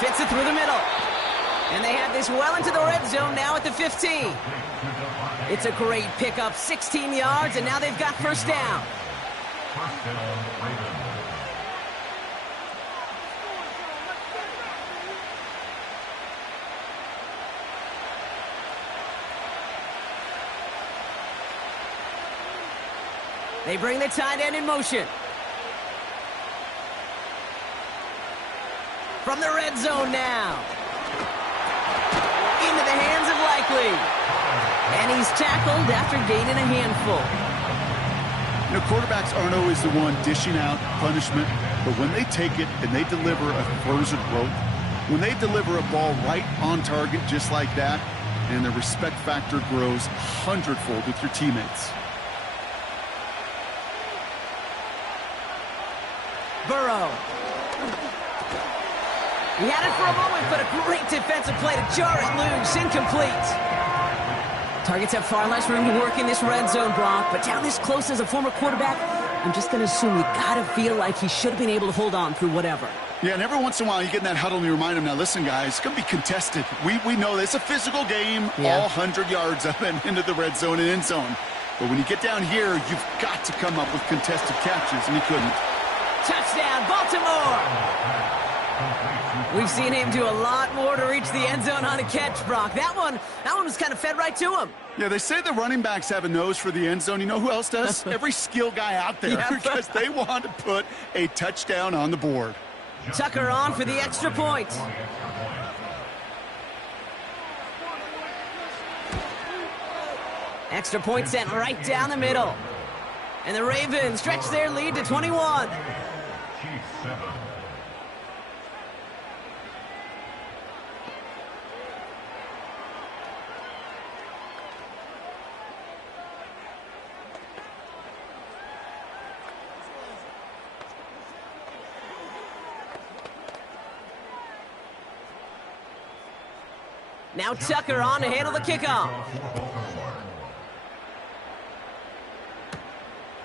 Fits it through the middle. And they have this well into the red zone now at the 15. It's a great pickup, 16 yards, and now they've got first down. First down, Ravens. They bring the tight end in motion. From the red zone now. Into the hands of Likely. And he's tackled after gaining a handful. You know, quarterbacks aren't always the one dishing out punishment, but when they take it and they deliver a frozen rope, when they deliver a ball right on target just like that, and the respect factor grows hundredfold with your teammates. Burrow. He had it for a moment, but a great defensive play to jar it loose. Incomplete. Targets have far less room to work in this red zone, Brock, but down this close as a former quarterback, I'm just going to assume you got to feel like he should have been able to hold on through whatever. Yeah, and every once in a while you get in that huddle and you remind him, now listen, guys, it's going to be contested. We know this. It's a physical game, all 100 yards up and into the red zone and end zone. But when you get down here, you've got to come up with contested catches, and he couldn't. Touchdown, Baltimore! We've seen him do a lot more to reach the end zone on a catch, Brock. That one was kind of fed right to him. Yeah, they say the running backs have a nose for the end zone. You know who else does? Every skill guy out there, because they want to put a touchdown on the board. Tucker on for the extra point. Extra point sent right down the middle. And the Ravens stretch their lead to 21. Now Tucker on to handle the kickoff.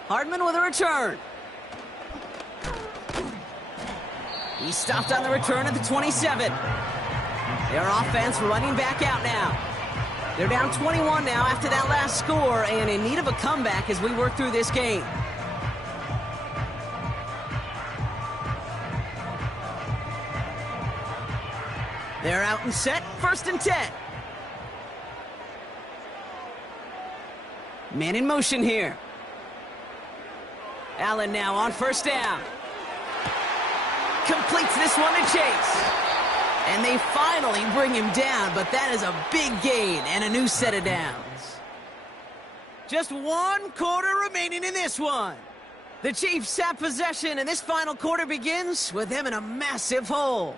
Hardman with a return. He stopped on the return at the 27. Their offense running back out now. They're down 21 now after that last score and in need of a comeback as we work through this game. They're out and set, 1st and 10. Man in motion here. Allen now on 1st down. Completes this one to Chase. And they finally bring him down, but that is a big gain and a new set of downs. Just 1 quarter remaining in this one. The Chiefs have possession, and this final quarter begins with them in a massive hole.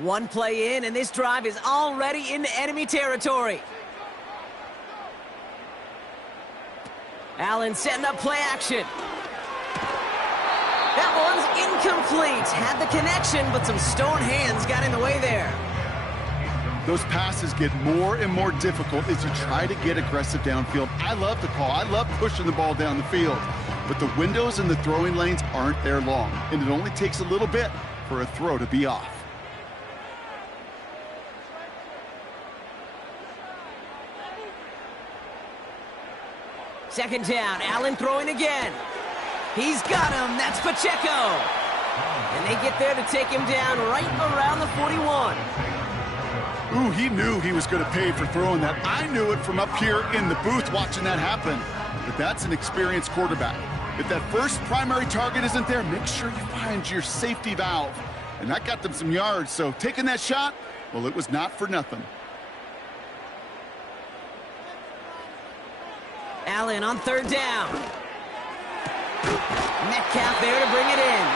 One play in, and this drive is already into enemy territory. Allen setting up play action. That one's incomplete. Had the connection, but some stone hands got in the way there. Those passes get more and more difficult as you try to get aggressive downfield. I love the call. I love pushing the ball down the field. But the windows in the throwing lanes aren't there long, and it only takes a little bit for a throw to be off. Second down, Allen throwing again. He's got him, that's Pacheco. And they get there to take him down right around the 41. Ooh, he knew he was going to pay for throwing that. I knew it from up here in the booth watching that happen. But that's an experienced quarterback. If that first primary target isn't there, make sure you find your safety valve. And that got them some yards, so taking that shot, well, it was not for nothing. Allen on 3rd down. Metcalf there to bring it in.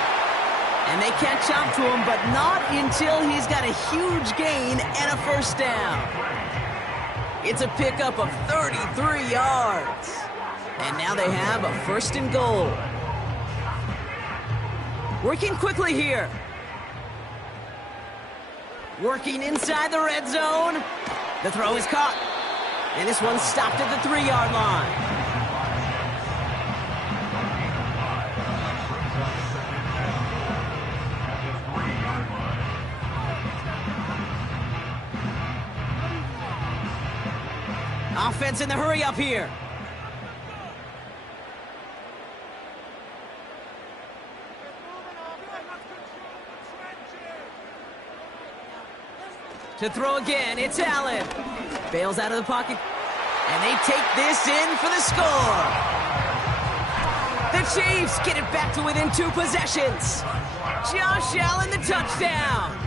And they catch up to him, but not until he's got a huge gain and a 1st down. It's a pickup of 33 yards. And now they have a 1st and goal. Working quickly here. Working inside the red zone. The throw is caught. And this one stopped at the 3-yard line. Offense in the hurry up here. To throw again, it's Allen. Bails out of the pocket. And they take this in for the score. The Chiefs get it back to within 2 possessions. Josh Allen, the touchdown.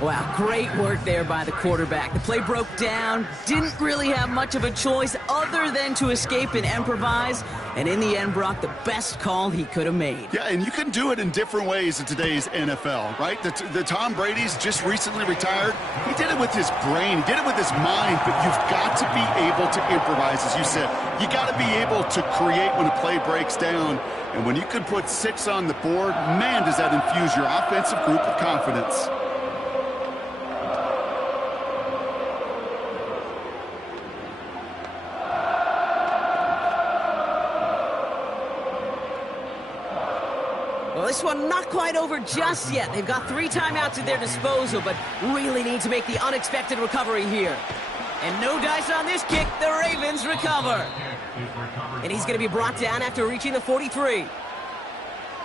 Wow, great work there by the quarterback. The play broke down, didn't really have much of a choice other than to escape and improvise. And in the end, Brock, the best call he could have made. Yeah, and you can do it in different ways in today's NFL, right? The Tom Brady's just recently retired. He did it with his brain. He did it with his mind. But you've got to be able to improvise, as you said. You got to be able to create when a play breaks down. And when you can put 6 on the board, man, does that infuse your offensive group with confidence. Well, this one not quite over just yet. They've got 3 timeouts at their disposal, but really need to make the unexpected recovery here. And no dice on this kick. The Ravens recover. And he's going to be brought down after reaching the 43.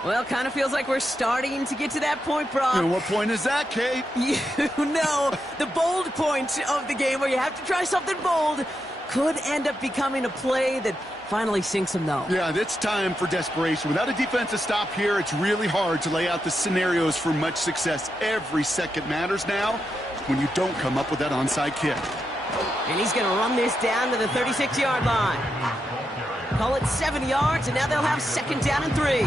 Well, kind of feels like we're starting to get to that point, Brock. And what point is that, Kate? You know, the bold point of the game where you have to try something bold could end up becoming a play that finally sinks them, though. Yeah, it's time for desperation. Without a defensive stop here, it's really hard to lay out the scenarios for much success. Every second matters now when you don't come up with that onside kick. And he's going to run this down to the 36-yard line. Call it 7 yards, and now they'll have 2nd down and 3.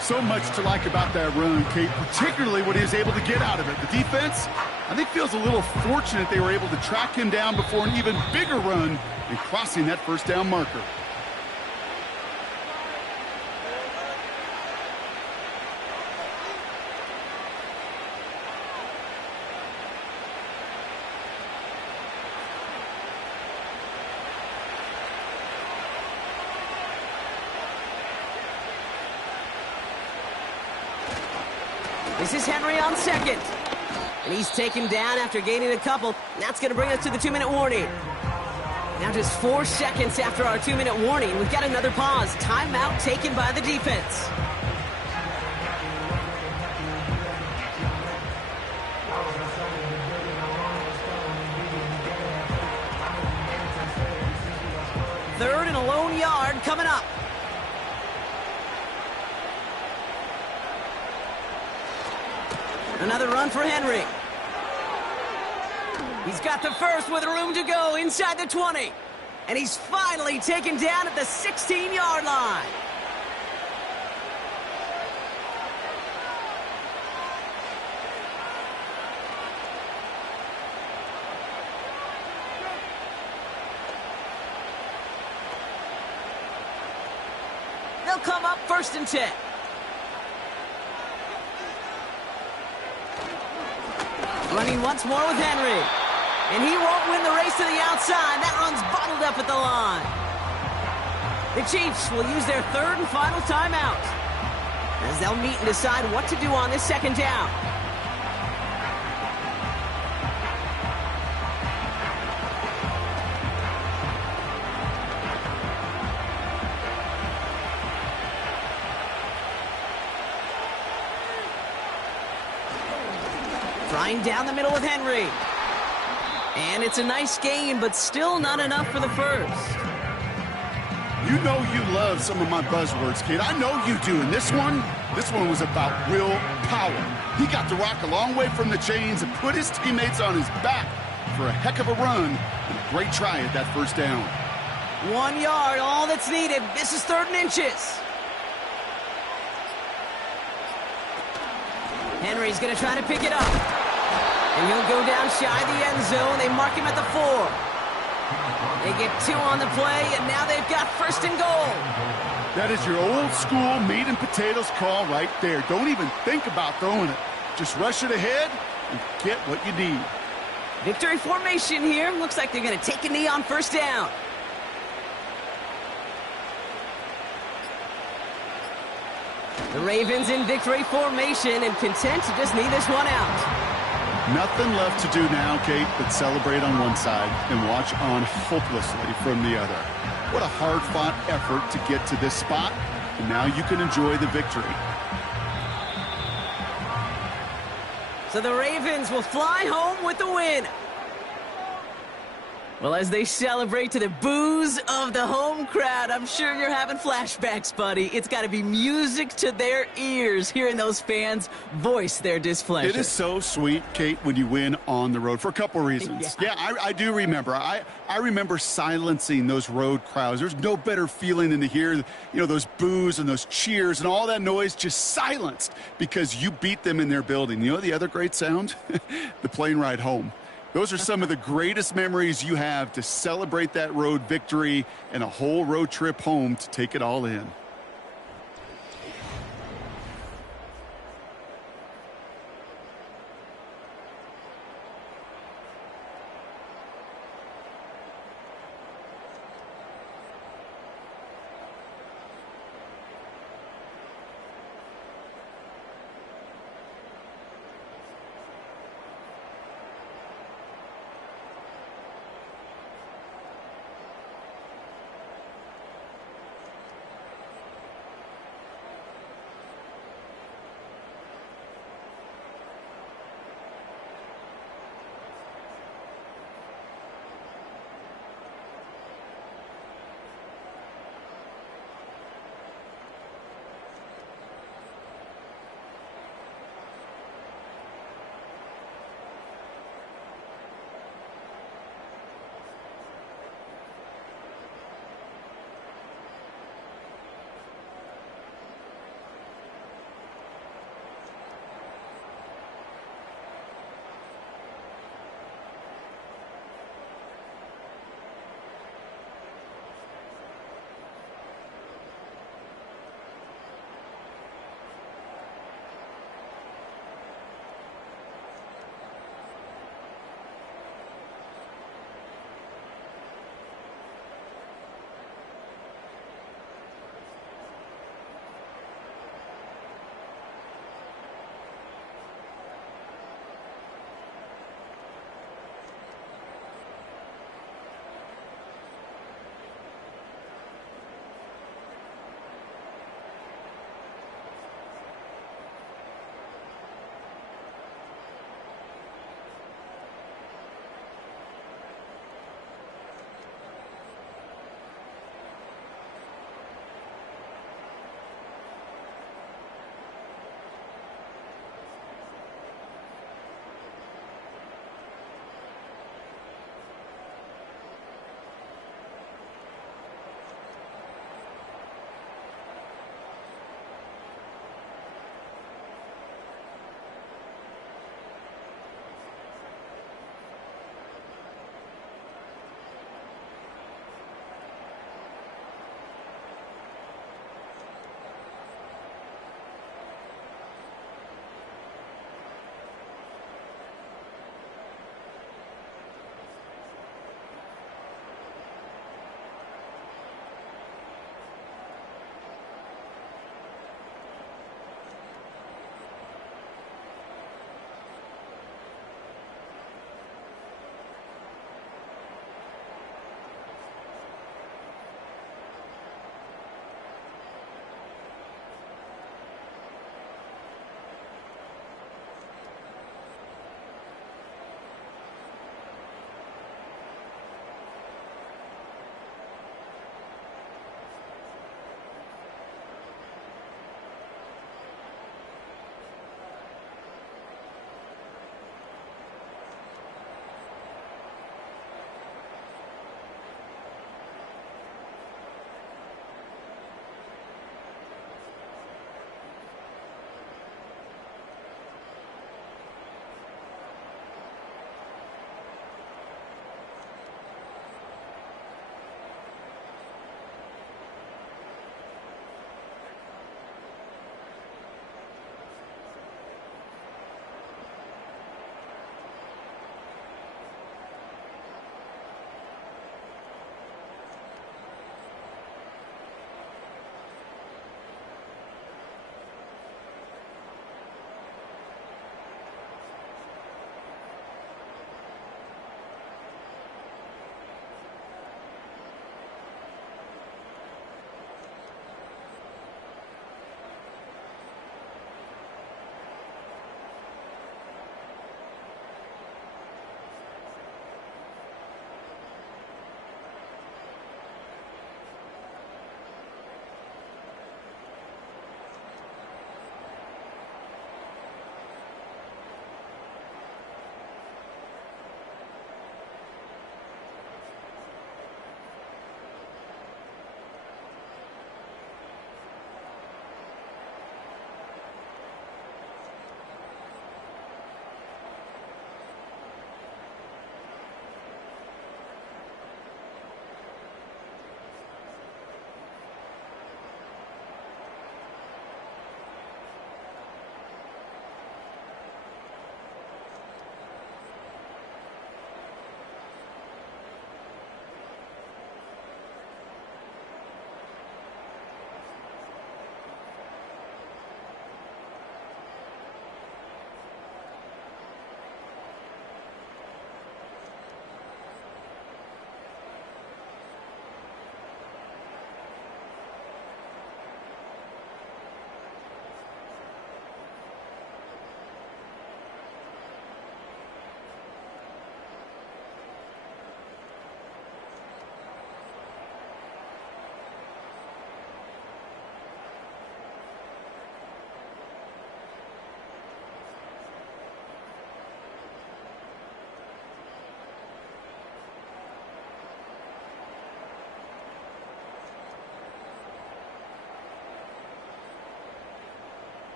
So much to like about that run, Kate, particularly what he was able to get out of it. The defense, I think, feels a little fortunate they were able to track him down before an even bigger run and crossing that 1st down marker. This is Henry on 2nd. And he's taken down after gaining a couple. That's going to bring us to the 2-minute warning. Now just 4 seconds after our 2-minute warning, we've got another pause. Timeout taken by the defense. Third and a lone yard coming up. Another run for Henry. He's got the first with room to go inside the 20. And he's finally taken down at the 16-yard line. They'll come up 1st and 10. Running once more with Henry. And he won't win the race to the outside. That run's bottled up at the line. The Chiefs will use their 3rd and final timeout as they'll meet and decide what to do on this 2nd down. Flying down the middle with Henry. And it's a nice gain, but still not enough for the first. You know you love some of my buzzwords, kid. I know you do. And this one was about real power. He got the rock a long way from the chains and put his teammates on his back for a heck of a run. And a great try at that 1st down. 1 yard, all that's needed. This is 3rd and inches. Henry's going to try to pick it up. And he'll go down shy of the end zone. They mark him at the 4. They get 2 on the play, and now they've got 1st and goal. That is your old school meat and potatoes call right there. Don't even think about throwing it. Just rush it ahead and get what you need. Victory formation here. Looks like they're going to take a knee on 1st down. The Ravens in victory formation and content to just knee this one out. Nothing left to do now, Kate, but celebrate on one side and watch on hopelessly from the other. What a hard-fought effort to get to this spot, and now you can enjoy the victory. So the Ravens will fly home with the win. Well, as they celebrate to the boos of the home crowd, I'm sure you're having flashbacks, buddy. It's got to be music to their ears, hearing those fans voice their displeasure. It is so sweet, Kate, when you win on the road for a couple reasons. Yeah, I do remember. I remember silencing those road crowds. There's no better feeling than to hear, those boos and those cheers and all that noise just silenced because you beat them in their building. You know the other great sound? The plane ride home. Those are some of the greatest memories you have to celebrate that road victory and a whole road trip home to take it all in.